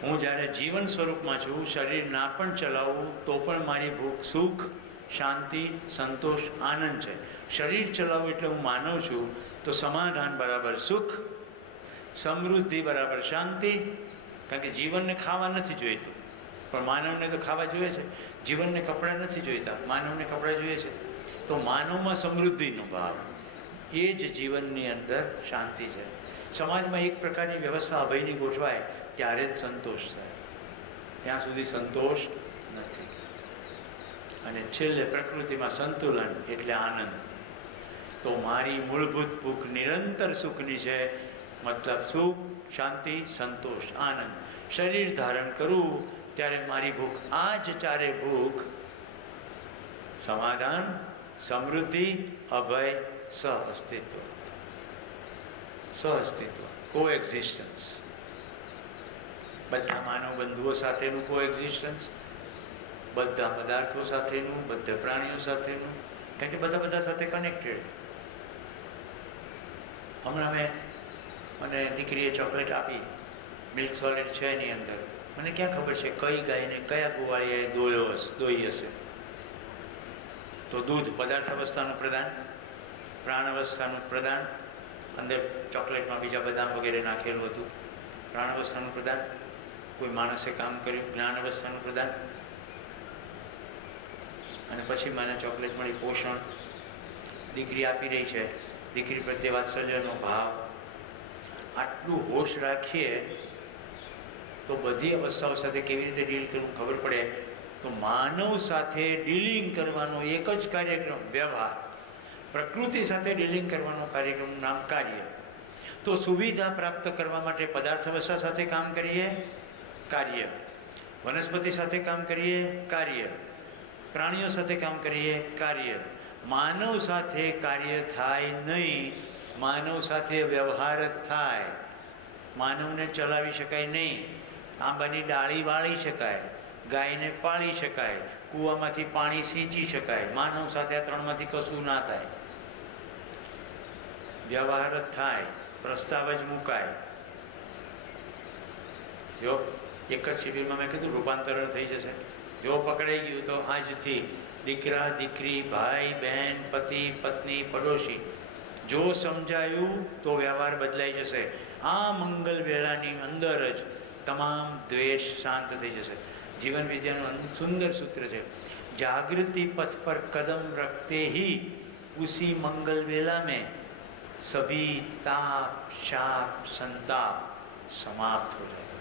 હું જ્યારે જીવન સ્વરૂપમાં છું, શરીર ના પણ ચલાવું તો પણ મારી ભૂખ સુખ, શાંતિ, સંતોષ, આનંદ છે. શરીર ચલાવવું એટલે હું માનવ છું તો સમાધાન બરાબર સુખ, સમૃદ્ધિ બરાબર શાંતિ. કારણ કે જીવનને ખાવા નથી જોઈતું, પણ માનવને તો ખાવા જોઈએ છે. જીવનને કપડાં નથી જોઈતા, માનવને કપડાં જોઈએ છે. તો માનવમાં સમૃદ્ધિનો ભાવ, એ જ જીવનની અંદર શાંતિ છે. સમાજમાં એક પ્રકારની વ્યવસ્થા અભયની ગોઠવાય ત્યારે જ સંતોષ થાય, ત્યાં સુધી સંતોષ નથી. અને છેલ્લે પ્રકૃતિમાં સંતુલન એટલે આનંદ. તો મારી મૂળભૂત ભૂખ નિરંતર સુખની છે, મતલબ સુખ, શાંતિ, સંતોષ, આનંદ. શરીર ધારણ કરું ત્યારે મારી ભૂખ, આ જ ચારે ભૂખ સમાધાન, સમૃદ્ધિ, અભય, સહઅસ્તિત્વ. સહઅસ્તિત્વ, કો એક્ઝિસ્ટન્સ. બધા માનવ બંધુઓ સાથેનું કો એક્ઝિસ્ટન્સ, બધા પદાર્થો સાથેનું, બધા પ્રાણીઓ સાથેનું, કારણ કે બધા સાથે કનેક્ટેડ. હમણાં મને દીકરીએ ચોકલેટ આપી, મિલ્ક સોલિડ છે એની અંદર. મને ક્યાં ખબર છે કઈ ગાયને કયા ગોવાળીએ દોઈ હશે? તો દૂધ પદાર્થ અવસ્થાનું પ્રદાન, પ્રાણ અવસ્થાનું પ્રદાન, અંદર ચોકલેટમાં બીજા બદામ વગેરે નાખેલું હતું, પ્રાણ અવસ્થાનું પ્રદાન. કોઈ માણસે કામ કર્યું, જ્ઞાન અવસ્થાનું પ્રદાન. અને પછી મને ચોકલેટ મળી, પોષણ. દીકરી આપી રહી છે, દીકરી પ્રત્યે વાત્સલ્યનો ભાવ. આટલું હોશ રાખીએ તો બધી અવસ્થાઓ સાથે કેવી રીતે ડીલ કરવું ખબર પડે. તો માનવ સાથે ડીલિંગ કરવાનો એક જ કાર્યક્રમ વ્યવહાર, પ્રકૃતિ સાથે ડીલિંગ કરવાનો કાર્યક્રમનું નામ કાર્ય. તો સુવિધા પ્રાપ્ત કરવા માટે પદાર્થ અવસ્થા સાથે કામ કરીએ, કાર્ય. વનસ્પતિ સાથે કામ કરીએ, કાર્ય. પ્રાણીઓ સાથે કામ કરીએ, કાર્ય. માનવ સાથે કાર્ય થાય નહીં, માનવ સાથે વ્યવહાર જ થાય. માનવને ચલાવી શકાય નહીં. આંબાની ડાળી વાળી શકાય, ગાયને પાળી શકાય, કૂવામાંથી પાણી સિંચી શકાય. માનવ સાથે આ ત્રણમાંથી કશું ના થાય. વ્યવહાર જ થાય, પ્રસ્તાવ જ મુકાય. જો એક જ શિબિરમાં મેં કીધું રૂપાંતરણ થઈ જશે. જો પકડાઈ ગયું તો આજથી દીકરા દીકરી ભાઈ બહેન પતિ પત્ની પડોશી જો સમજાયું તો વ્યવહાર બદલાઈ જશે. આ મંગલ વેળાની અંદર જ તમામ દ્વેષ શાંત થઈ જશે. જીવન વિદ્યાનું સુંદર સૂત્ર છે, जागृति पथ पर कदम रखते ही उसी मंगल वेला में सभी ताप शाप संताप समाप्त हो जाएगा.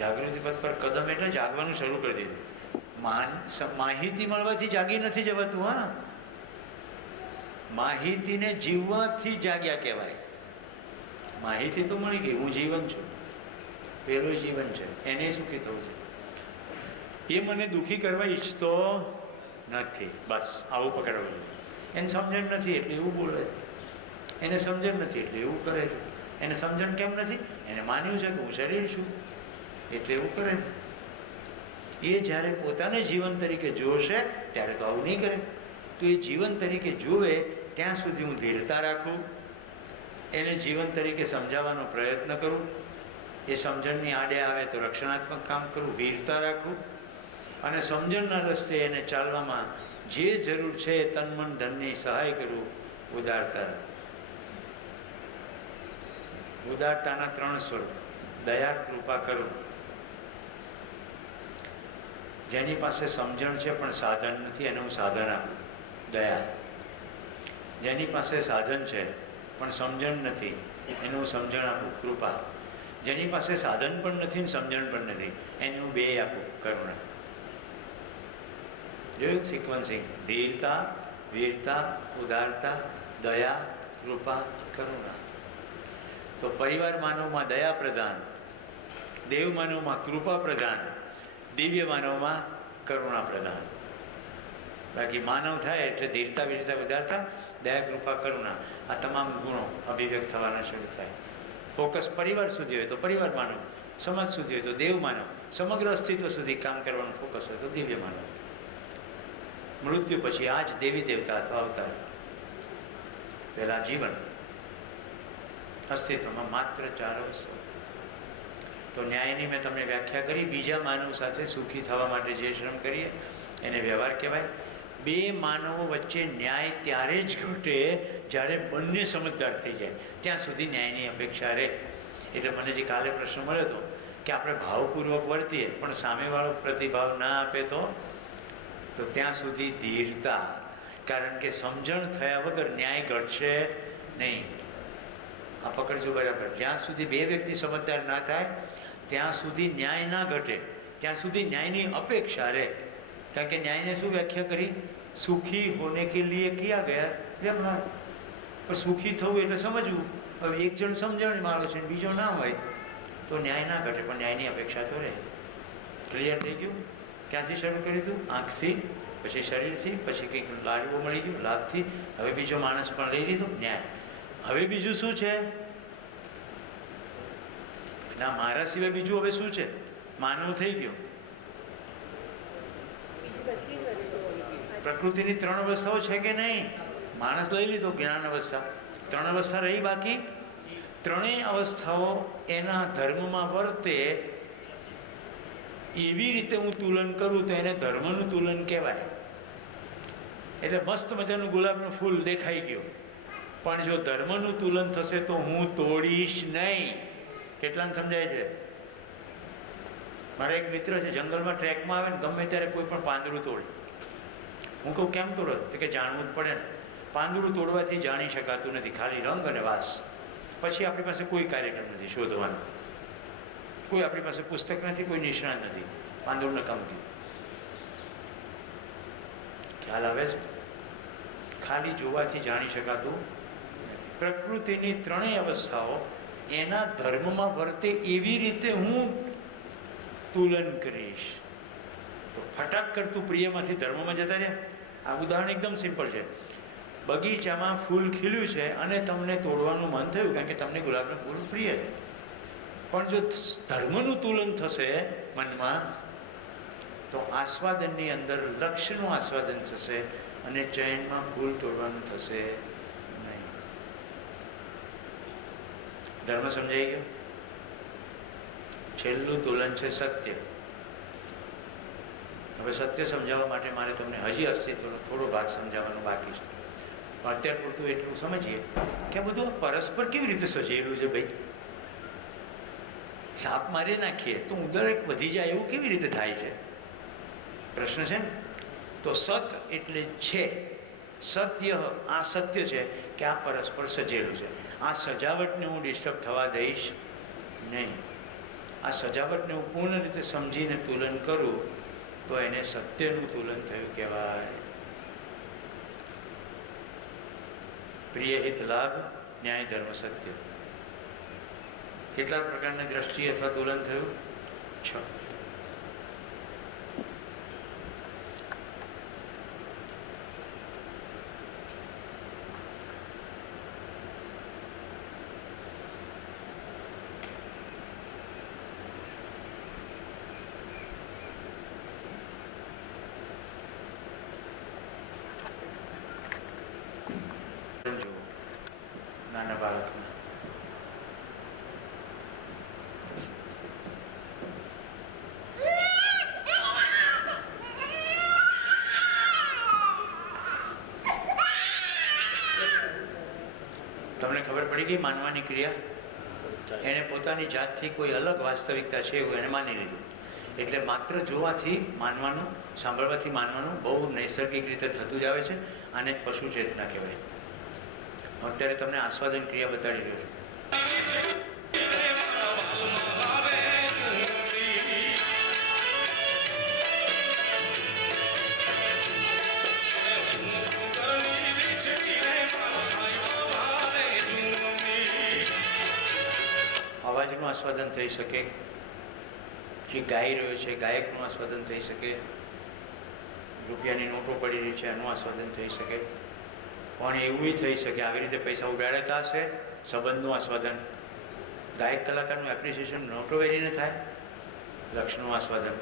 जागृति पथ पर कदम એટલે જાગવાનું શરૂ કરી દીધું. માહિતી મળવાથી જાગી નથી જવાતું. હા, માહિતીને જીવવાથી જાગ્યા કહેવાય. માહિતી તો મળી ગઈ, હું જીવન છું, પેલું જીવન છે, એને સુખી થવું છે. એ મને દુઃખી કરવા ઈચ્છતો નથી, બસ આવું પકડવું. એને સમજણ નથી એટલે એવું બોલે છે, એને સમજણ નથી એટલે એવું કરે છે. એને સમજણ કેમ નથી? એને માન્યું છે કે હું શરીર છું એટલે એવું કરે છે. એ જ્યારે પોતાને જીવન તરીકે જોશે ત્યારે તો આવું નહીં કરે. તો એ જીવન તરીકે જુએ ત્યાં સુધી હું ધીરતા રાખું, એને જીવન તરીકે સમજાવવાનો પ્રયત્ન કરું, એ સમજણની આડે આવે તો રક્ષણાત્મક કામ કરું, વીરતા રાખું, અને સમજણના રસ્તે એને ચાલવામાં જે જરૂર છે તન મન ધનની સહાય કરું. ઉદારતા. ઉદારતાના 3 સ્વરૂપ: દયા, કૃપા, કરુણા. જેની પાસે સમજણ છે પણ સાધન નથી એને હું સાધન આપું, દયા. જેની પાસે સાધન છે પણ સમજણ નથી એને હું સમજણ આપું, કૃપા. જેની પાસે સાધન પણ નથી ને સમજણ પણ નથી એને હું 2 આપું, કરુણા. જોયું સિક્વન્સિંગ: ધીરતા, વીરતા, ઉદારતા, દયા, કૃપા, કરુણા. તો પરિવાર માનવમાં દયા પ્રધાન, દેવ માનવમાં કૃપા પ્રધાન, દિવ્ય માનવમાં કરુણા પ્રધાન. બાકી માનવ થાય એટલે ધીરતા, વીરતા, ઉદારતા, દયા, કૃપા, કરુણા, આ તમામ ગુણો અભિવ્યક્ત થવાના શરૂ થાય. ફોકસ પરિવાર સુધી હોય તો પરિવાર માનવ, સમાજ સુધી હોય તો દેવ માનવ, સમગ્ર અસ્તિત્વ સુધી કામ કરવાનું ફોકસ હોય તો દિવ્ય માનવ. મૃત્યુ પછી આ જ દેવી દેવતા અથવા અવતાર. પહેલાં જીવન, અસ્તિત્વમાં માત્ર 4 વસ્તુ. તો ન્યાયની મેં તમને વ્યાખ્યા કરી. બીજા માનવ સાથે સુખી થવા માટે જે શ્રમ કરીએ એને વ્યવહાર કહેવાય. 2 માનવો વચ્ચે ન્યાય ત્યારે જ ઘટે જ્યારે બંને સમજદાર થઈ જાય, ત્યાં સુધી ન્યાયની અપેક્ષા રહે. એટલે મને જે કાલે પ્રશ્ન મળ્યો હતો કે આપણે ભાવપૂર્વક વર્તીએ પણ સામેવાળો પ્રતિભાવ ના આપે તો ત્યાં સુધી ધીરતા. કારણ કે સમજણ થયા વગર ન્યાય ઘટશે નહીં. આ પકડજો બરાબર. જ્યાં સુધી 2 વ્યક્તિ સમજદાર ના થાય ત્યાં સુધી ન્યાય ના ઘટે, ત્યાં સુધી ન્યાયની અપેક્ષા રહે. કારણ કે ન્યાયને શું વ્યાખ્યા કરી? સુખી હોને કે લીએ કિયા ગયા વ્યવહાર. પણ સુખી થવું એટલે સમજવું. હવે એક જણ સમજણ માળો છે બીજો ના હોય તો ન્યાય ના ઘટે, પણ ન્યાયની અપેક્ષા તો રહે. ક્લિયર થઈ ગયું? ક્યાંથી શરૂ કર્યું હતું? આંખથી, પછી શરીરથી, પછી કંઈક લાડવો મળી ગયું લાભથી, હવે બીજો માણસ પણ લઈ લીધો, ન્યાય. હવે બીજું શું છે? ના, મારા સિવાય બીજું હવે શું છે? માનવ થઈ ગયો. પ્રકૃતિની 3 અવસ્થાઓ છે કે નહીં? માણસ લઈ લીધો, જ્ઞાન અવસ્થા, 3 અવસ્થા રહી બાકી. 3 અવસ્થાઓ એના ધર્મમાં વર્તે એવી રીતે હું તુલન કરું તો એને ધર્મનું તુલન કહેવાય. એટલે મસ્ત મજાનું ગુલાબનું ફૂલ દેખાઈ ગયું, પણ જો ધર્મનું તુલન થશે તો હું તોડીશ નહીં. કેટલાને સમજાય છે? મારા એક મિત્ર છે, જંગલમાં ટ્રેકમાં આવે ને ગમે ત્યારે કોઈ પણ પાંદડું તોડે. હું કહું કેમ તોડો? તો કે જાણવું જ પડે ને. પાંદડું તોડવાથી જાણી શકાતું નથી, ખાલી રંગ અને વાસ. પછી આપણી પાસે કોઈ કાર્યક્રમ નથી શોધવાનો, કોઈ આપણી પાસે પુસ્તક નથી, કોઈ નિષ્ણાત નથી. પાંદડું નકામ ગયું. ખ્યાલ આવે છે? ખાલી જોવાથી જાણી શકાતું. પ્રકૃતિની 3 અવસ્થાઓ એના ધર્મમાં વર્તે એવી રીતે હું તુલન કરીશ તો ફટાક કરતું પ્રિયમાંથી ધર્મમાં જતા રહ્યા. આ ઉદાહરણ એકદમ સિમ્પલ છે. બગીચામાં ફૂલ ખીલ્યું છે અને તમને તોડવાનું મન થયું કારણ કે તમને ગુલાબનું ફૂલ પ્રિય છે, પણ જો ધર્મનું તુલન થશે મનમાં તો આસ્વાદનની અંદર લક્ષ્યનું આસ્વાદન થશે અને ચૈનમાં ફૂલ તોડવાનું થશે નહીં. ધર્મ સમજાઈ ગયો? છેલ્લું તુલન છે સત્ય. હવે સત્ય સમજાવવા માટે મારે તમને હજી અસ્તિત્વનો થોડો ભાગ સમજાવવાનો બાકી છે, પણ અત્યાર પૂરતું એટલું સમજીએ કે આ બધું પરસ્પર કેવી રીતે સજેલું છે ભાઈ. સાપ મારી નાખીએ તો ઉંદર એક વધી જાય એવું કેવી રીતે થાય છે? પ્રશ્ન છે ને. તો સત એટલે છે, સત્ય, આ સત્ય છે કે આ પરસ્પર સજેલું છે. આ સજાવટને હું ડિસ્ટર્બ થવા દઈશ નહીં. આ સજાવટને હું પૂર્ણ રીતે સમજીને તુલન કરું તો એને સત્યનું તુલન થયું કહેવાય. પ્રિય હિત લાભ, ન્યાય ધર્મ સત્ય. કેટલા પ્રકારની દ્રષ્ટિ અથવા તુલન થયું? 6. નાના બાળકના તમને ખબર પડી ગઈ માનવાની ક્રિયા. એને પોતાની જાતથી કોઈ અલગ વાસ્તવિકતા છે એવું એને માની લીધું. એટલે માત્ર જોવાથી માનવાનું, સાંભળવાથી માનવાનું બહુ નૈસર્ગિક રીતે થતું જ આવે છે. આને જ પશુ ચેતના કહેવાય. અત્યારે તમને આસ્વાદન ક્રિયા બતાડી રહ્યો છું. અવાજનું આસ્વાદન થઈ શકે, જે ગાઈ રહ્યો છે ગાયકનું આસ્વાદન થઈ શકે, રૂપિયાની નોટો પડી રહી છે એનું આસ્વાદન થઈ શકે. પણ એવું થઈ શકે આવી રીતે પૈસા ઉડાડતા હશે, સંબંધનું આસ્વાદન, ગાયક કલાકારનું એપ્રિસિએશન નોટો વેરીને થાય, લક્ષનું આસ્વાદન.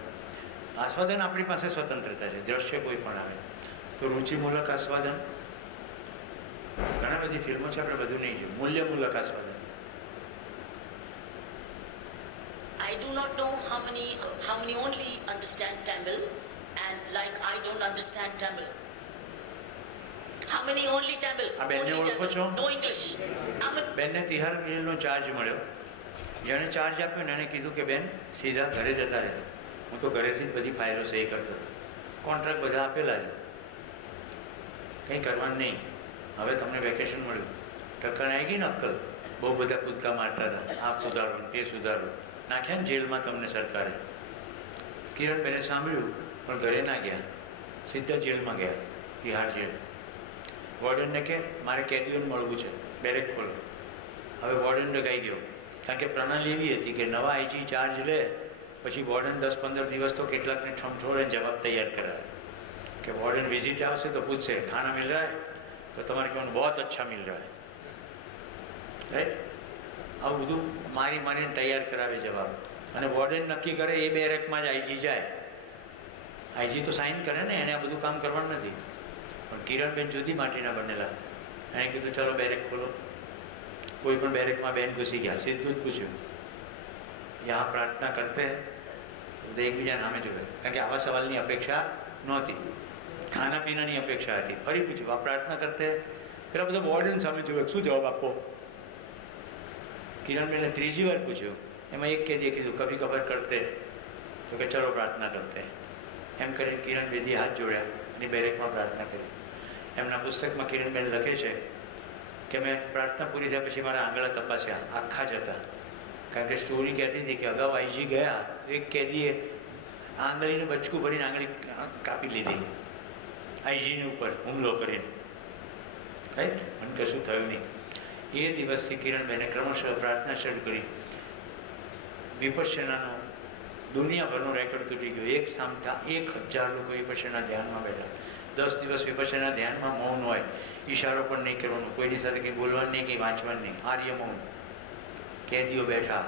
આસ્વાદન આપણી પાસે સ્વતંત્રતા છે, દ્રશ્ય કોઈ પણ આવે તો રુચિમૂલક આસ્વાદન. ઘણા બધી ફિલ્મો છે, આપણે બધું નહીં જોયું. મૂલ્યમૂલક આસ્વાદન. I do not know how many only understand Tamil, and like I don't understand Tamil. How many only Tamil? આ બેનને Only ઓળખો Tamil, છો? no English. બેનને તિહાર જેલનો ચાર્જ મળ્યો. જેણે ચાર્જ આપ્યો ને એને કીધું કે બેન સીધા ઘરે જતા રહેજો. હું તો ઘરેથી જ બધી ફાઇલો સહી કરતો હતો. કોન્ટ્રાક્ટ બધા આપેલા છે, કંઈ કરવાનું નહીં. હવે તમને વેકેશન મળ્યું, ટક્કર આવી ગઈ ને અક્કલ. બહુ બધા કૂદકા મારતા હતા, આ સુધારો તે સુધારો, નાખ્યા ને જેલમાં તમને સરકારે. કિરણબેને સાંભળ્યું પણ ઘરે ના ગયા, સીધા જેલમાં ગયા, તિહાર જેલ. વોર્ડનને કે મારે કેદીઓને મળવું છે, બેરેક ખોલો. હવે વોર્ડન ડગાઈ ગયો, કારણ કે પ્રણાલી એવી હતી કે નવા આઈજી ચાર્જ લે પછી વોર્ડન 10-15 દિવસ તો કેટલાકને ઠમઠોળે જવાબ તૈયાર કરાવે કે વોર્ડન વિઝિટ આવશે તો પૂછશે ખાના મિલ રહા હૈ, તો તમારે કહેવાનું બહુત અચ્છા મિલ રહા હૈ. રાઈટ? આવું બધું મારી મારીને તૈયાર કરાવે જવાબ. અને વોર્ડન નક્કી કરે એ બેરેકમાં જ આઈજી જાય. આઈજી તો સાઇન કરે ને, એને આ બધું કામ કરવાનું નથી. પણ કિરણબેન જુદી માટીના બનેલા, એણે કીધું ચલો બેરેક ખોલો. કોઈ પણ બેરેકમાં બેન ઘૂસી ગયા, સીધું જ પૂછ્યું યહાં પ્રાર્થના કરતે? તો એકબીજાને સામે જોવે, કારણ કે આવા સવાલની અપેક્ષા નહોતી, ખાના પીનાની અપેક્ષા હતી. ફરી પૂછ્યું આ પ્રાર્થના કરતે? પેલા બધા વોર્ડન સામે જોવે શું જવાબ આપો. કિરણબેને ત્રીજી વાર પૂછ્યું, એમાં એક કેદીએ કીધું કભી ખબર કરતે, તો કે ચલો પ્રાર્થના કરતે. એમ કરીને કિરણ બેદી હાથ જોડ્યા અને બેરેકમાં પ્રાર્થના કરી. એમના પુસ્તકમાં કિરણબેન લખે છે કે મેં પ્રાર્થના પૂરી થયા પછી મારા આંગળા તપાસ્યા, આખા જ હતા. કારણ કે સ્ટોરી કહેતી હતી કે અગાઉ આઈજી ગયા, એક કેદીએ આંગળીને બચકું ભરીને આંગળી કાપી લીધી આઈજીની ઉપર હુમલો કરીને. રાઈટ? મને કશું થયું નહીં. એ દિવસથી કિરણબેને ક્રમશઃ પ્રાર્થના શરૂ કરી. વિપશ્યનાનો દુનિયાભરનો રેકોર્ડ તૂટી ગયો. એક સામટા 1000 લોકો વિપશ્યના ધ્યાનમાં બેઠા. 10 દિવસ વિપશ્યના ધ્યાનમાં મૌન હોય, ઈશારો પણ નહીં કરવાનો, કોઈની સાથે કંઈ બોલવાનું નહીં, કંઈ વાંચવાનું નહીં, આર્ય મૌન. કેદીઓ બેઠા.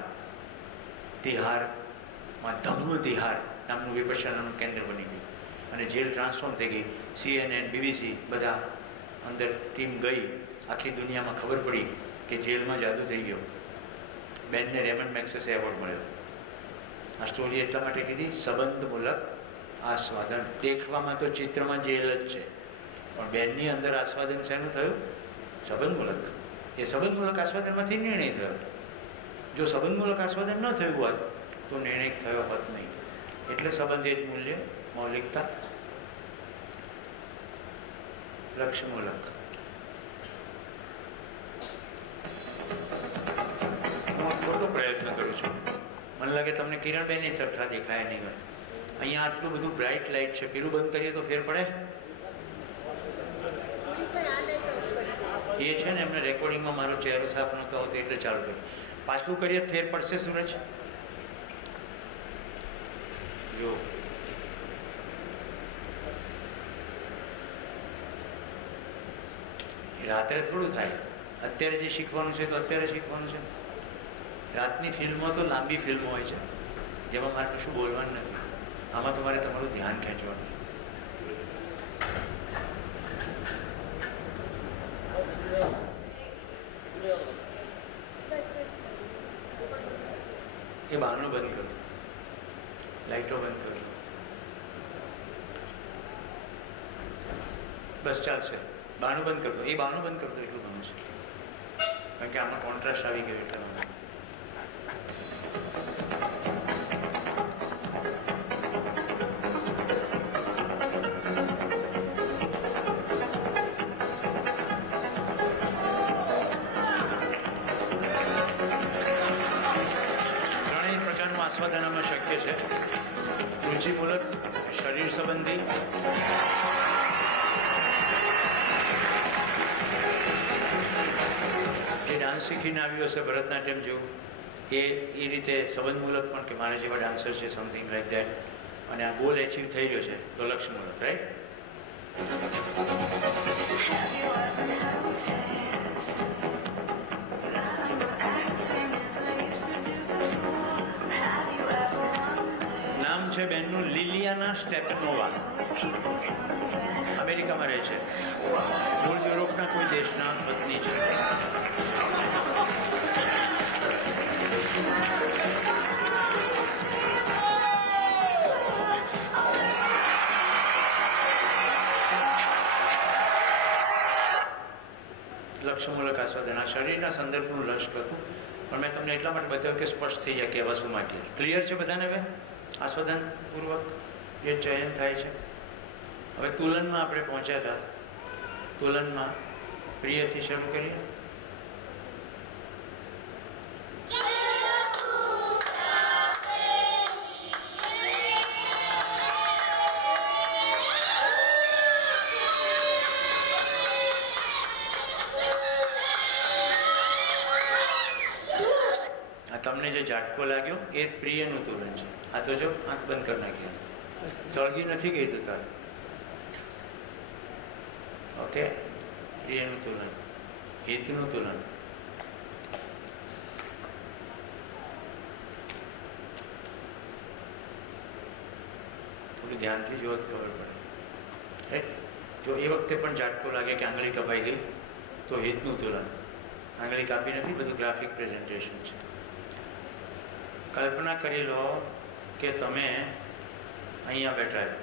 તિહારમાં ધમનું તિહાર નામનું વિપશ્યનાનું કેન્દ્ર બની ગયું અને જેલ ટ્રાન્સફોર્મ થઈ ગઈ. CNN, BBC બધા અંદર ટીમ ગઈ. આખી દુનિયામાં ખબર પડી કે જેલમાં જાદુ થઈ ગયો. બેનને રેમન્ડ મેક્સેસે એવોર્ડ મળ્યો. આ સ્ટોરી એટલા માટે કીધી, સંબંધમૂલક આસ્વાદન. દેખવામાં તો ચિત્રમાં જેલ જ છે, પણ બેનની અંદર આસ્વાદન શેનું થયું? સંબંધમૂલક. એ સંબંધમૂલક આસ્વાદનમાંથી નિર્ણય થયો. જો સંબંધમૂલક આસ્વાદન ન થયું હોત તો નિર્ણય થયો હોત નહીં. એટલે સંબંધ એ જ મૂલ્ય, મૌલિકતા, લક્ષ્યમૂલક. હું ખોટો પ્રયત્ન કરું છું. મને લાગે તમને કિરણબેન સરખા દેખાય નહીં હોય. અહીંયા આટલું બધું બ્રાઇટ લાઇટ છે, પેલું બંધ કરીએ તો ફેર પડે? એ છે ને, એમને રેકોર્ડિંગમાં મારો ચહેરો સાફ નહોતો આવતો એટલે ચાલુ કર્યું. પાછું કરીએ ફેર પડશે સૂરજ? જો રાત્રે થોડું થાય. અત્યારે જે શીખવાનું છે તો અત્યારે શીખવાનું છે. રાતની ફિલ્મો તો લાંબી ફિલ્મો હોય છે, જેમાં મારે કશું બોલવાનું નથી. આમાં તમારે તમારું ધ્યાન ખેંચવાનું છે. એ બહારનું બંધ કરો, લાઇટો બંધ કરો, બસ ચાલશે. બહારનું બંધ કરતો, એ બહારનું બંધ કરતો એટલું ગમે છે, કારણ કે આમાં કોન્ટ્રાસ્ટ આવી ગયો એટલે મને. ત્રણેય પ્રકારનું આસ્વાદન આમાં શક્ય છે. રુચિમૂલક, શરીર સંબંધી, જે ડાન્સ શીખીને આવ્યો હશે ભરતનાટ્યમ જેવું, એ રીતે સંબંધમૂલક પણ, કે મારા જેવા ડાન્સર છે, સમથિંગ લાઈક દેટ. અને આ ગોલ એચીવ થઈ ગયો છે તો લક્ષ્યમૂલક, રાઈટ? નામ છે બેનનું લિલિયાના સ્ટેપનોવા. અમેરિકામાં રહે છે. મૂળ યુરોપના કોઈ દેશના વતની છે. લક્ષ્યમૂલક આસ્વાદન આ શરીરના સંદર્ભનું લક્ષ્ય હતું, પણ મેં તમને એટલા માટે બતાવ્યું કે સ્પષ્ટ થઈ જાય કહેવા શું માંગીએ. ક્લિયર છે બધાને? હવે આસ્વાદન પૂર્વક જે ચયન થાય છે. હવે તુલનમાં આપણે પહોંચ્યા હતા. તુલનમાં પ્રિયથી શરૂ કરીએ. તમને જે ઝાટકો લાગ્યો એ પ્રિયનું તુલન છે. આ તો જો આંખ બંધ કરી નાખી, સળગી નથી ગઈ તો તારે. ઓકે, પ્રિયનું તુલન, હિતનું તુલન. થોડું ધ્યાનથી જુઓ તો ખબર પડે, રાઈટ? જો એ વખતે પણ ઝાટકો લાગે કે આંગળી કપાઈ ગઈ તો હિતનું તુલન. આંગળી કાપી નથી, બધું ગ્રાફિક પ્રેઝન્ટેશન છે. કલ્પના કરી લો કે તમે અહીંયા બેઠા છો,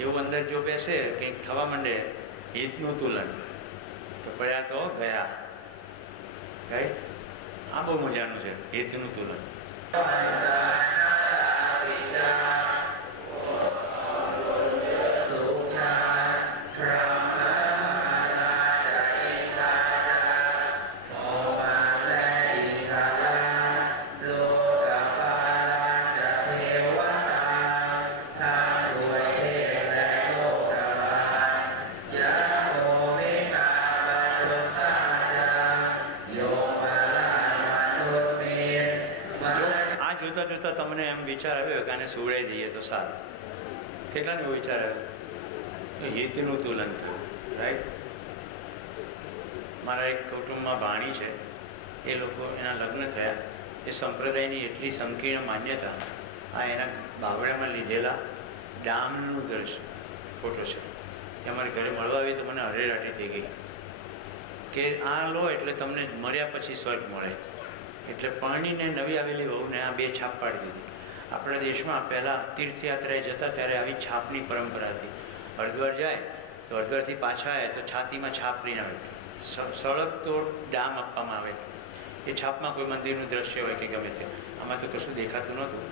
એવું અંદર જો બેસે કંઈક થવા માંડે, હિતનું તુલન, તો પડ્યા તો ગયા. રાઈટ? આ બહુ મજાનું છે, હિતનું તુલન. જોતા જોતા તમને એમ વિચાર આવ્યો કે આને સુવડાવી દઈએ તો સારું. કેટલાને એવો વિચાર આવ્યો? હિતનું તુલન થયું, રાઈટ? મારા એક કુટુંબમાં ભાણી છે, એ લોકો એના લગ્ન થયા. એ સંપ્રદાયની એટલી સંકીર્ણ માન્યતા, આ એના બાવડામાં લીધેલા ડામનું દ્રશ્ય ફોટો છે. એ અમારે ઘરે મળવા આવી તો મને હરેરાટી થઈ ગઈ કે આ લો એટલે તમને મર્યા પછી સ્વર્ગ મળે. એટલે પરણીને નવી આવેલી વહુને આ બે છાપ પાડી દીધી. આપણા દેશમાં પહેલાં તીર્થયાત્રાએ જતા ત્યારે આવી છાપની પરંપરા હતી. હરિદ્વાર જાય તો હરિદ્વારથી પાછા આવે તો છાતીમાં છાપ લઈને આવે, સળગ તો ડામ આપવામાં આવે. એ છાપમાં કોઈ મંદિરનું દ્રશ્ય હોય કે ગમે તે. આમાં તો કશું દેખાતું નહોતું,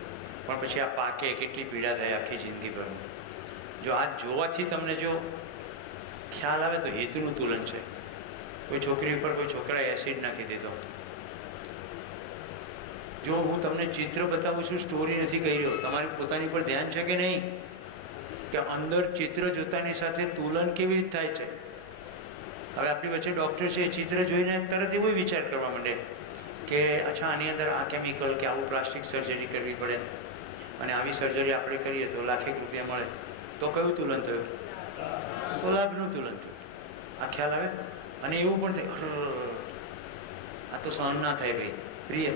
પણ પછી આ પાકે કેટલી પીડા થાય આખી જિંદગીભરની. જો આ જોવાથી તમને જો ખ્યાલ આવે તો હેતુનું તુલન છે. કોઈ છોકરી ઉપર કોઈ છોકરાએ એસિડ નાખી દીધો. જો હું તમને ચિત્ર બતાવું છું, સ્ટોરી નથી કહી રહ્યો, તમારી પોતાની પર ધ્યાન છે કે નહીં કે અંદર ચિત્ર જોતાની સાથે તુલન કેવી રીતે થાય છે. હવે આપણી વચ્ચે ડૉક્ટર છે, એ ચિત્ર જોઈને તરત એવો વિચાર કરવા માંડે કે અચ્છા આની અંદર આ કેમિકલ કે આવું પ્લાસ્ટિક સર્જરી કરવી પડે અને આવી સર્જરી આપણે કરીએ તો લાખેક રૂપિયા મળે. તો કયું તુલન થયું? તો લાભનું તુલન થયું. આ ખ્યાલ આવે? અને એવું પણ થાય આ તો સહન ના થાય ભાઈ, પ્રિય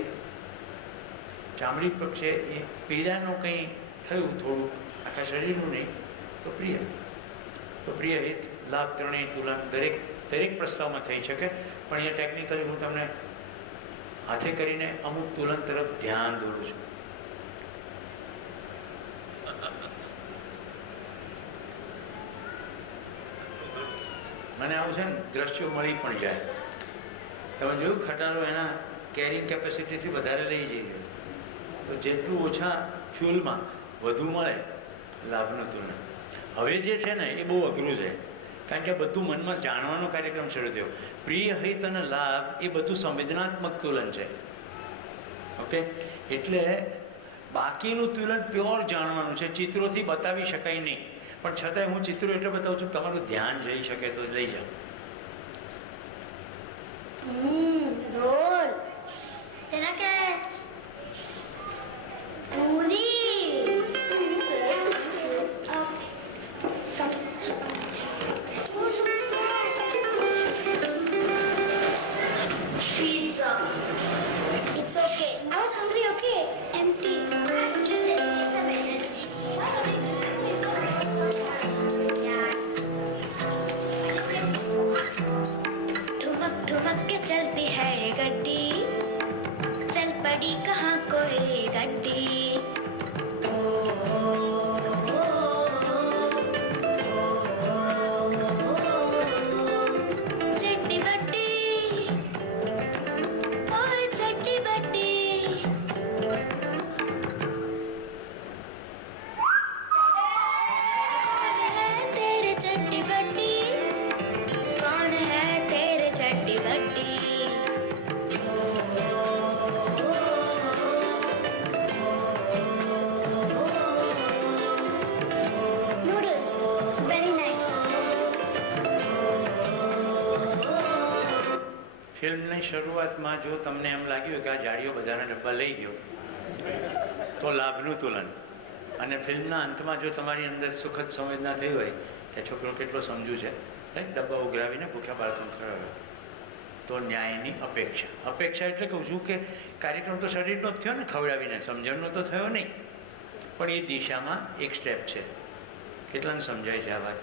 ચામડી પક્ષે એ પીડાનું કંઈ થયું થોડુંક, આખા શરીરનું નહીં, તો પ્રિય હિત લાભ ત્રણેય તુલન દરેક પ્રસ્તાવમાં થઈ શકે. પણ અહીંયા ટેકનિકલી હું તમને હાથે કરીને અમુક તુલન તરફ ધ્યાન દોરું છું. મને આવું છે ને દ્રશ્યો મળી પણ જાય. તમે જોયું ખટારો એના કેરિંગ કેપેસિટીથી વધારે લઈ જઈએ તો જેટલું ઓછા ફ્યુલમાં વધુ મળે લાભનું તુલન. હવે જે છે ને એ બહુ અઘરું છે, કારણ કે બધું મનમાં જાણવાનો કાર્યક્રમ શરૂ થયો. પ્રિય હિત અને લાભ એ બધું સંવેદનાત્મક તુલન છે. ઓકે, એટલે બાકીનું તુલન પ્યોર જાણવાનું છે, ચિત્રોથી બતાવી શકાય નહીં. પણ છતાંય હું ચિત્રો એટલે બતાવું છું તમારું ધ્યાન જઈ શકે તો લઈ જાઓ. रोल तेरा क्या है? पूरी stop. Pizza. It's okay. I was hungry, okay? Empty. It's a ठुमक ठुमक के चलती है ये गड्डी, चल पड़ी कहाँ कोई गड्डी. ओ, ओ, ओ, चट्टी बट्टी, ओए चट्टी बट्टी. कौन है तेरे चट्टी बट्टी? कौन है तेरे चट्टी बट्टी? Noodles, very nice. ફિલ્મની શરૂઆતમાં જો તમને એમ લાગ્યું કે આ જાડીઓ બધાના ડબ્બા લઈ ગયો તો લાભનું તુલન, અને ફિલ્મના અંતમાં જો તમારી અંદર સુખદ સંવેદના થઈ હોય કે છોકરો કેટલો સમજુ છે, ડબ્બા ઉઘરાવીને ભૂખ્યા બાળકોને ખવડાવ્યો, તો ન્યાયની અપેક્ષા. અપેક્ષા એટલે કહું છું કે કાર્યક્રમ તો શરીરનો જ થયો ને, ખવડાવીને સમજણનો તો થયો નહીં, પણ એ દિશામાં એક સ્ટેપ છે. કેટલાને સમજાય છે આ વાત?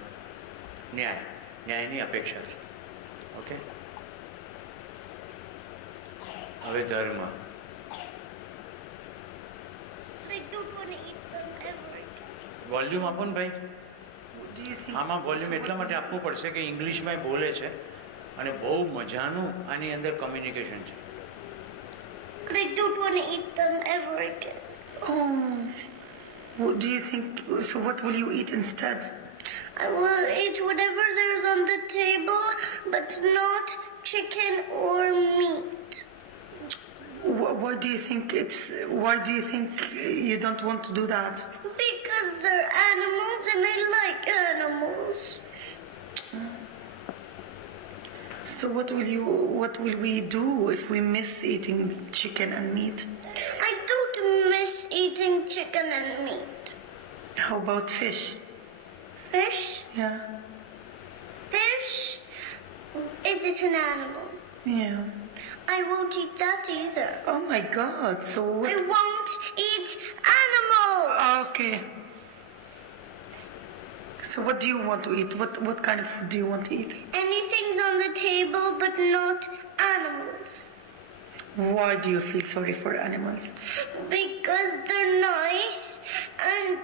ન્યાયની અપેક્ષા છે. ઓકે, હવે ધર્મ. I don't want to eat them ever again. Volume આપો ને ભાઈ. આમાં વોલ્યુમ એટલા માટે આપવું પડશે કે ઇંગ્લિશમાં બોલે છે અને બહુ મજાનું આની અંદર કમ્યુનિકેશન છે. But I don't want to eat them ever again. Oh, what do you think? So, what will you eat instead? I will eat whatever there's on the table, but not chicken or meat. Why do you think it's? Why do you think you don't want to do that? Because they're animals and I like animals. So, what will we do if we miss eating chicken and meat? I don't miss eating chicken and meat. How about fish? Fish? Yeah, Fish? Is it an animal? yeah. I won't eat that either. Oh my God! So I what? won't eat animals. Okay. So, what do you want to eat? What kind of food do you want to eat? Anything's on the table, but not animals. Why do you feel sorry for animals? Because they're nice, and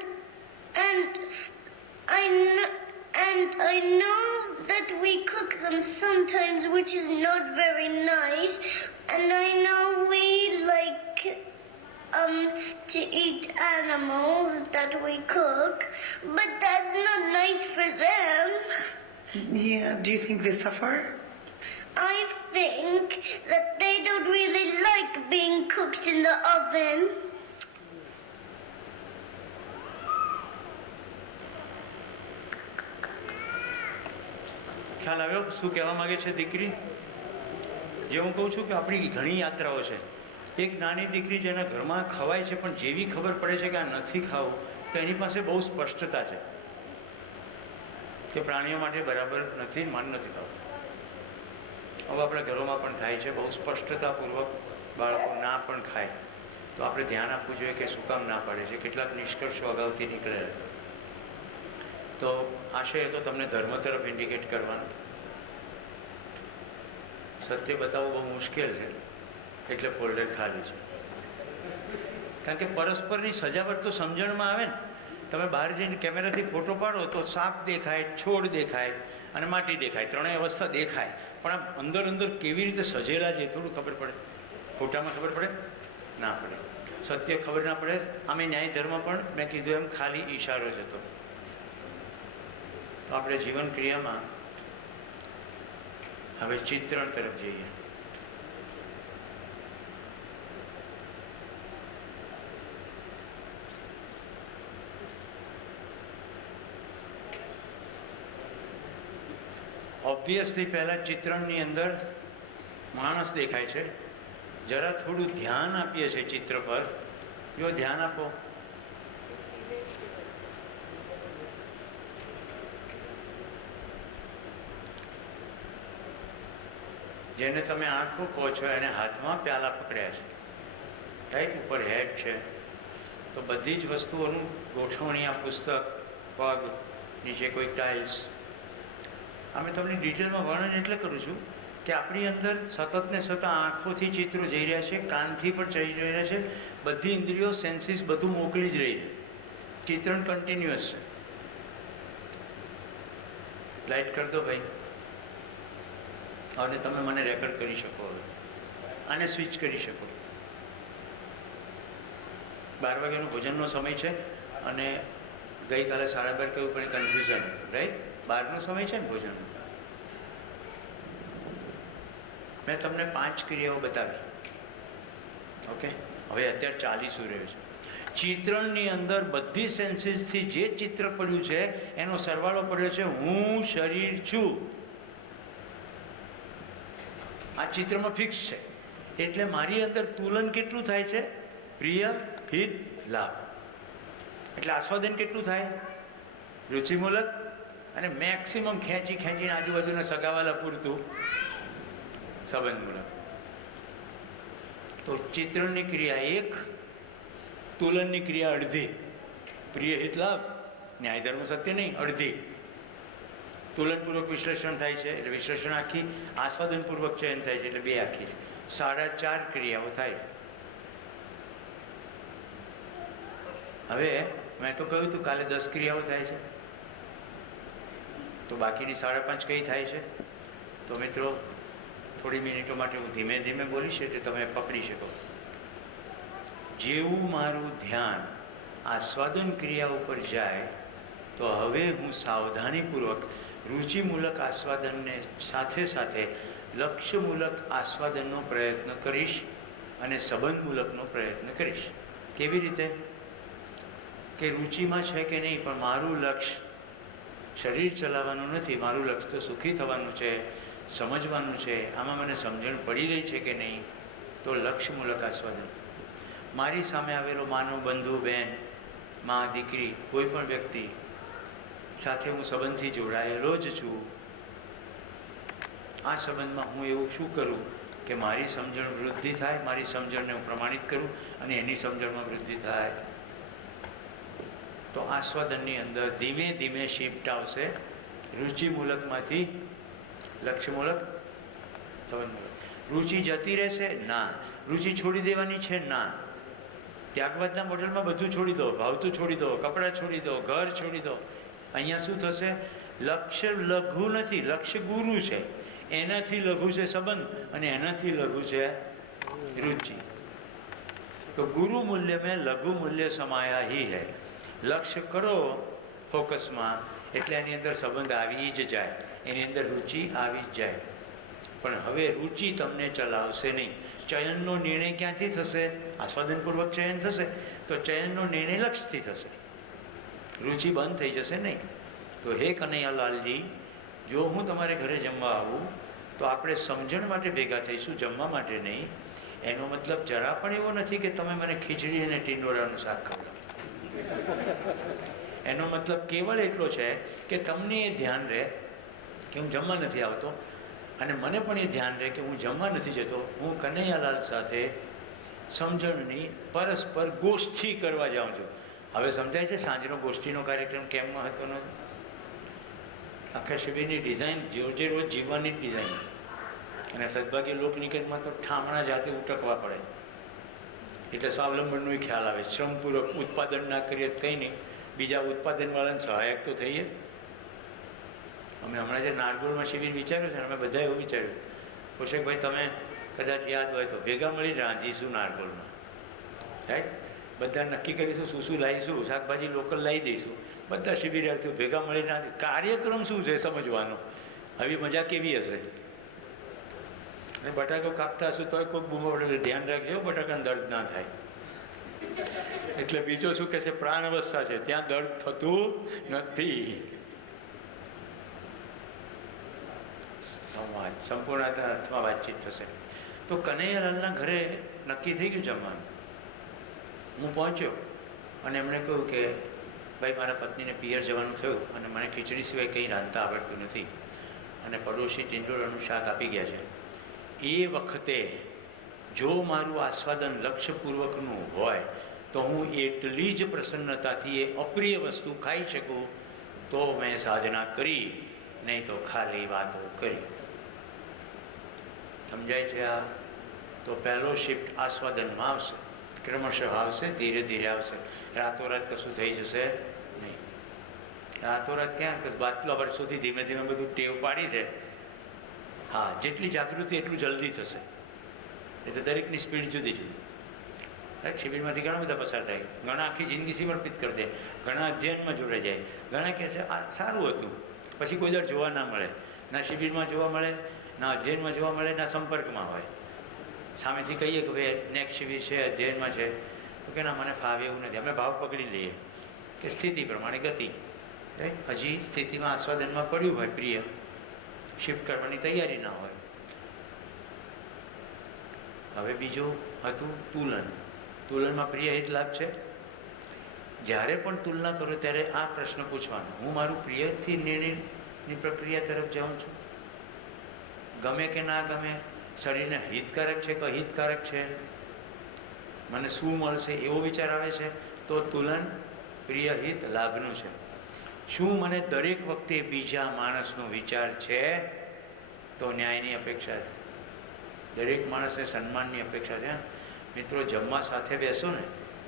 I know that we cook them sometimes, which is not very nice, and I know we like to eat animals that we cook, but that's not nice for them. Yeah, do you think they suffer? I think that they don't really like being cooked in the oven. ખ્યાલ આવ્યો શું કહેવા માગે છે દીકરી? જે હું કહું છું કે આપણી ઘણી યાત્રાઓ છે. એક નાની દીકરી જેના ઘરમાં ખવાય છે, પણ જેવી ખબર પડે છે કે આ નથી ખાવું, તો એની પાસે બહુ સ્પષ્ટતા છે કે પ્રાણીઓ માટે બરાબર નથી, માન નથી ખાવું. હવે આપણા ઘરોમાં પણ થાય છે, બહુ સ્પષ્ટતાપૂર્વક બાળકો ના પણ ખાય. તો આપણે ધ્યાન આપવું જોઈએ કે શું કામ ના પાડે છે. કેટલાક નિષ્કર્ષો અગાઉથી નીકળેલા. તો આશય તો તમને ધર્મ તરફ ઇન્ડિકેટ કરવાનું. સત્ય બતાવવું બહુ મુશ્કેલ છે, એટલે ફોલ્ડર ખાલી છે. કારણ કે પરસ્પરની સજાવટ તો સમજણમાં આવે ને. તમે બહાર જઈને કેમેરાથી ફોટો પાડો તો સાપ દેખાય, છોડ દેખાય અને માટી દેખાય, ત્રણેય અવસ્થા દેખાય. પણ આ અંદર અંદર કેવી રીતે સજેલા છે એ થોડું ખબર પડે. ફોટામાં ખબર પડે ના પડે, સત્ય ખબર ના પડે. આમે ન્યાય ધર્મ પણ મેં કીધું એમ ખાલી ઈશારો જ હતો. તો આપણે જીવન ક્રિયામાં હવે ચિત્રણ તરફ જઈએ. ઓબ્વિયસલી પહેલાં ચિત્રણની અંદર માણસ દેખાય છે. જરા થોડું ધ્યાન આપીએ છીએ ચિત્ર પર. જો ધ્યાન આપો, જેને તમે આંખો કહો છો એને હાથમાં પ્યાલા પકડ્યા છે, રાઈટ? ઉપર હેડ છે. તો બધી જ વસ્તુઓનું ગોઠવણી, આ પુસ્તક, પગ, નીચે કોઈ ટાઇલ્સ, અમે તમને ડિટેલમાં વર્ણન એટલે કરું છું કે આપણી અંદર સતત ને સતત આંખોથી ચિત્રો જઈ રહ્યા છે, કાનથી પણ જઈ રહ્યા છે, બધી ઇન્દ્રિયો, સેન્સીસ બધું મોકલી જ રહી છે. ચિત્રણ કન્ટિન્યુઅસ છે. લાઇટ કરી દો ભાઈ, અને તમે મને રેકોર્ડ કરી શકો. હવે આને સ્વિચ કરી શકો. 12 વાગ્યાનો ભોજનનો સમય છે અને ગઈકાલે 12:30 કહ્યું પણ કન્ફ્યુઝન, રાઈટ? 12નો સમય છે ને ભોજનનો. મેં તમને 5 ક્રિયાઓ બતાવી. ઓકે, હવે અત્યારે 40 શું રહ્યું છે. ચિત્રણની અંદર બધી સેન્સીસથી જે ચિત્ર પડ્યું છે એનો સરવાળો પડ્યો છે હું શરીર છું. આ ચિત્રમાં ફિક્સ છે. એટલે મારી અંદર તુલન કેટલું થાય છે? પ્રિય, હિત, લાભ. એટલે આસ્વાદન કેટલું થાય? રુચિમૂલક અને મેક્સિમમ ખેંચીને આજુબાજુના સગાવાલા પૂરતું સંબંધમૂલક. તો ચિત્રણની ક્રિયા 1, તુલનની ક્રિયા અડધી. પ્રિય, હિત, લાભ, ન્યાય ધર્મ સત્ય નહીં, અડધી. તુલનપૂર્વક વિશ્લેષણ થાય છે એટલે વિશ્લેષણ આખી, આસ્વાદનપૂર્વક ચયન થાય છે એટલે 2 આખી. 4.5 ક્રિયાઓ થાય. હવે મેં તો કહ્યું હતું કાલે 10 ક્રિયાઓ થાય છે, તો બાકીની 5.5 કઈ થાય છે? તો મિત્રો થોડી મિનિટો માટે હું ધીમે ધીમે બોલીશ એટલે તમે પકડી શકો. જેવું મારું ધ્યાન આસ્વાદન ક્રિયા ઉપર જાય તો હવે હું સાવધાનીપૂર્વક રુચિમૂલક આસ્વાદનને સાથે સાથે લક્ષ્યમૂલક આસ્વાદનનો પ્રયત્ન કરીશ અને સંબંધમૂલકનો પ્રયત્ન કરીશ. કેવી રીતે? કે રુચિમાં છે કે નહીં, પણ મારું લક્ષ્ય શરીર ચલાવવાનું નથી, મારું લક્ષ્ય તો સુખી થવાનું છે, સમજવાનું છે, આમાં મને સમજણ પડી રહી છે કે નહીં. તો લક્ષ્યમૂલક આસ્વાદન. મારી સામે આવેલો માનવ બંધુ, બહેન, મા, દીકરી, કોઈ પણ વ્યક્તિ સાથે હું સંબંધથી જોડાયેલો જ છું. આ સંબંધમાં હું એવું શું કરું કે મારી સમજણ વૃદ્ધિ થાય, મારી સમજણને હું પ્રમાણિત કરું અને એની સમજણમાં વૃદ્ધિ થાય. તો આસ્વાદનની અંદર ધીમે ધીમે શિફ્ટ આવશે રુચિમૂલકમાંથી લક્ષ્યમૂલક, સંબંધમૂલક. રુચિ જતી રહેશે? ના. રુચિ છોડી દેવાની છે? ના. ત્યાગવાદના મોડેલમાં બધું છોડી દો, ભાવતું છોડી દો, કપડાં છોડી દો, ઘર છોડી દો. અહીંયા શું થશે? લક્ષ્ય લઘુ નથી, લક્ષ્ય ગુરુ છે. એનાથી લઘુ છે સંબંધ અને એનાથી લઘુ છે રુચિ. તો ગુરુ મૂલ્ય મેં લઘુ મૂલ્ય સમાયા હી હૈ. લક્ષ્ય કરો ફોકસમાં એટલે એની અંદર સંબંધ આવી જ જાય, એની અંદર રુચિ આવી જ જાય. પણ હવે રુચિ તમને ચલાવશે નહીં. ચયનનો નિર્ણય ક્યાંથી થશે? આસ્વાદનપૂર્વક ચયન થશે તો ચયનનો નિર્ણય લક્ષ્યથી થશે, રુચિ બંધ થઈ જશે નહીં. તો હે કનૈયાલાલજી, જો હું તમારે ઘરે જમવા આવું તો આપણે સમજણ માટે ભેગા થઈશું, જમવા માટે નહીં. એનો મતલબ જરા પણ એવો નથી કે તમે મને ખીચડી અને ટીંડોરાનું શાક ખવડાવો. એનો મતલબ કેવળ એટલો છે કે તમને એ ધ્યાન રહે કે હું જમવા નથી આવતો, અને મને પણ એ ધ્યાન રહે કે હું જમવા નથી જતો. હું કનૈયાલાલ સાથે સમજણની પરસ્પર ગોષ્ઠી કરવા જાઉં છું. હવે સમજાય છે સાંજનો ગોષ્ઠીનો કાર્યક્રમ કેમ મહત્વનો? આખા શિબિરની ડિઝાઇન રોજે રોજ જીવવાની ડિઝાઇન. અને સદભાગ્ય લોકનિકેતનમાં તો ઠામણા જાતે ઉટકવા પડે, એટલે સ્વાવલંબનનો ખ્યાલ આવે. શ્રમપૂર્વક ઉત્પાદન ના કરીએ કંઈ નહીં, બીજા ઉત્પાદનવાળાને સહાયક તો થઈએ. અમે હમણાં જે નારગોલમાં શિબિર વિચાર્યું છે ને, અમે બધા એવું વિચાર્યું, કૌશિકભાઈ તમે કદાચ યાદ હોય તો ભેગા મળી રાંધીશું નારગોલમાં, રાઈટ? બધા નક્કી કરીશું શું શું લાવીશું, શાકભાજી લોકલ લાવી દઈશું, બધા શિબિરાર્થીઓ ભેગા મળી રાંધી. કાર્યક્રમ શું છે સમજવાનો. આવી મજા કેવી હશે? અને બટાકો કાપતા હશું તોય કોઈક બૂમો પડે, ધ્યાન રાખજો બટાકાને દર્દ ના થાય. એટલે બીજો શું કહે છે? પ્રાણ અવસ્થા છે, ત્યાં દર્દ થતું નથી. સંપૂર્ણ અર્થમાં વાતચીત થશે. તો કનૈયાલાલના ઘરે નક્કી થઈ ગયું જમવાનું. હું પહોંચ્યો અને એમણે કહ્યું કે ભાઈ મારા પત્નીને પિયર જવાનું થયું અને મને ખીચડી સિવાય કંઈ રાંધતા આવડતું નથી, અને પડોશી ટીંડોરાનું શાક આપી ગયા છે. એ વખતે જો મારું આસ્વાદન લક્ષ્યપૂર્વકનું હોય તો હું એટલી જ પ્રસન્નતાથી એ અપ્રિય વસ્તુ ખાઈ શકું તો મેં સાધના કરી, નહીં તો ખાલી વાતો કરી. સમજાય છે આ? તો પહેલો શિફ્ટ આસ્વાદનમાં આવશે, ક્રમશઃ આવશે, ધીરે ધીરે આવશે. રાતોરાત કશું થઈ જશે નહીં. રાતોરાત ક્યાં? આટલા વર્ષોથી ધીમે ધીમે બધું ટેવ પાડી છે. હા, જેટલી જાગૃતિ એટલું જલ્દી થશે. એટલે દરેકની સ્પીડ જુદી જુદી. શિબિરમાંથી ઘણા બધા પસાર થાય, ઘણા આખી જિંદગી સમર્પિત કરી દે, ઘણા અધ્યયનમાં જોડાઈ જાય, ઘણા કહે છે આ સારું હતું, પછી કોઈ દર જોવા ના મળે, ના શિબિરમાં જોવા મળે, ના અધ્યયનમાં જોવા મળે, ના સંપર્કમાં હોય. સામેથી કહીએ કે ભાઈ નેક્સ્ટ શિબિર છે, અધ્યયનમાં છે, તો કે ના મને ફાવે એવું નથી. અમે ભાવ પકડી લઈએ કે સ્થિતિ પ્રમાણે ગતિ. હજી સ્થિતિમાં આસ્વાદનમાં પડ્યું હોય પ્રિય, શિફ્ટ કરવાની તૈયારી ના હોય. હવે બીજું હતું તુલન. તુલનમાં પ્રિય હિત લાભ છે. જ્યારે પણ તુલના કરો ત્યારે આ પ્રશ્ન પૂછવાનો, હું મારું પ્રિયથી નિર્ણયની પ્રક્રિયા તરફ જાઉં છું? ગમે કે ના ગમે, શરીરને હિતકારક છે કે અહિતકારક છે, મને શું મળશે એવો વિચાર આવે છે, તો તુલન પ્રિય હિત લાભનું છે. શું મને દરેક વખતે બીજા માણસનો વિચાર છે? તો ન્યાયની અપેક્ષા છે. દરેક માણસને સન્માનની અપેક્ષા છે. મિત્રો, જમવા સાથે બેસો ને,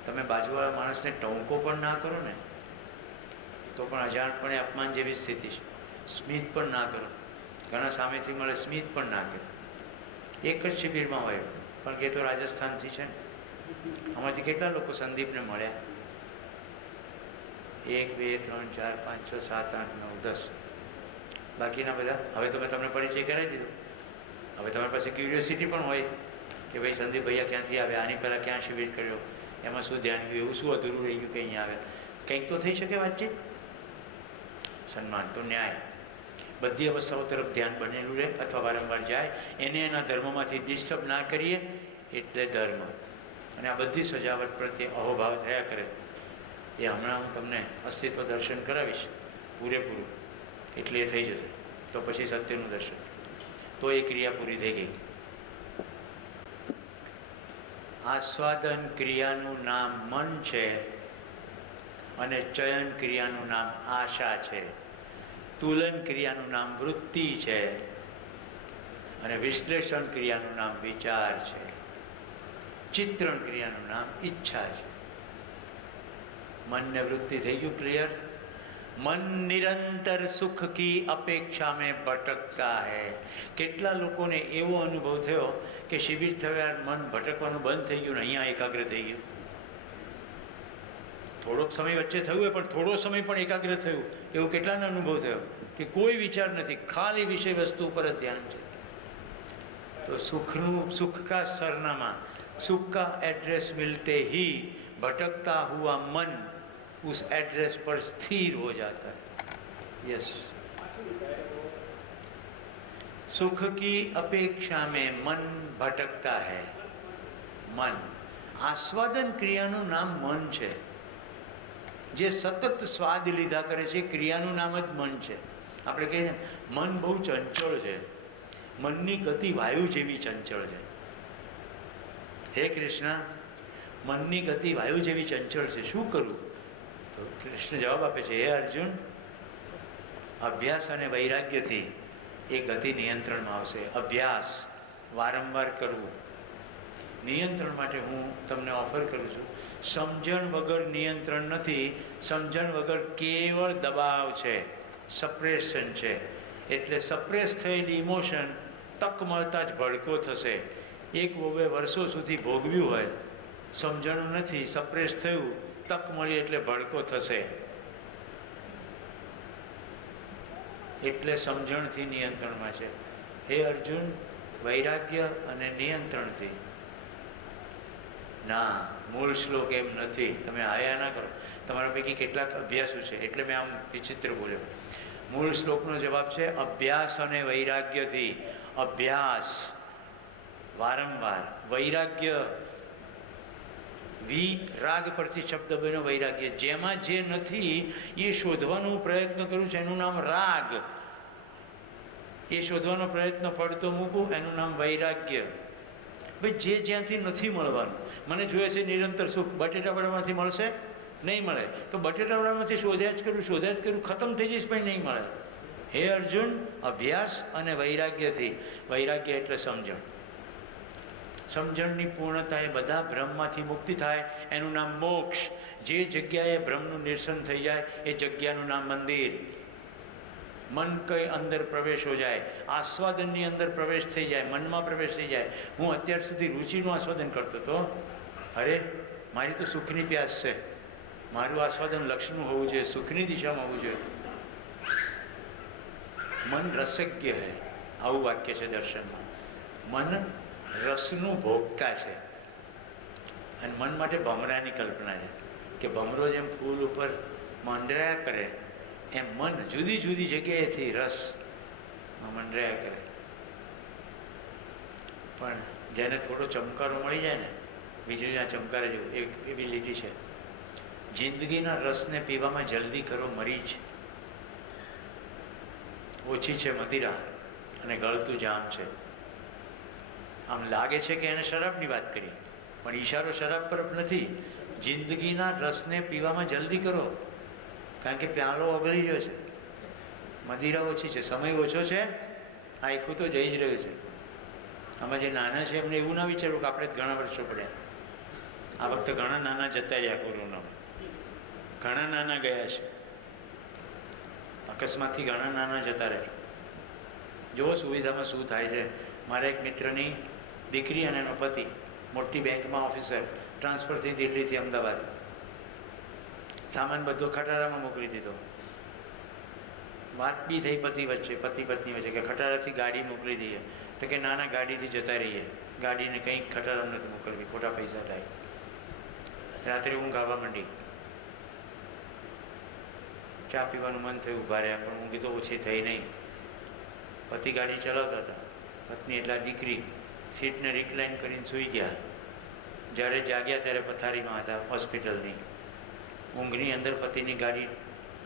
તમે બાજુવાળા માણસને ટોંકો પણ ના કરો ને તો પણ અજાણપણે અપમાન જેવી સ્થિતિ છે. સ્મિત પણ ના કરો, ઘણા સામેથી મળે સ્મિત પણ ના કરે. એક જ શિબિરમાં હોય પણ કે તો રાજસ્થાનથી છે ને, આમાંથી કેટલા લોકો સંદીપને મળ્યા? 1 2 3 4 5 6 7 8 9 10. બાકીના બધા હવે તમને પરિચય કરાવી દીધો. હવે તમારી પાસે ક્યુરિયોસિટી પણ હોય કે ભાઈ સંદીપ ભૈયા ક્યાંથી આવ્યા, આની પહેલાં ક્યાં શિબિર કર્યો, એમાં શું ધ્યાન ગયું, એવું શું અધૂરું રહી ગયું કે અહીંયા આવ્યા. કંઈક તો થઈ શકે વાતચીત. સન્માન તો ન્યાય. બધી અવસ્થાઓ તરફ ધ્યાન બનેલું રહે અથવા વારંવાર જાય, એને એના ધર્મમાંથી ડિસ્ટર્બ ના કરીએ એટલે ધર્મ. અને આ બધી સજાવટ પ્રત્યે અહોભાવ થયા કરે. એ હમણાં હું તમને અસ્તિત્વ દર્શન કરાવીશ પૂરેપૂરું, એટલે એ થઈ જશે. તો પછી સત્યનું દર્શન. તો એ ક્રિયા પૂરી થઈ ગઈ. આસ્વાદન ક્રિયાનું નામ મન છે અને ચયન ક્રિયાનું નામ આશા છે. તુલન ક્રિયાનું નામ વૃત્તિ છે અને વિશ્લેષણ ક્રિયાનું નામ વિચાર છે, ચિત્રણ ક્રિયાનું નામ ઈચ્છા છે. मन ने वृत्ति થઈ ગયું ક્લિયર? मन निरंतर सुख की अपेक्षा में भटकता है. કેટલા લોકોને એવો અનુભવ થયો કે શિબિર થયા મન ભટકવાનું બંધ થઈ ગયું ને અહીંયા એકાગ્ર થઈ ગયું. થોડોક સમય વચ્ચે થયું હોય પણ થોડો સમય પણ એકાગ્ર થયું, એવું કેટલાનો અનુભવ થયો કે કોઈ વિચાર નથી, ખાલી વિષય વસ્તુ ઉપર જ ધ્યાન છે. તો सुख का सरनामा, सुख का एड्रेस मिलते ही भटकता हुआ मन उस एड्रेस पर स्थिर हो जाता है. यस, सुख की अपेक्षा में मन भटकता है. मन, આસ્વાદન ક્રિયાનું નામ મન છે. જે સતત સ્વાદ લીધા કરે છે ક્રિયાનું નામ જ મન છે. આપણે કહીએ છીએ મન બહુ ચંચળ છે, મનની ગતિ વાયુ જેવી ચંચળ છે. હે કૃષ્ણ, મનની ગતિ વાયુ જેવી ચંચળ છે, શું કરવું? તો કૃષ્ણ જવાબ આપે છે, હે અર્જુન, અભ્યાસ અને વૈરાગ્યથી એ ગતિ નિયંત્રણમાં આવશે. અભ્યાસ વારંવાર કરવું, નિયંત્રણ માટે હું તમને ઓફર કરું છું. સમજણ વગર નિયંત્રણ નથી, સમજણ વગર કેવળ દબાવ છે, સપ્રેશન છે. એટલે સપ્રેસ થયેલી ઇમોશન તક મળતા જ ભડકો થશે. એક વહુએ વર્ષો સુધી ભોગવ્યું હોય, સમજણ નથી, સપ્રેસ થયું, તક મળી એટલે ભડકો થશે. એટલે સમજણથી નિયંત્રણમાં છે. હે અર્જુન, વૈરાગ્ય અને નિયંત્રણથી. ના, મૂળ શ્લોક એમ નથી. તમે આયા ના કરો. તમારા પૈકી કેટલાક અભ્યાસુ છે એટલે મેં આમ વિચિત્ર બોલ્યો. મૂળ શ્લોકનો જવાબ છે અભ્યાસ અને વૈરાગ્યથી. અભ્યાસ વારંવાર, વૈરાગ્ય વિરાગ પરથી શબ્દ બન્યો વૈરાગ્ય. જેમાં જે નથી એ શોધવાનો પ્રયત્ન કરું છું એનું નામ રાગ. એ શોધવાનો પ્રયત્ન પડતો મૂકું એનું નામ વૈરાગ્ય. ભાઈ જે જ્યાંથી નથી મળવાનું, મને જોઈએ છે નિરંતર સુખ, બટેટાવડામાંથી મળશે? નહીં મળે. તો બટેટાવડામાંથી શોધ્યા જ કરું, ખતમ થઈ જઈશ પણ નહીં મળે. હે અર્જુન, અભ્યાસ અને વૈરાગ્યથી. વૈરાગ્ય એટલે સમજણ. સમજણની પૂર્ણતા એ બધા ભ્રમમાંથી મુક્તિ થાય, એનું નામ મોક્ષ. જે જગ્યાએ ભ્રમનું નિરસન થઈ જાય એ જગ્યાનું નામ મંદિર. મન કઈ અંદર પ્રવેશ હો જાય, આસ્વાદનની અંદર પ્રવેશ થઈ જાય, મનમાં પ્રવેશ થઈ જાય. હું અત્યાર સુધી રુચિનું આસ્વાદન કરતો હતો. અરે મારી તો સુખની પ્યાસ છે, મારું આસ્વાદન લક્ષ્યનું હોવું જોઈએ, સુખની દિશામાં હોવું જોઈએ. મન રસજ્ઞ હૈ, આવું વાક્ય છે દર્શનમાં. મન રસનું ભોગતા છે. અને મન માટે ભમરાની કલ્પના છે કે ભમરો જેમ ફૂલ ઉપર મંડરાયા કરે એમ મન જુદી જુદી જગ્યાએથી રસ મંડરાયા કરે. પણ જેને થોડો ચમકારો મળી જાય ને, વીજળીના ચમકારા જેવું, એવી લીટી છે, જિંદગીના રસને પીવામાં જલ્દી કરો મરીજ. ઓછી છે મદિરા અને ગળતું જામ છે. આમ લાગે છે કે એને શરાબની વાત કરી, પણ ઈશારો શરાબ તરફ નથી. જિંદગીના રસને પીવામાં જલ્દી કરો, કારણ કે પ્યાલો ઓગળી ગયો છે. મદિરા ઓછી છે, સમય ઓછો છે, આખું તો જઈ જ રહ્યું છે. આમાં જે નાના છે એમને એવું ના વિચારવું કે આપણે જ ઘણા વર્ષો પડ્યા. આ વખતે ઘણા નાના જતા રહ્યા કોરોનામાં, ઘણા નાના ગયા છે, અકસ્માતથી ઘણા નાના જતા રહે. જો સુવિધામાં શું થાય છે. મારા એક મિત્રની દીકરી અને એનો પતિ મોટી બેંકમાં ઓફિસર, ટ્રાન્સફરથી દિલ્હીથી અમદાવાદ. સામાન બધો ખટારામાં મોકલી દીધો. વાત બી થઈ પતિ પત્ની વચ્ચે કે ખટારાથી ગાડી મોકલી દઈએ. તો કે નાના ગાડીથી જતા રહીએ, ગાડીને કંઈક ખટારામાં નથી મોકલવી, ખોટા પૈસા થાય. રાત્રે ઊંઘ આવવા માંડી, ચા પીવાનું મન થયું, ઊભા રહ્યા, પણ ઊંઘ તો ઓછી થઈ નહીં. પતિ ગાડી ચલાવતા હતા, પત્ની એટલા દીકરી સીટને રિક્લાઇન કરીને સૂઈ ગયા. જ્યારે જાગ્યા ત્યારે પથારીમાં હતા હોસ્પિટલની. ઊંઘની અંદર પતિની ગાડી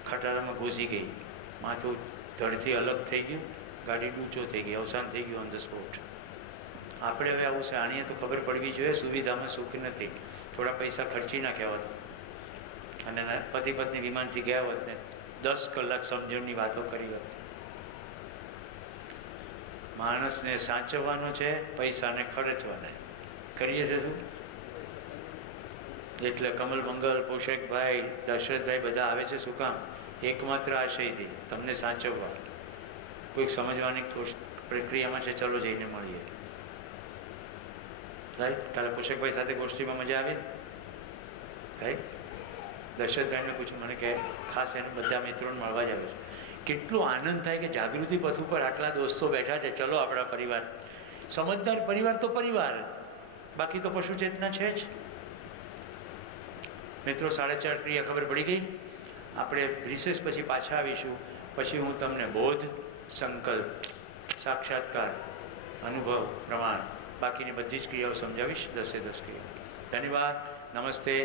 ખટારામાં ઘૂસી ગઈ, માથું ધડથી અલગ થઈ ગયું, ગાડી ડૂચો થઈ ગઈ, અવસાન થઈ ગયું ઓન ધ સ્પોટ. આપણે હવે આવું જાણીએ તો ખબર પડવી જોઈએ સુવિધામાં સુખ નથી. થોડા પૈસા ખર્ચી નાખ્યા હોત અને પતિ પત્ની વિમાનથી ગયા હોત ને 10 કલાક સમજણની વાતો કરી હોત. માણસને સાચવવાનો છે, પૈસાને ખર્ચવાના. કરીએ છે શું? એટલે કમલ મંગલ, પોષકભાઈ, દશરથભાઈ બધા આવે છે શું કામ? એકમાત્ર આશયથી તમને સાચવવા. કોઈક સમજવાની પ્રક્રિયામાં છે, ચલો જઈને મળીએ. રાઈટ? તારા પોષકભાઈ સાથે ગોષ્ઠીમાં મજા આવી ને? રાઈટ? દશરથભાઈને પૂછ્યું, મને કહે ખાસ એને બધા મિત્રોને મળવા જ આવે છે. કેટલો આનંદ થાય કે જાગૃતિ પથ ઉપર આટલા દોસ્તો બેઠા છે. ચલો આપણા પરિવાર, સમજદાર પરિવાર તો પરિવાર, બાકી તો પશુ ચેતના છે જ. મિત્રો 4:30 ક્રિયા ખબર પડી ગઈ. આપણે રિસેસ પછી પાછા આવીશું. પછી હું તમને બોધ, સંકલ્પ, સાક્ષાત્કાર, અનુભવ, પ્રમાણ, બાકીની બધી જ ક્રિયાઓ સમજાવીશ. 10 ક્રિયા. ધન્યવાદ. નમસ્તે.